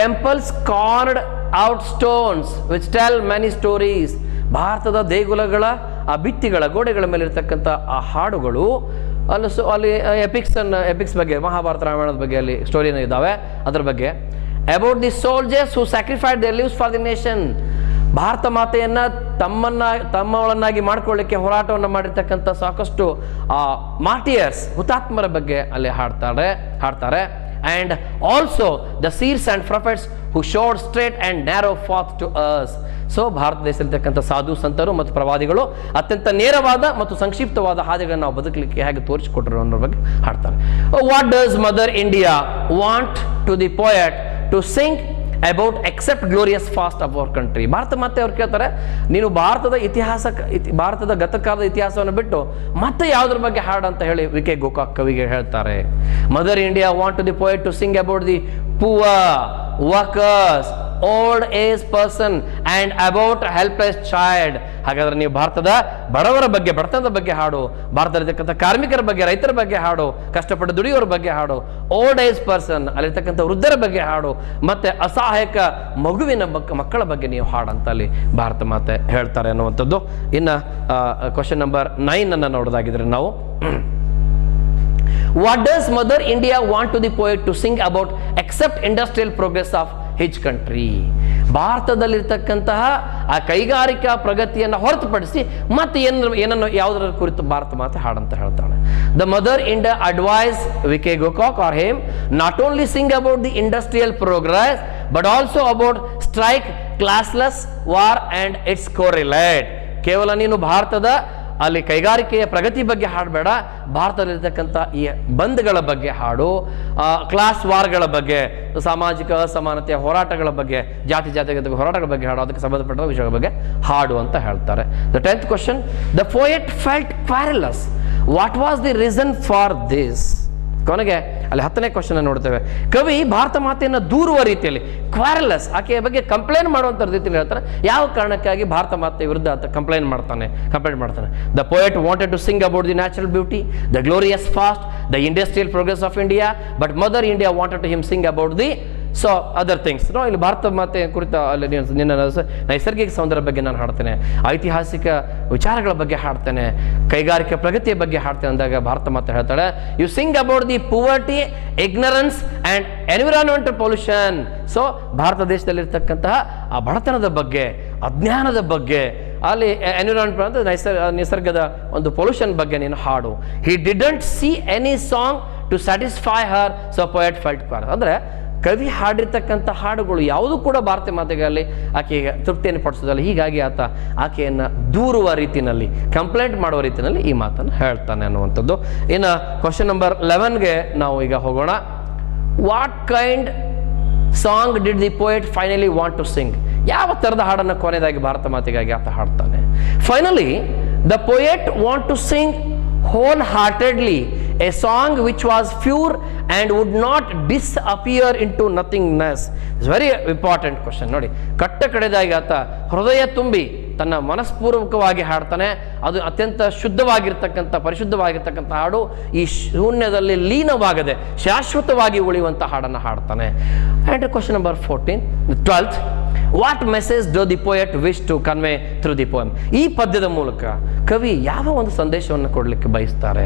temples carved out stones which tell many stories. ಭಾರತದ ದೇಗುಲಗಳ ಆ ಭಿತ್ತಿಗಳ ಗೋಡೆಗಳ ಮೇಲೆ ಇರ್ತಕ್ಕಂಥ ಆ ಹಾಡುಗಳು ಅಲ್ಲಿ ಎಪಿಕ್ಸ್ ಬಗ್ಗೆ, ಮಹಾಭಾರತ ರಾಮಾಯಣದ ಬಗ್ಗೆ ಅಲ್ಲಿ ಸ್ಟೋರಿನ ಇದ್ದಾವೆ. ಅದರ ಬಗ್ಗೆ about the soldiers who sacrificed their lives for the nation, ಭಾರತ ಮಾತೆಯನ್ನ ತಮ್ಮವಳನ್ನಾಗಿ ಮಾಡ್ಕೊಳ್ಳಿಕ್ಕೆ ಹೋರಾಟವನ್ನು ಮಾಡಿರ್ತಕ್ಕಂಥ ಸಾಕಷ್ಟು ಮಾರ್ಟಿಯರ್ಸ್, ಹುತಾತ್ಮರ ಬಗ್ಗೆ ಅಲ್ಲಿ ಹಾಡ್ತಾರೆ. And also the seers and prophets who showed straight and narrow path to us. So ಭಾರತ ದೇಶದಲ್ಲಿರ್ತಕ್ಕಂಥ ಸಾಧು ಸಂತರು ಮತ್ತು ಪ್ರವಾದಿಗಳು ಅತ್ಯಂತ ನೇರವಾದ ಮತ್ತು ಸಂಕ್ಷಿಪ್ತವಾದ ಹಾದಿಗಳನ್ನು ನಾವು ಬದುಕಲಿಕ್ಕೆ ಹೇಗೆ ತೋರಿಸಿಕೊಟ್ಟರು ಅನ್ನೋ ಬಗ್ಗೆ ಹಾಡ್ತಾರೆ. What does mother India want to the poet to sing about except glorious past of our country? Bharata ಮತ್ತೆ ಅವ್ರು ಕೇಳ್ತಾರೆ, ನೀನು ಭಾರತದ ಗತಕಾಲದ ಇತಿಹಾಸವನ್ನು ಬಿಟ್ಟು ಮತ್ತೆ ಯಾವುದ್ರ ಬಗ್ಗೆ ಹಾಡು ಅಂತ ಹೇಳಿ ವಿ.ಕೆ. ಗೋಕಾಕ್ ಕವಿಗೆ ಹೇಳ್ತಾರೆ. Mother India want to the poet to sing about the poor, workers, old age person and about helpless child. ಹಾಗಾದ್ರೆ ನೀವು ಭಾರತದ ಬಡವರ ಬಗ್ಗೆ, ಬಡತನದ ಬಗ್ಗೆ ಹಾಡು, ಭಾರತದಲ್ಲಿರ್ತಕ್ಕಂಥ ಕಾರ್ಮಿಕರ ಬಗ್ಗೆ, ರೈತರ ಬಗ್ಗೆ ಹಾಡು, ಕಷ್ಟಪಟ್ಟು ದುಡಿಯೋರ ಬಗ್ಗೆ ಹಾಡು, ಓಲ್ಡ್ ಏಜ್ ಪರ್ಸನ್ ಅಲ್ಲಿರ್ತಕ್ಕಂಥ ವೃದ್ಧರ ಬಗ್ಗೆ ಹಾಡು, ಮತ್ತೆ ಅಸಹಾಯಕ ಮಗುವಿನ ಮಕ್ಕಳ ಬಗ್ಗೆ ನೀವು ಹಾಡು ಅಂತ ಅಲ್ಲಿ ಭಾರತ ಮಾತೆ ಹೇಳ್ತಾರೆ ಅನ್ನುವಂಥದ್ದು. ಇನ್ನು ಕ್ವಶನ್ ನಂಬರ್ 9 ಅನ್ನು ನೋಡೋದಾಗಿದ್ರೆ ನಾವು, what does mother India want to the poet to sing about except industrial progress of his country? ಭಾರತದಲ್ಲಿರ್ತಕ್ಕಂತಹ ಆ ಕೈಗಾರಿಕಾ ಪ್ರಗತಿಯನ್ನು ಹೊರತುಪಡಿಸಿ ಮತ್ತೆ ಏನನ್ನು ಯಾವುದರ ಕುರಿತು ಭಾರತ ಮಾತೆ ಹಾಡಂತ ಹೇಳ್ತಾಳೆ. The mother India advise V K. Gokak are him not only sing about the industrial progress but also about strike, classless, war and it's correlate. ಕೇವಲ ನೀನು ಭಾರತದ ಅಲ್ಲಿ ಕೈಗಾರಿಕೆಯ ಪ್ರಗತಿ ಬಗ್ಗೆ ಹಾಡಬೇಡ, ಭಾರತದಲ್ಲಿರ್ತಕ್ಕಂಥ ಈ ಬಂದ್ಗಳ ಬಗ್ಗೆ ಹಾಡು, ಕ್ಲಾಸ್ ವಾರ್ಗಳ ಬಗ್ಗೆ, ಸಾಮಾಜಿಕ ಅಸಮಾನತೆಯ ಹೋರಾಟಗಳ ಬಗ್ಗೆ, ಜಾತಿ ಹೋರಾಟಗಳ ಬಗ್ಗೆ ಹಾಡು, ಅದಕ್ಕೆ ಸಂಬಂಧಪಟ್ಟ ವಿಷಯಗಳ ಬಗ್ಗೆ ಹಾಡು ಅಂತ ಹೇಳ್ತಾರೆ. The 10th question, the poet felt querulous, what was the reason for this? ಕೊನೆಗೆ ಅಲ್ಲಿ 10ನೇ ಕ್ವಶನ್ ನೋಡ್ತೇವೆ. ಕವಿ ಭಾರತ ಮಾತೆಯನ್ನು ದೂರುವ ರೀತಿಯಲ್ಲಿ, ಕ್ವಾರಲಸ್, ಆಕೆಯ ಬಗ್ಗೆ ಕಂಪ್ಲೇಂಟ್ ಮಾಡುವಂಥ ರೀತಿಯಲ್ಲಿ ಹೇಳ್ತಾರೆ. ಯಾವ ಕಾರಣಕ್ಕಾಗಿ ಭಾರತ ಮಾತೆ ವಿರುದ್ಧ ಆತ ಕಂಪ್ಲೇಂಟ್ ಮಾಡ್ತಾನೆ? The poet wanted to sing about the natural beauty, the glorious past, the industrial progress of India, but mother India wanted to him sing about the so other things. ಇಲ್ಲಿ ಭಾರತ ಮಾತೆ ಕುರಿತ ಅಲ್ಲಿ ನಿನ್ನ ನೈಸರ್ಗಿಕ ಸೌಂದರ್ಯ ಬಗ್ಗೆ ನಾನು ಹಾಡ್ತೇನೆ, ಐತಿಹಾಸಿಕ ವಿಚಾರಗಳ ಬಗ್ಗೆ ಹಾಡ್ತೇನೆ, ಕೈಗಾರಿಕಾ ಪ್ರಗತಿಯ ಬಗ್ಗೆ ಹಾಡ್ತೇನೆ ಅಂದಾಗ ಭಾರತ ಮಾತೆ ಹೇಳ್ತಾಳೆ, you sing about the poverty, ignorance and environmental pollution. So ಭಾರತ ದೇಶದಲ್ಲಿರ್ತಕ್ಕಂತಹ ಆ ಬಡತನದ ಬಗ್ಗೆ, ಅಜ್ಞಾನದ ಬಗ್ಗೆ, ಅಲ್ಲಿ ಎನ್ವಿರಾನ್ಮೆಂಟ್ ಅಂದ್ರೆ ನಿಸರ್ಗದ ಒಂದು ಪೊಲ್ಯೂಷನ್ ಬಗ್ಗೆ ನೀನು ಹಾಡು. He didn't see any song to satisfy her, so poet felt querulous. ಅಂದ್ರೆ ಕವಿ ಹಾಡಿರ್ತಕ್ಕಂಥ ಹಾಡುಗಳು ಯಾವುದು ಕೂಡ ಭಾರತೀಯ ಮಾತೆಗಳಲ್ಲಿ ಆಕೆಗೆ ತೃಪ್ತಿಯನ್ನು ಪಡಿಸೋದಲ್ಲ. ಹೀಗಾಗಿ ಆಕೆಯನ್ನು ದೂರುವ ರೀತಿಯಲ್ಲಿ, ಕಂಪ್ಲೇಂಟ್ ಮಾಡುವ ರೀತಿಯಲ್ಲಿ ಈ ಮಾತನ್ನು ಹೇಳ್ತಾನೆ ಅನ್ನುವಂಥದ್ದು. ಇನ್ನು ಕ್ವಶನ್ ನಂಬರ್ 11ಗೆ ನಾವು ಈಗ ಹೋಗೋಣ. What kind song did the poet finally want to sing? ಯಾವ ಥರದ ಹಾಡನ್ನು ಕೊನೆಯದಾಗಿ ಭಾರತ ಮಾತೆಗಾಗಿ ಆತ ಹಾಡ್ತಾನೆ? Finally the poet want to sing wholeheartedly a song which was pure and would not disappear into nothingness. It's very important question. ನೋಡಿ, ಕಟ್ಟ ಕಡೆದಾಗಿ ಆತ ಹೃದಯ ತುಂಬಿ ತನ್ನ ಮನಸ್ಪೂರ್ವಕವಾಗಿ ಹಾಡ್ತಾನೆ. ಅದು ಅತ್ಯಂತ ಶುದ್ಧವಾಗಿರ್ತಕ್ಕಂಥ ಪರಿಶುದ್ಧವಾಗಿರ್ತಕ್ಕಂಥ ಹಾಡು. ಈ ಶೂನ್ಯದಲ್ಲಿ ಲೀನವಾಗದೆ ಶಾಶ್ವತವಾಗಿ ಉಳಿಯುವಂಥ ಹಾಡನ್ನು ಹಾಡ್ತಾನೆ. And question number 14, 12th, what message do the poet wish to convey through the poem? ಈ ಪದ್ಯದ ಮೂಲಕ ಕವಿ ಯಾವ ಒಂದು ಸಂದೇಶವನ್ನು ಕೊಡಲಿಕ್ಕೆ ಬಯಸ್ತಾರೆ?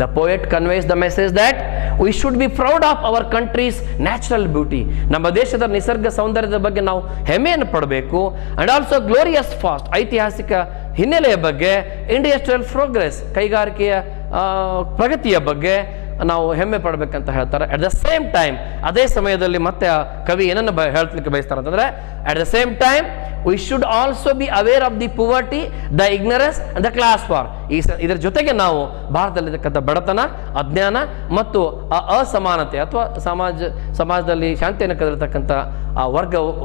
The poet conveys the message that we should be proud of our country's natural beauty. ನಮ್ಮ ದೇಶದ ನಿಸರ್ಗ ಸೌಂದರ್ಯದ ಬಗ್ಗೆ ನಾವು ಹೆಮ್ಮೆಯನ್ನು ಪಡಬೇಕು. ಅಂಡ್ ಆಲ್ಸೋ ಗ್ಲೋರಿಯಸ್ ಫಾಸ್ಟ್, ಐತಿಹಾಸಿಕ ಹಿನ್ನೆಲೆಯ ಬಗ್ಗೆ, ಇಂಡಸ್ಟ್ರಿಯಲ್ ಪ್ರೋಗ್ರೆಸ್, ಕೈಗಾರಿಕೆಯ ಪ್ರಗತಿಯ ಬಗ್ಗೆ ನಾವು ಹೆಮ್ಮೆ ಪಡಬೇಕಂತ ಹೇಳ್ತಾರೆ. ಅಟ್ ದ ಸೇಮ್ ಟೈಮ್, ಅದೇ ಸಮಯದಲ್ಲಿ ಮತ್ತೆ ಕವಿ ಏನನ್ನು ಹೇಳಲಿಕ್ಕೆ ಬಯಸ್ತಾರೆ ಅಂತಂದ್ರೆ, at the same time we should also be aware of the poverty, the ignorance and the class war. ಇದರ ಜೊತೆಗೆ ನಾವು ಭಾರತದಲ್ಲಿರ್ತಕ್ಕಂಥ ಬಡತನ, ಅಜ್ಞಾನ ಮತ್ತು ಅಸಮಾನತೆ ಅಥವಾ ಸಮಾಜದಲ್ಲಿ ಶಾಂತಿಯನ್ನು ಕದಿರ್ತಕ್ಕಂಥ ಆ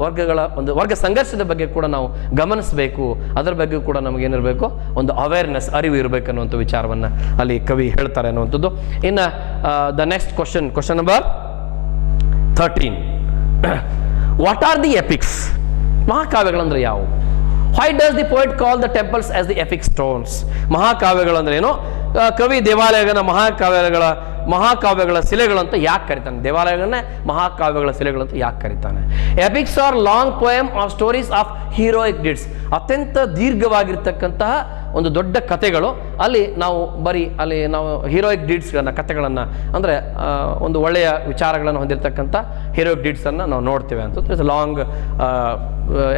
ವರ್ಗಗಳ ಒಂದು ವರ್ಗ ಸಂಘರ್ಷದ ಬಗ್ಗೆ ಕೂಡ ನಾವು ಗಮನಿಸಬೇಕು. ಅದರ ಬಗ್ಗೆ ಕೂಡ ನಮಗೇನಿರಬೇಕು, ಒಂದು ಅವೇರ್ನೆಸ್, ಅರಿವು ಇರಬೇಕು ಅನ್ನುವಂಥ ವಿಚಾರವನ್ನು ಅಲ್ಲಿ ಕವಿ ಹೇಳ್ತಾರೆ ಅನ್ನುವಂಥದ್ದು. ಇನ್ನು the next question number 13, what are the epics? ಮಹಾಕಾವ್ಯಗಳಂದ್ರೆ ಯಾವುವು? Why does the poet call the temples as the epic stones? ಮಹಾಕಾವ್ಯಗಳಂದ್ರೆ ಏನು? ಕವಿ ದೇವಾಲಯಗಳ ಮಹಾಕಾವ್ಯಗಳ ಶಿಲೆಗಳು ಅಂತ ಯಾಕೆ ಕರೀತಾನೆ? ದೇವಾಲಯಗಳನ್ನೇ ಮಹಾಕಾವ್ಯಗಳ ಶಿಲೆಗಳು ಅಂತ ಯಾಕೆ ಕರೀತಾನೆ? Epics are long poem are stories of heroic deeds. ಅತ್ಯಂತ ದೀರ್ಘವಾಗಿರ್ತಕ್ಕಂತಹ ಒಂದು ದೊಡ್ಡ ಕಥೆಗಳು. ಅಲ್ಲಿ ನಾವು ಹೀರೋಯಿಕ್ ಡೀಡ್ಸ್ಗಳನ್ನ, ಕಥೆಗಳನ್ನು ಅಂದರೆ ಒಂದು ಒಳ್ಳೆಯ ವಿಚಾರಗಳನ್ನು ಹೊಂದಿರತಕ್ಕಂಥ ಹೀರೋಯಿಕ್ ಡೀಡ್ಸನ್ನು ನಾವು ನೋಡ್ತೇವೆ ಅಂತ. It's long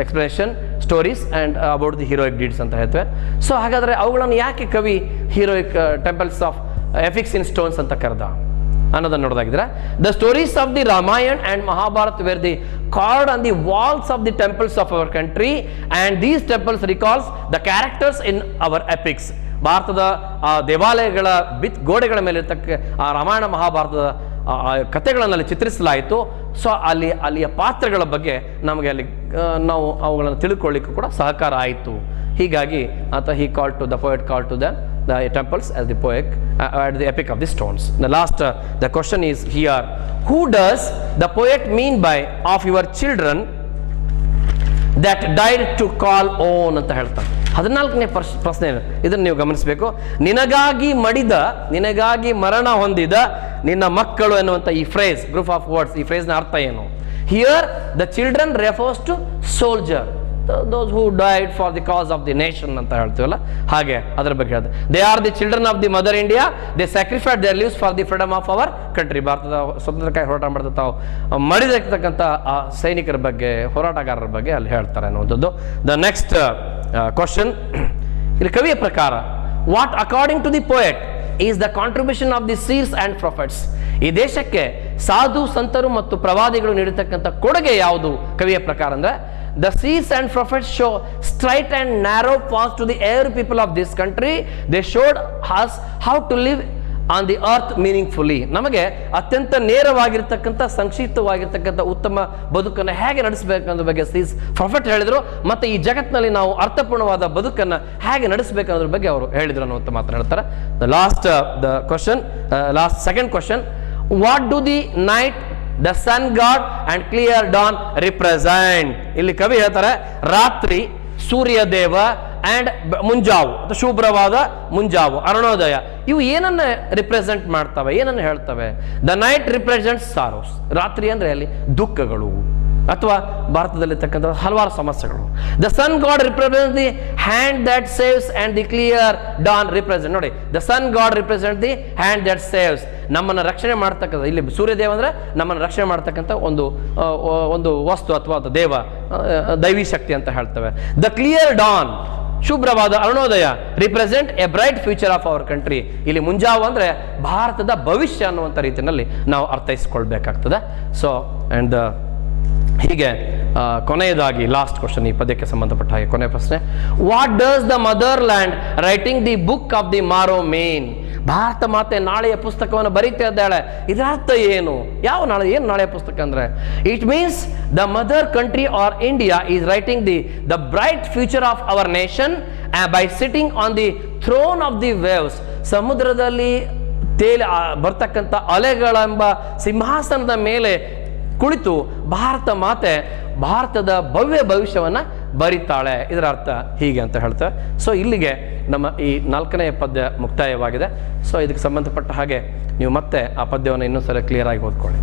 explanation stories and about the heroic deeds ಅಂತ ಹೇಳ್ತೇವೆ. ಸೊ ಹಾಗಾದರೆ ಅವುಗಳನ್ನು ಯಾಕೆ ಕವಿ heroic temples of epics in stones ಅಂತ ಕರೆದ ಅನ್ನೋದನ್ನು ನೋಡೋದಾಗಿದ್ರೆ, the stories of the Ramayan and Mahabharat were the carved on the walls of the temples of our country, and these temples recalls the characters in our epics. ಭಾರತದ ದೇವಾಲಯಗಳ ಗೋಡೆಗಳ ಮೇಲೆ ಇರ್ತಕ್ಕ ಆ ರಾಮಾಯಣ ಮಹಾಭಾರತದ ಕಥೆಗಳನ್ನು ಚಿತ್ರಿಸಲಾಯಿತು. ಸೊ ಅಲ್ಲಿಯ ಪಾತ್ರಗಳ ಬಗ್ಗೆ ನಮಗೆ ಅಲ್ಲಿ ನಾವು ಅವುಗಳನ್ನು ತಿಳ್ಕೊಳ್ಳಿಕ್ಕೂ ಕೂಡ ಸಹಕಾರ ಆಯಿತು. ಹೀಗಾಗಿ ಆತ the poet called to the temples as the poet at the epic of the stones. The question is here, who does the poet mean by of your children that died to call own ಅಂತ ಹೇಳ್ತಾನೆ. 14ನೇ ಪ್ರಶ್ನೆ ಇದನ್ನು ನೀವು ಗಮನಿಸಬೇಕು. ನಿನಗಾಗಿ ಮರಣ ಹೊಂದಿದ ನಿನ್ನ ಮಕ್ಕಳು ಎನ್ನುವಂಥ ಈ ಫ್ರೇಸ್, ಗ್ರೂಪ್ ಆಫ್ ವರ್ಡ್ಸ್, ಈ ಫ್ರೇಸ್ನ ಅರ್ಥ ಏನು? Here the children refers to soldier, those who died for the cause of the nation ಅಂತ ಹೇಳ್ತೀವಲ್ಲ, ಹಾಗೆ ಅದರ ಬಗ್ಗೆ ಹೇಳಿದೆ. They are the children of the mother India, they sacrificed their lives for the freedom of our country. ಭಾರತದ ಸ್ವತಂತ್ರಕ್ಕಾಗಿ ಹೋರಾಟ ಮಾಡ್ತಾ ತಾವು ಮಡಿದಿರ್ತಕ್ಕಂಥ ಆ ಸೈನಿಕರ ಬಗ್ಗೆ, ಹೋರಾಟಗಾರರ ಬಗ್ಗೆ ಅಲ್ಲಿ ಹೇಳ್ತಾರೆ ಅನ್ನುವಂಥದ್ದು. ದ ನೆಕ್ಸ್ಟ್ ಕ್ವಶನ್, ಇಲ್ಲಿ ಕವಿಯ ಪ್ರಕಾರ, what according to the poet is the contribution of the seers and prophets? ಈ ದೇಶಕ್ಕೆ ಸಾಧು ಸಂತರು ಮತ್ತು ಪ್ರವಾದಿಗಳು ನೀಡಿರ್ತಕ್ಕಂಥ ಕೊಡುಗೆ ಯಾವುದು ಕವಿಯ ಪ್ರಕಾರ ಅಂದರೆ, the seers and prophets show straight and narrow paths to the every people of this country. They showed us how to live on the earth meaningfully. ನಮಗೆ ಅತ್ಯಂತ ನೇರವಾಗಿರ್ತಕ್ಕಂಥ, ಸಂಕ್ಷಿಪ್ತವಾಗಿರ್ತಕ್ಕಂಥ ಉತ್ತಮ ಬದುಕನ್ನು ಹೇಗೆ ನಡೆಸಬೇಕನ್ನೋದ್ರ ಬಗ್ಗೆ ಸೀಸ್ ಪ್ರೊಫೆಟ್ ಹೇಳಿದರು. ಮತ್ತು ಈ ಜಗತ್ತಿನಲ್ಲಿ ನಾವು ಅರ್ಥಪೂರ್ಣವಾದ ಬದುಕನ್ನು ಹೇಗೆ ನಡೆಸಬೇಕನ್ನೋದ್ರ ಬಗ್ಗೆ ಅವರು ಹೇಳಿದರು ಅನ್ನುವಂಥ ಮಾತನ್ನು ಹೇಳ್ತಾರೆ. Second question, what do the night, the sun god and clear dawn represent? ಇಲ್ಲಿ ಕವಿ ಹೇಳ್ತಾರೆ, ರಾತ್ರಿ, ಸೂರ್ಯದೇವ ಅಂಡ್ ಮುಂಜಾವು, ಶುಭ್ರವಾದ ಮುಂಜಾವು, ಅರುಣೋದಯ, ಇವು ಏನನ್ನ ರಿಪ್ರೆಸೆಂಟ್ ಮಾಡ್ತವೆ, ಏನನ್ನು ಹೇಳ್ತವೆ? ದ ನೈಟ್ ರಿಪ್ರೆಸೆಂಟ್ಸ್ ಸಾರೋಸ್, ರಾತ್ರಿ ಅಂದ್ರೆ ಅಲ್ಲಿ ದುಃಖಗಳು ಅಥವಾ ಭಾರತದಲ್ಲಿರ್ತಕ್ಕಂಥ ಹಲವಾರು ಸಮಸ್ಯೆಗಳು. The sun god represent the hand that saves and the clear dawn represent. ನೋಡಿ, the sun god represent the hand that saves, ನಮ್ಮನ್ನು ರಕ್ಷಣೆ ಮಾಡ್ತಕ್ಕಂಥ, ಇಲ್ಲಿ ಸೂರ್ಯದೇವ ಅಂದ್ರೆ ನಮ್ಮನ್ನು ರಕ್ಷಣೆ ಮಾಡ್ತಕ್ಕಂಥ ಒಂದು ವಸ್ತು ಅಥವಾ ದೇವ, ದೈವಿ ಶಕ್ತಿ ಅಂತ ಹೇಳ್ತೇವೆ. ದ ಕ್ಲಿಯರ್ ಡಾನ್, ಶುಭ್ರವಾದ ಅರುಣೋದಯ, represent a bright future of our country. ಇಲ್ಲಿ ಮುಂಜಾವು ಅಂದ್ರೆ ಭಾರತದ ಭವಿಷ್ಯ ಅನ್ನುವಂಥ ರೀತಿಯಲ್ಲಿ ನಾವು ಅರ್ಥೈಸ್ಕೊಳ್ಬೇಕಾಗ್ತದೆ. ಸೊ ಅಂಡ್ ಹೀಗೆ ಕೊನೆಯದಾಗಿ ಲಾಸ್ಟ್ ಕ್ವಶನ್, ಈ ಪದ್ಯಕ್ಕೆ ಸಂಬಂಧಪಟ್ಟ ಹಾಗೆ ಕೊನೆಯ ಪ್ರಶ್ನೆ, what does the mother land writing the book of the ಮಾರೋ ಮೇನ್? ಭಾರತ ಮಾತೆ ನಾಳೆಯ ಪುಸ್ತಕವನ್ನು ಬರೀತಾ ಇದ್ದಾಳೆ, ಇದರ ಅರ್ಥ ಏನು? ಏನು ನಾಳೆಯ ಪುಸ್ತಕ ಅಂದ್ರೆ? It means the mother country or India is writing the bright future of our nation by sitting on the throne of the waves, ಸಮುದ್ರದಲ್ಲಿ ಬರ್ತಕ್ಕಂಥ ಅಲೆಗಳೆಂಬ ಸಿಂಹಾಸನದ ಮೇಲೆ ಕುಳಿತು ಭಾರತ ಮಾತೆ ಭಾರತದ ಭವ್ಯ ಭವಿಷ್ಯವನ್ನ ಬರಿತಾಳೆ. ಇದರ ಅರ್ಥ ಹೀಗೆ ಅಂತ ಹೇಳ್ತಾರೆ. ಸೊ ಇಲ್ಲಿಗೆ ನಮ್ಮ ಈ 4ನೇ ಪದ್ಯ ಮುಕ್ತಾಯವಾಗಿದೆ. ಸೊ ಇದಕ್ಕೆ ಸಂಬಂಧಪಟ್ಟ ಹಾಗೆ ನೀವು ಮತ್ತೆ ಆ ಪದ್ಯವನ್ನು ಇನ್ನೊಂದ್ಸಲ ಕ್ಲಿಯರ್ ಆಗಿ ಓದ್ಕೊಳ್ಳಿ.